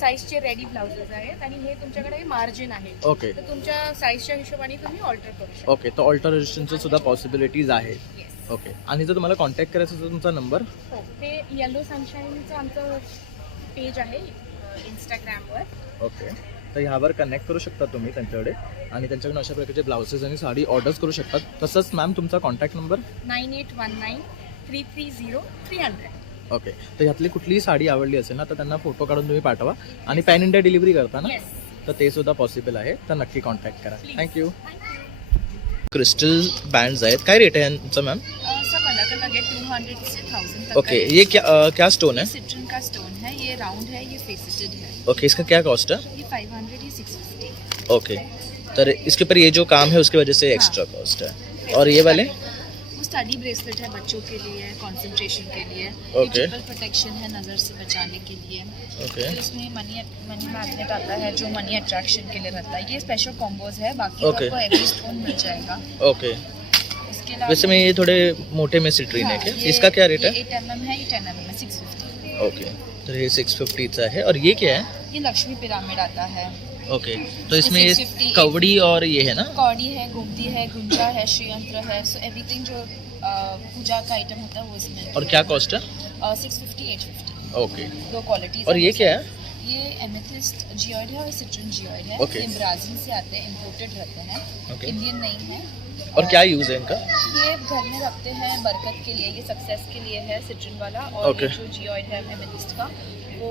साईजचे रेडी ब्लाउजेस आहेत आणि हे तुमच्याकडे मार्जिन आहे. ओके. तर तुमच्या साईजच्या हिशोबाने तुम्ही ऑल्टर करू शकता. ओके, तर ऑल्टरेशनचं सुद्धा पॉसिबिलिटीज आहेत. ओके. आणि जर तुम्हाला कॉन्टॅक्ट करायचं असेल तर तुमचा नंबर? हो, ते येलो सनशाईनचं आमचं पेज आहे इंस्टाग्रामवर. ओके. तर ह्यावर कनेक्ट करू शकता तुम्ही त्यांच्याकडे आणि त्यांच्याकडून अशा प्रकारचे ब्लाउजेस आणि साडी ऑर्डर्स करू शकतात. तसंच मॅम तुमचा कॉन्टॅक्ट नंबर? 9819330300. ओके. तर ह्यातली कुठलीही साडी आवडली असेल ना तर त्यांना फोटो काढून तुम्ही पाठवा. आणि पॅन इंडिया डिलिव्हरी करता ना? तर ते सुद्धा पॉसिबल आहे. तर नक्की कॉन्टॅक्ट करा. थँक्यू. क्रिस्टल बँड्स आहेत. काय रेट आहे यांचं मॅम? सब अलग अलग है, 200 से 1000 तक. ओके. ये क्या स्टोन है? सिट्रन का स्टोन है, ये राउंड है, ये फेसेटेड है. ओके. इसका क्या कॉस्ट है? ये 500, ये 650. ओके. तर इसके ऊपर ये जो काम है उसकी वजह से एक्स्ट्रा कॉस्ट है. और ये वाले? वो स्टडी ब्रेसलेट है बच्चों के लिए, कंसंट्रेशन के लिए. ओके. डिजिटल प्रोटेक्शन है नज़र से बचाने के लिए. ओके. तो इसमें मनी मैग्नेट आता है जो मनी अट्रैक्शन के लिए रहता है. ये स्पेशल कॉम्बोज है, बाकी ओके. आपको एवरी स्टोन मिल जाएगा. ओके. इसके अलावा वैसे में ये थोड़े मोटे में सिट्रीन है क्या? इसका क्या रेट है? 8 mm है, ये 10 mm है, 650. ओके. तो ये 650 है. और ये क्या है? ये लक्ष्मी पिरामिड आता है. ओके. तो इसमें ये 650, कवड़ी और ये है ना? कौड़ी है, गुमती है, गुंजा है, श्रीयंत्र है. सो एवरीथिंग जो पूजा का आइटम होता है वो इसमें. और क्या कॉस्ट है? 650, 850. ओके. दो क्वालिटीज. और ये क्या है? ये एमेथिस्ट जियोइड है और सिट्रन जियोइड है. Okay. ये ब्राजील से आते हैं, इंपोर्टेड रहते हैं. Okay. इंडियन नहीं है. और क्या यूज़ है इनका? ये घर में रखते हैं बरकत के लिए, ये सक्सेस के लिए है सिट्रन वाला. और Okay. ये जो जियोइड है एमेथिस्ट का वो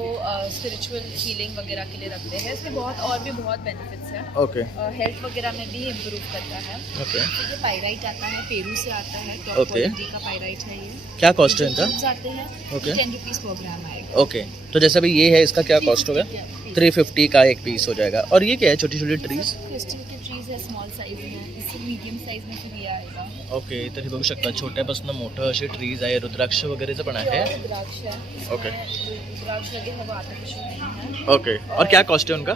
स्पिरिचुअल हीलिंग वगैरह के लिए रखते हैं. इसके बहुत और भी बहुत बेनिफिट्स हैं. ओके. हेल्थ वगैरह में भी इम्प्रूव करता है. ओके. तो ये पायराइट आता है, पेरू से आता है, टॉप Okay. क्वालिटी का पायराइट है ये. क्या कॉस्ट है इनका? Tubes आते हैं, Okay. 10 रुपीज़ पर ग्राम आएगा. ओके. तो जैसा भी ये है इसका क्या कॉस्ट होगा? 350 का एक पीस हो जाएगा. और ये क्या है? छोटी छोटी ट्रीज? क्रिस्टल के ट्रीज है, स्मॉल साइज में, इससे मीडियम साइज में फिर ये आएगा. ओके. तर हे बघू शकता छोट्यापासून मोठं असे ट्रीज आहे. रुद्राक्ष वगैरेचं पण आहे. प्योर रुद्राक्ष है. ओके. रुद्राक्ष लगे हैं, वो आर्टिफिशियल नहीं है. ओके. और क्या कॉस्ट है उनका?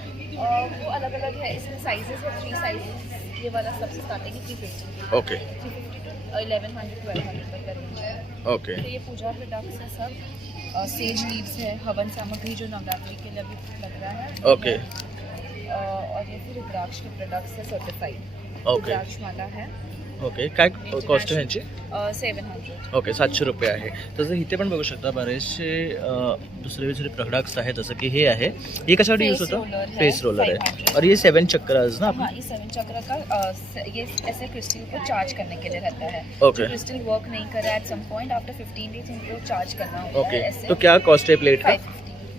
और वो अलग अलग है, इसमें साइजेस है, 3 साइजेस. ये वाला सबसे स्टार्टिंग है 350. ओके. 350 to 1100, 1200 तक का रेंज है. ओके. तो ये पूजा प्रोडक्ट्स है सब. सेज लीव्स है, हवन सामग्री जो नवरात्रि के लिए अभी लग रहा है. ओके. और ये फिर रुद्राक्ष के प्रोडक्ट्स है, सर्टिफाइड. ओके. रुद्राक्ष माला है. ओके. काय कॉस्ट आहे ह्यांची? 700. ओके. 700 रुपये आहे. तसं इथे पण बघू शकता बरेचसे दुसरे दुसरे प्रोडक्ट्स आहेत. जसं की हे आहे. ये कशासाठी यूज होतं? फेस रोलर है. और ये 7 चक्रास ना? हाँ, ये 7 चक्र का ये ऐसे क्रिस्टल को चार्ज करने के लिए रहता है. ओके. क्रिस्टल वर्क नहीं कर रहा है, at some point after 15 days इनको चार्ज करना होता ओके. है ऐसे. तो क्या कॉस्ट है प्लेट का? 550.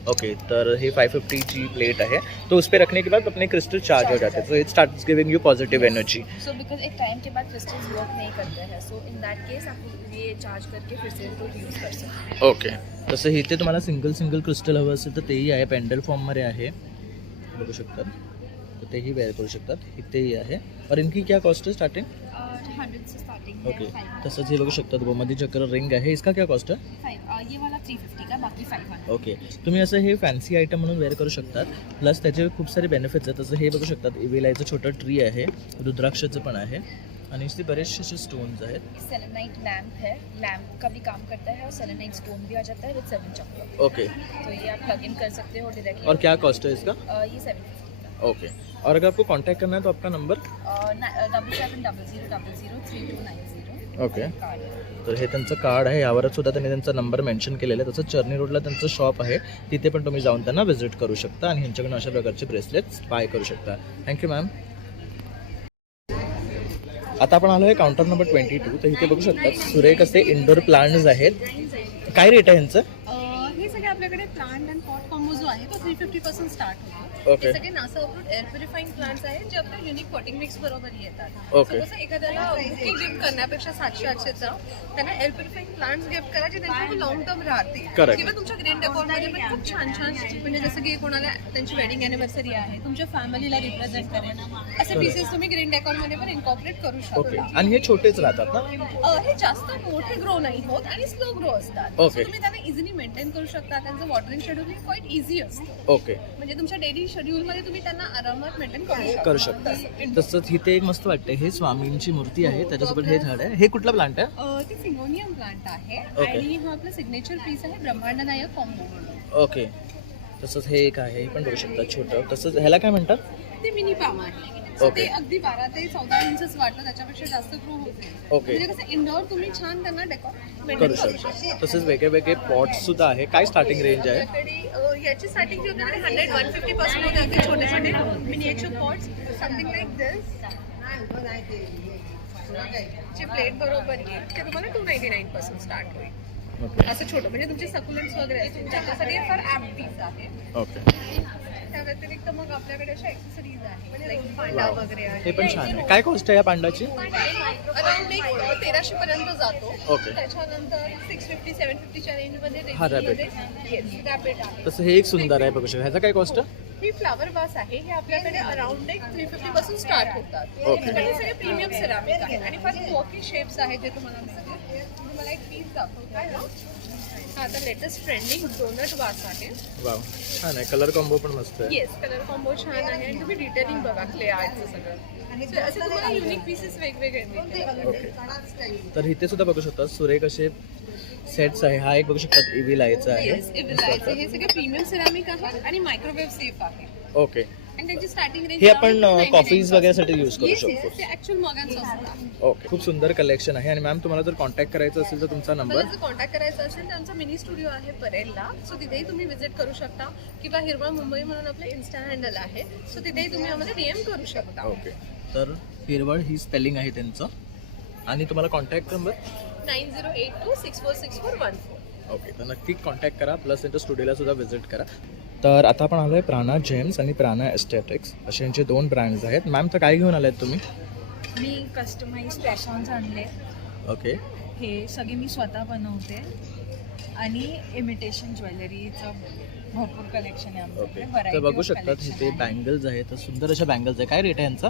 ओके. तर हे 550 ची प्लेट आहे. तो उस पर रखने के बाद अपने क्रिस्टल चार्ज हो जाते हैं. So it starts giving you positive energy. So because एक टाइम के बाद क्रिस्टल्स वर्क नहीं करते हैं. सो इन दैट केस आप ये चार्ज करके फिर से इनको यूज कर सकते हैं. ओके. तसं इथे तुम्हाला सिंगल क्रिस्टल हवं असेल तर तेही आहे. पेंडल फॉर्ममध्ये आहे. बघू शकतात. तर तेही वेअर करू शकतात. इथेही आहे. और इनकी क्या कॉस्ट है स्टार्टिंग? 100 से स्टार्टिंग है. ओके. तसंच हे बघू शकतात. गोमती चक्र रिंग आहे. इसका क्या कॉस्ट है? ये वाला 350 का, बाकी 500. ओके. तुम्ही असं हे फॅन्सी आयटम म्हणून वेअर करू शकतात. प्लस त्याचे खूप सारे बेनिफिट्स आहेत. तसं हे बघू शकतात. इविलायचं छोटं ट्री आहे. रुद्राक्षाचं पण आहे. आणि इथे बरेचसे असे स्टोन्स आहेत. सेलेनाइट लैम्प है, लैम्प का भी काम करता है और सेलेनाइट स्टोन भी आ जाता है विद 7 चक्र. ओके. तो ये आप प्लग इन कर सकते हो डायरेक्टली. और क्या कॉस्ट है इसका? ये 750 का. ओके. और अगर आपको कांटेक्ट करना है तो आपका नंबर? 7700003290. ओके. तर हे त्यांचं कार्ड आहे. यावरच सुद्धा त्यांनी त्यांचा नंबर मेन्शन केलेला आहे. तसंच चर्नी रोडला त्यांचं शॉप आहे. तिथे पण तुम्ही जाऊन त्यांना व्हिजिट करू शकता आणि ह्यांच्याकडून अशा प्रकारचे ब्रेसलेट्स बाय करू शकता. Thank you ma'am. आता आपण आलो आहे काउंटर नंबर 22. तर इथे बघू शकता सुरेख असे इंडोर प्लांट्स आहेत. काय रेट आहे ह्यांचं? हे सगळे आपल्याकडे प्लांट अँड पॉट कॉम्बो जो आहे तो 350 पासून स्टार्ट होतो. Okay. हे सगळे NASA approved air purifying plants आहेत जे आपल्या युनिक पॉटिंग मिक्स बरोबर येतात. Okay. So कसं एखाद्याला बुके गिफ्ट करण्यापेक्षा 700-800चा त्यांना एअर प्युरिफाईंग प्लांट्स गिफ्ट करा जे त्यांच्याकडे लॉंग टर्म राहतील. Correct. किंवा तुमच्या ग्रीन डेकोरमध्ये पण खूप छान छान म्हणजे जसं की कोणाला त्यांची वेडिंग अॅनिव्हर्सरी आहे, तुमच्या फॅमिलीला रिप्रेझेंट करेल असे पीसेस तुम्ही ग्रीन डेकोरमध्ये पण इन्कॉर्पोरेट करू ओके. शकता. आणि हे छोटेच राहतात ना? हे जास्त मोठे ग्रो नाही होत आणि स्लो ग्रो असतात. Okay. So तुम्ही त्यांना इझिली मेंटेन करू शकता. त्यांचं वॉटरिंग शेड्यूल क्वाईट इझी असतं. ओके, म्हणजे तुमच्या डेली शेड्यूलमध्ये तुम्ही त्यांना आरामात मेंटेन करू शकता. तसंच इथे एक मस्त वाटते, हे स्वामींची मूर्ती आहे, त्याच्यासोबत हे झाड आहे. हे कुठलं प्लांट आहे? ते सिंगोनियम प्लांट आहे Okay. आणि हा आपला सिग्नेचर पीस आहे ब्रह्मांड नायक कॉम्बो म्हणून. ओके. तसंच हे एक आहे, हे पण बघू शकता छोटं. तसंच ह्याला काय म्हणतात? ते मिनी पाम आहे. So Okay. ते अगदी 12 ते 14 इंचच वाटतं, त्याच्यापेक्षा जास्त ग्रो होते. Okay. म्हणजे कसं इंडोर तुम्ही छान त्यांना डेकोर करू शकता. तसेच वेगळे वेगळे पॉट्स सुद्धा आहे. काय स्टार्टिंग रेंज आहे? आपल्याकडे याची स्टार्टिंग जी होते 100-150 पासून होते. अगदी छोटे छोटे मिनिएचर पॉट्स समथिंग लाईक दिस जे प्लेट बरोबर येईल ते तुम्हाला 299 पासून स्टार्ट होईल. ओके. असं छोटं म्हणजे तुमचे सकुलेंट्स वगैरे तुमच्यासाठी फार ॲप पीस आहे. ओके. त्या व्यतिरिक्त मग आपल्याकडे अशा एक्सेसरीज आहेत लाईक पांडा वाव. वगैरे आहे. हे पण छान आहे. काय कॉस्ट आहे या पांडाची? अराउंड 1300 पर्यंत जातो. ओके. त्याच्यानंतर 650-750 च्या रेंजमध्ये हा रॅपिड. रॅपिड आहे. तसं हे एक सुंदर आहे, बघू शकता. ह्याचा काय कॉस्ट? ही फ्लावर वास आहे. हे आपल्याकडे अराउंड 350 पासून स्टार्ट होतात. ओके. हे सगळे प्रीमियम सेरामिक आहे आणि फार वॉकी शेप्स आहेत जे तुम्हाला मला एक पीस दाखवतो. हा आता लेटेस्ट ट्रेंडिंग डोनट वास आहे. वाव, छान आहे. कलर कॉम्बो पण मस्त आहे. येस, कलर कॉम्बो छान आहे आणि तुम्ही डिटेलिंग बघा क्ले आर्टचं सगळं. So, असे तुम्हाला युनिक पीसेस वेगवेगळे मिळतील. ओके. तर इथे सुद्धा बघू शकता सुरेख असे सेट्स आहे. हा एक बघू शकतात इव्हिल आयचा आहे. येस, इव्हिलायचे हे सगळे प्रीमियम सेरामिक आहे आणि मायक्रोवेव्ह सेफ आहे. ओके. आणि त्यांची स्टार्टिंग रेंज हे आपण कॉफीज वगैरेसाठी यूज करू शकतो. ते ऍक्च्युअल मगांचं असतात. ओके. खूप सुंदर कलेक्शन आहे. आणि मॅम तुम्हाला जर कॉन्टॅक्ट करायचं असेल तर तुमचा नंबर? मला जर कॉन्टॅक्ट करायचा असेल तर आमचा मिनी स्टुडिओ आहे परेलला. सो तिथेही तुम्ही विजिट करू शकता किंवा हिरवळ मुंबई म्हणून आपलं इन्स्टा हँडल आहे. सो तिथेही तुम्ही आम्हाला DM करू शकता. ओके. तर हिरवळ ही स्पेलिंग आहे त्यांचं. आणि तुम्हाला कॉन्टॅक्ट नंबर? 9082646414. ओके. तर नक्की कॉन्टॅक्ट करा. प्लस त्यांच्या स्टुडिओला सुद्धा व्हिजिट करा. तर आता आपण आलो आहे प्राणा जेम्स आणि प्राणा एस्थेटिक्स असे यांचे 2 ब्रँड्स आहेत. मॅम तर काय घेऊन आले तुम्ही? मी कस्टमाइज पॅशॉन्स आणले. ओके. हे सगळे मी स्वतः बनवते आणि इमिटेशन ज्वेलरीचं भरपूर कलेक्शन आहे ओके. आमच्याकडे. तर बघू शकतात इथे बँगल्स आहेत. तर सुंदर अशा बँगल्स आहे. काय रेट आहे यांचा?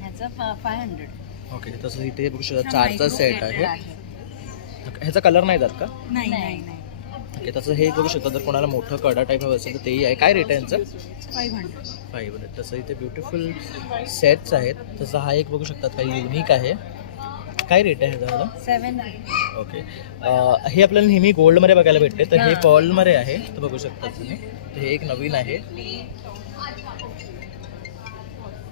ह्याचा 500. ओके. तसं इथे बघू शकता 4चा सेट आहे. ह्याचा कलर नाही जात का? नाही नाही. ओके. तसं हे बघू शकता जर कोणाला मोठं कडा टाईप हवं असेल तर तेही आहे. काय रेट आहे यांचं? 500. 500. तसं इथे ब्युटिफुल सेट्स आहेत. तसं हा एक बघू शकतात काही युनिक आहे. काय रेट आहे ह्याचा? 700. ओके. हे आपल्याला नेहमी गोल्डमध्ये बघायला भेटते. तर हे पर्लमध्ये आहे. तर बघू शकता तुम्ही. तर हे एक नवीन आहे.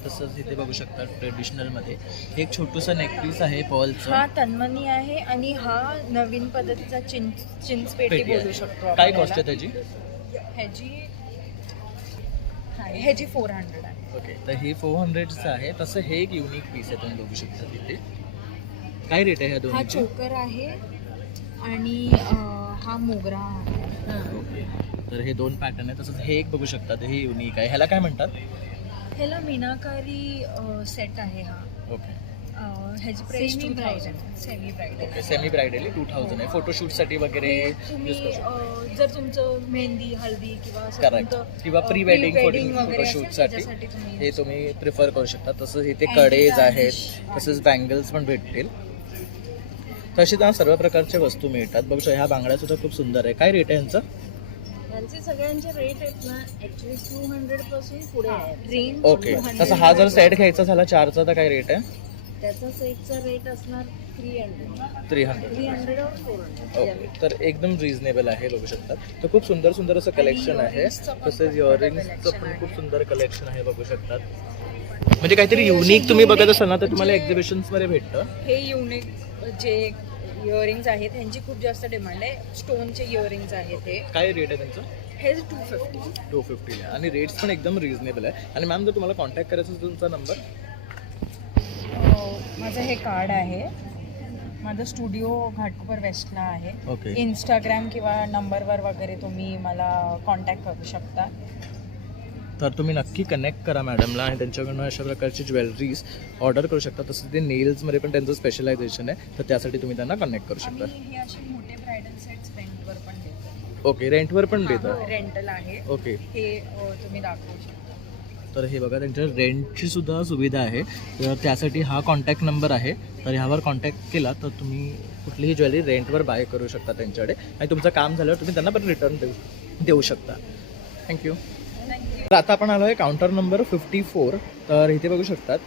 तसंच इथे बघू शकता ट्रेडिशनलमध्ये एक छोटंसं नेकपीस आहे पर्लचं. हा तन्मनी आहे आणि हा नवीन पद्धतीचा चिंचपेटी बोलू शकतो. काय कॉस्ट आहे त्याची? ह्याची 400 आहे. ओके. तर हे 400चं आहे. तसं हे एक युनिक पीस आहे. तुम्ही बघू शकता तिथे. काय रेट आहे ह्या हा दोन्हीचे? चोकर आहे आणि हा मोगरा आहे. ओके. तर हे 2 पॅटर्न आहे. तसंच हे एक बघू शकता हे युनिक आहे. ह्याला काय म्हणतात? ह्याला मीनाकारी सेट आहे हा. ओके. ह्याची price 2000. Semi bridal. Okay. Semi ब्रायडली 2000 आहे. फोटोशूटसाठी वगैरे तुम्ही यूज करू शकता. जर तुमचं मेहंदी हल्दी किंवा असं करेक्ट. कोणतं, किंवा प्री वेडिंग वगैरे असेल, फोटोशूटसाठी त्याच्यासाठी तुम्ही हे तुम्ही प्रिफर करू शकता. तसंच इथे कडेज आहेत. तसेच बँगल्स पण भेटतील. तसे त्या सर्व प्रकारच्या वस्तू मिळतात. बघू शकता ह्या बांगड्या सुद्धा खूप सुंदर आहे. काय रेट आहे यांचं? यांचे सगळ्यांचे रेट आहेत ना ॲक्च्युली 200 पासून पुढे आहे रेंज. ओके. तसं हा जर सेट घ्यायचा झाला 4चा तर काय रेट आहे? त्याचा सेटचा रेट असणार 300. 300. और 400. ओके. तर एकदम रिझनेबल आहे. बघू शकता. तर खूप सुंदर सुंदर असं कलेक्शन आहे. तसेच इयरिंग्सचं पण खूप सुंदर कलेक्शन आहे. बघू शकतात. म्हणजे काहीतरी युनिक तुम्ही बघत असाल ना तर तुम्हाला एक्झिबिशन्समध्ये भेटतं. हे युनिक जे इयरिंग्स आहेत ह्यांची खूप जास्त डिमांड आहे. स्टोनचे इयरिंग्स आहेत. हे काय रेट आहे त्यांचं? हे 250. 250 आहे. आणि रेट्स पण एकदम रिझनेबल आहे. आणि मॅम जर तुम्हाला कॉन्टॅक्ट करायचं असेल तुमचा नंबर? माझं हे कार्ड आहे माझं स्टुडिओ घाटकोपर वेस्टला आहे. ओके. इंस्टाग्राम किंवा नंबरवर वगैरे तुम्ही मला कॉन्टॅक्ट करू शकता. तर तुम्ही नक्की कनेक्ट करा मॅडमला आणि त्यांच्याकडनं अशा प्रकारची ज्वेलरीज ऑर्डर करू शकता. तसं ते नेल्समध्ये पण त्यांचं स्पेशलायझेशन आहे, तर त्यासाठी तुम्ही त्यांना कनेक्ट करू शकता. आम्ही हे असे मोठे ब्रायडल सेट्स रेंटवर पण देतो. ओके, रेंटवर पण देतात. रेंटल आहे. ओके. हे तुम्ही दाखवू शकता. तर हे बघा त्यांच्या रेंटची सुद्धा सुविधा आहे. तर त्यासाठी हा कॉन्टॅक्ट नंबर आहे. तर ह्यावर कॉन्टॅक्ट केला तर तुम्ही कुठलीही ज्वेलरी रेंटवर बाय करू शकता त्यांच्याकडे आणि तुमचं काम झाल्यावर तुम्ही त्यांना पण रिटर्न देऊ शकता. थँक्यू. तर आता आपण आलो आहे काउंटर नंबर 54. तर इथे बघू शकतात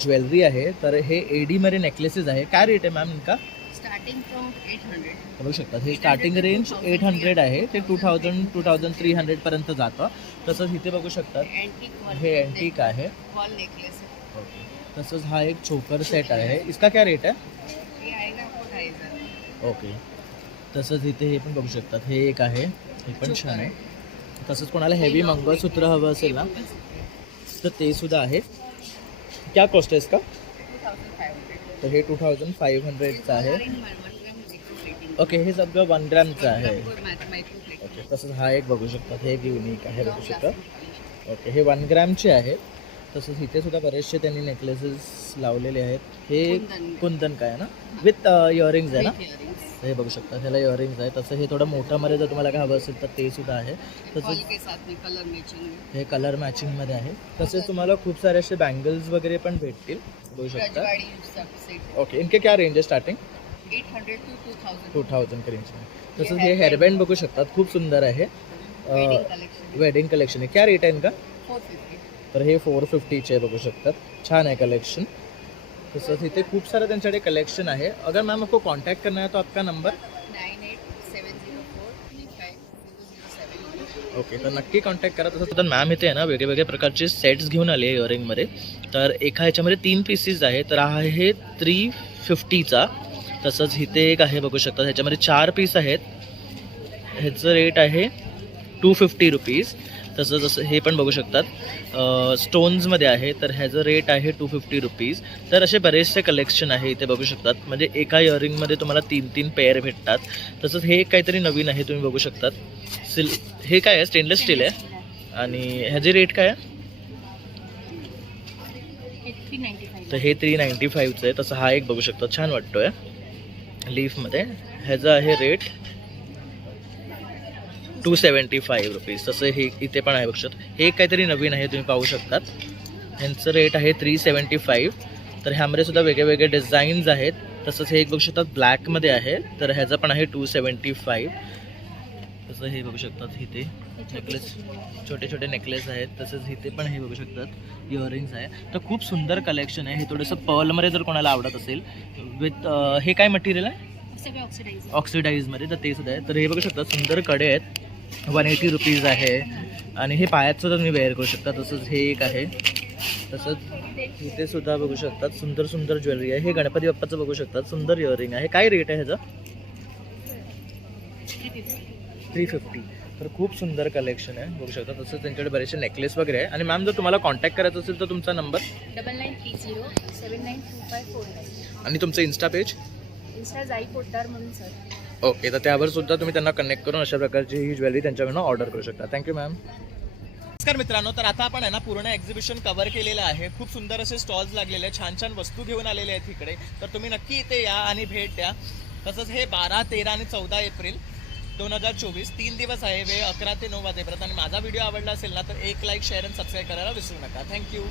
ज्वेलरी आहे. तर हे एडीमध्ये नेकलेसेस आहे. काय रेट आहे मॅम इनका? Starting from 800. बघू शकतात हे स्टार्टिंग रेंज 800 आहे ते 2000-2300 पर्यंत जातं. तसंच इथे बघू शकतात हे अँटिक आहे. वॉल नेकलेस तसंच हा एक चोकर सेट आहे. इसका क्या रेट है? ये आएगा 4000. ओके. तसंच इथे हे पण बघू शकतात हे एक आहे, हे पण छान आहे. तसंच कोणाला हेवी मंगळसूत्र हवं असेल ना तर ते सुद्धा आहे. क्या कॉस्ट आहे इसका? 2500. तर हे 2500चं आहे. ओके, हे सगळं 1 ग्रॅमचं आहे. ओके. तसंच हा एक बघू शकतात हे एक युनिक आहे बघू शकता. ओके, हे 1 ग्रॅमचे आहे. तसंच इथे सुद्धा बरेचसे त्यांनी नेकलेसेस लावलेले आहेत. हे कुंदन काय आहे ना विथ इयरिंग्ज आहे ना. हे बघू शकता ह्याला इयरिंग्ज आहे. तसं हे थोडं मोठ्यामध्ये जर तुम्हाला काय हवं असेल तर ते सुद्धा आहे. तसंच हे कलर मॅचिंगमध्ये आहे. तसेच तुम्हाला खूप सारे असे बँगल्स वगैरे पण भेटतील बघू शकता. ओके, इनके क्या रेंज आहे स्टार्टिंग? 800 to 2000 के रेंज में. तसंच हे हेअरबँड बघू शकतात खूप सुंदर आहे. वेडिंग कलेक्शन आहे. क्या रेट आहे इनका? 450. तर हे 450चे बघू शकतात. छान आहे कलेक्शन. तसंच इथे खूप सारं त्यांच्याकडे कलेक्शन आहे. अगर मैम आपको कांटेक्ट करना है तो आपका नंबर 9870435007. ओके. तर नक्की कॉन्टॅक्ट करा. तसं तर मॅम इथे आहे ना वेगवेगळ्या प्रकारचे सेट्स घेऊन आले आहे इयरिंगमध्ये. तर एका ह्याच्यामध्ये 3 पीसेस आहे. तर हा आहे 350चा. तसंच इथे एक आहे बघू शकता ह्याच्यामध्ये 4 पीस आहेत. ह्याचं रेट आहे 250 रुपीज. तसंच जसं हे पण बघू शकतात स्टोन्समध्ये आहे. तर ह्याचं रेट आहे 250 रुपीज. तर असे बरेचसे कलेक्शन आहे इथे बघू शकतात. म्हणजे एका इयरिंगमध्ये तुम्हाला 3-3 पेअर भेटतात. तसंच हे काहीतरी नवीन आहे तुम्ही बघू शकतात. हे काय आहे? स्टेनलेस स्टील आहे. आणि ह्याचे रेट काय आहे? तर हे 395चं आहे. तसं हा एक बघू शकता छान वाटतो आहे लीफमध्ये. ह्याचं आहे रेट 275 रुपीज. तसं हे इथे पण आहे बघू शकता. हे काहीतरी नवीन आहे तुम्ही पाहू शकतात. ह्यांचं रेट आहे 375. तर ह्यामध्ये सुद्धा वेगळे वेगळे डिझाईन्स आहेत. तसंच हे एक बघू शकतात ब्लॅकमध्ये आहे. तर ह्याचं पण आहे 275. तसं हे बघू शकतात इथे नेकलेस छोटे छोटे नेकलेस आहेत. तसंच इथे पण हे बघू शकतात इयरिंग्स आहे. तर खूप सुंदर कलेक्शन आहे. हे थोडंसं पर्लमध्ये जर कोणाला आवडत असेल विथ हे काय मटेरियल आहे? ऑक्सिडाईजमध्ये. तर ते सुद्धा आहे. तर हे बघू शकता सुंदर कडे आहेत. 180 रुपीज आहे. आणि हे पायात सुद्धा तुम्ही वेअर करू शकता. तसंच हे एक आहे. तसंच इथे सुद्धा बघू शकतात सुंदर सुंदर ज्वेलरी आहे. हे गणपती बाप्पाचं बघू शकतात सुंदर इयरिंग आहे. काय रेट आहे ह्याचा? 350. तर खूप सुंदर कलेक्शन आहे बघू शकता. तसंच त्यांच्याकडे बरेचसे नेकलेस वगैरे आहे. आणि मॅम जर तुम्हाला कॉन्टॅक्ट करायचं असेल तर तुमचा नंबर 9930792549. आणि तुमचं इन्स्टा पेज? इंस्टा जाई पोट्टार म्हणून सर. ओके. तर त्यावर सुद्धा तुम्ही त्यांना कनेक्ट करून अशा प्रकारची ही ज्वेलरी त्यांच्याकडनं ऑर्डर करू शकता. Thank you ma'am. नमस्कार मित्रांनो. तर आता आपण आहे ना पूर्ण एक्झिबिशन कव्हर केलेलं आहे. खूप सुंदर असे स्टॉल्स लागलेले आहेत. छान छान वस्तू घेऊन आलेले आहेत इकडे. तर तुम्ही नक्की इथे या आणि भेट द्या. तसंच हे 12, 13 आणि 14 एप्रिल 2024 3 दिवस आहे. वेळ 11 ते 9 वाजेपर्यंत. आणि माझा व्हिडिओ आवडला असेल ना तर एक लाईक शेअर आणि सबस्क्राईब करायला विसरू नका. थँक्यू.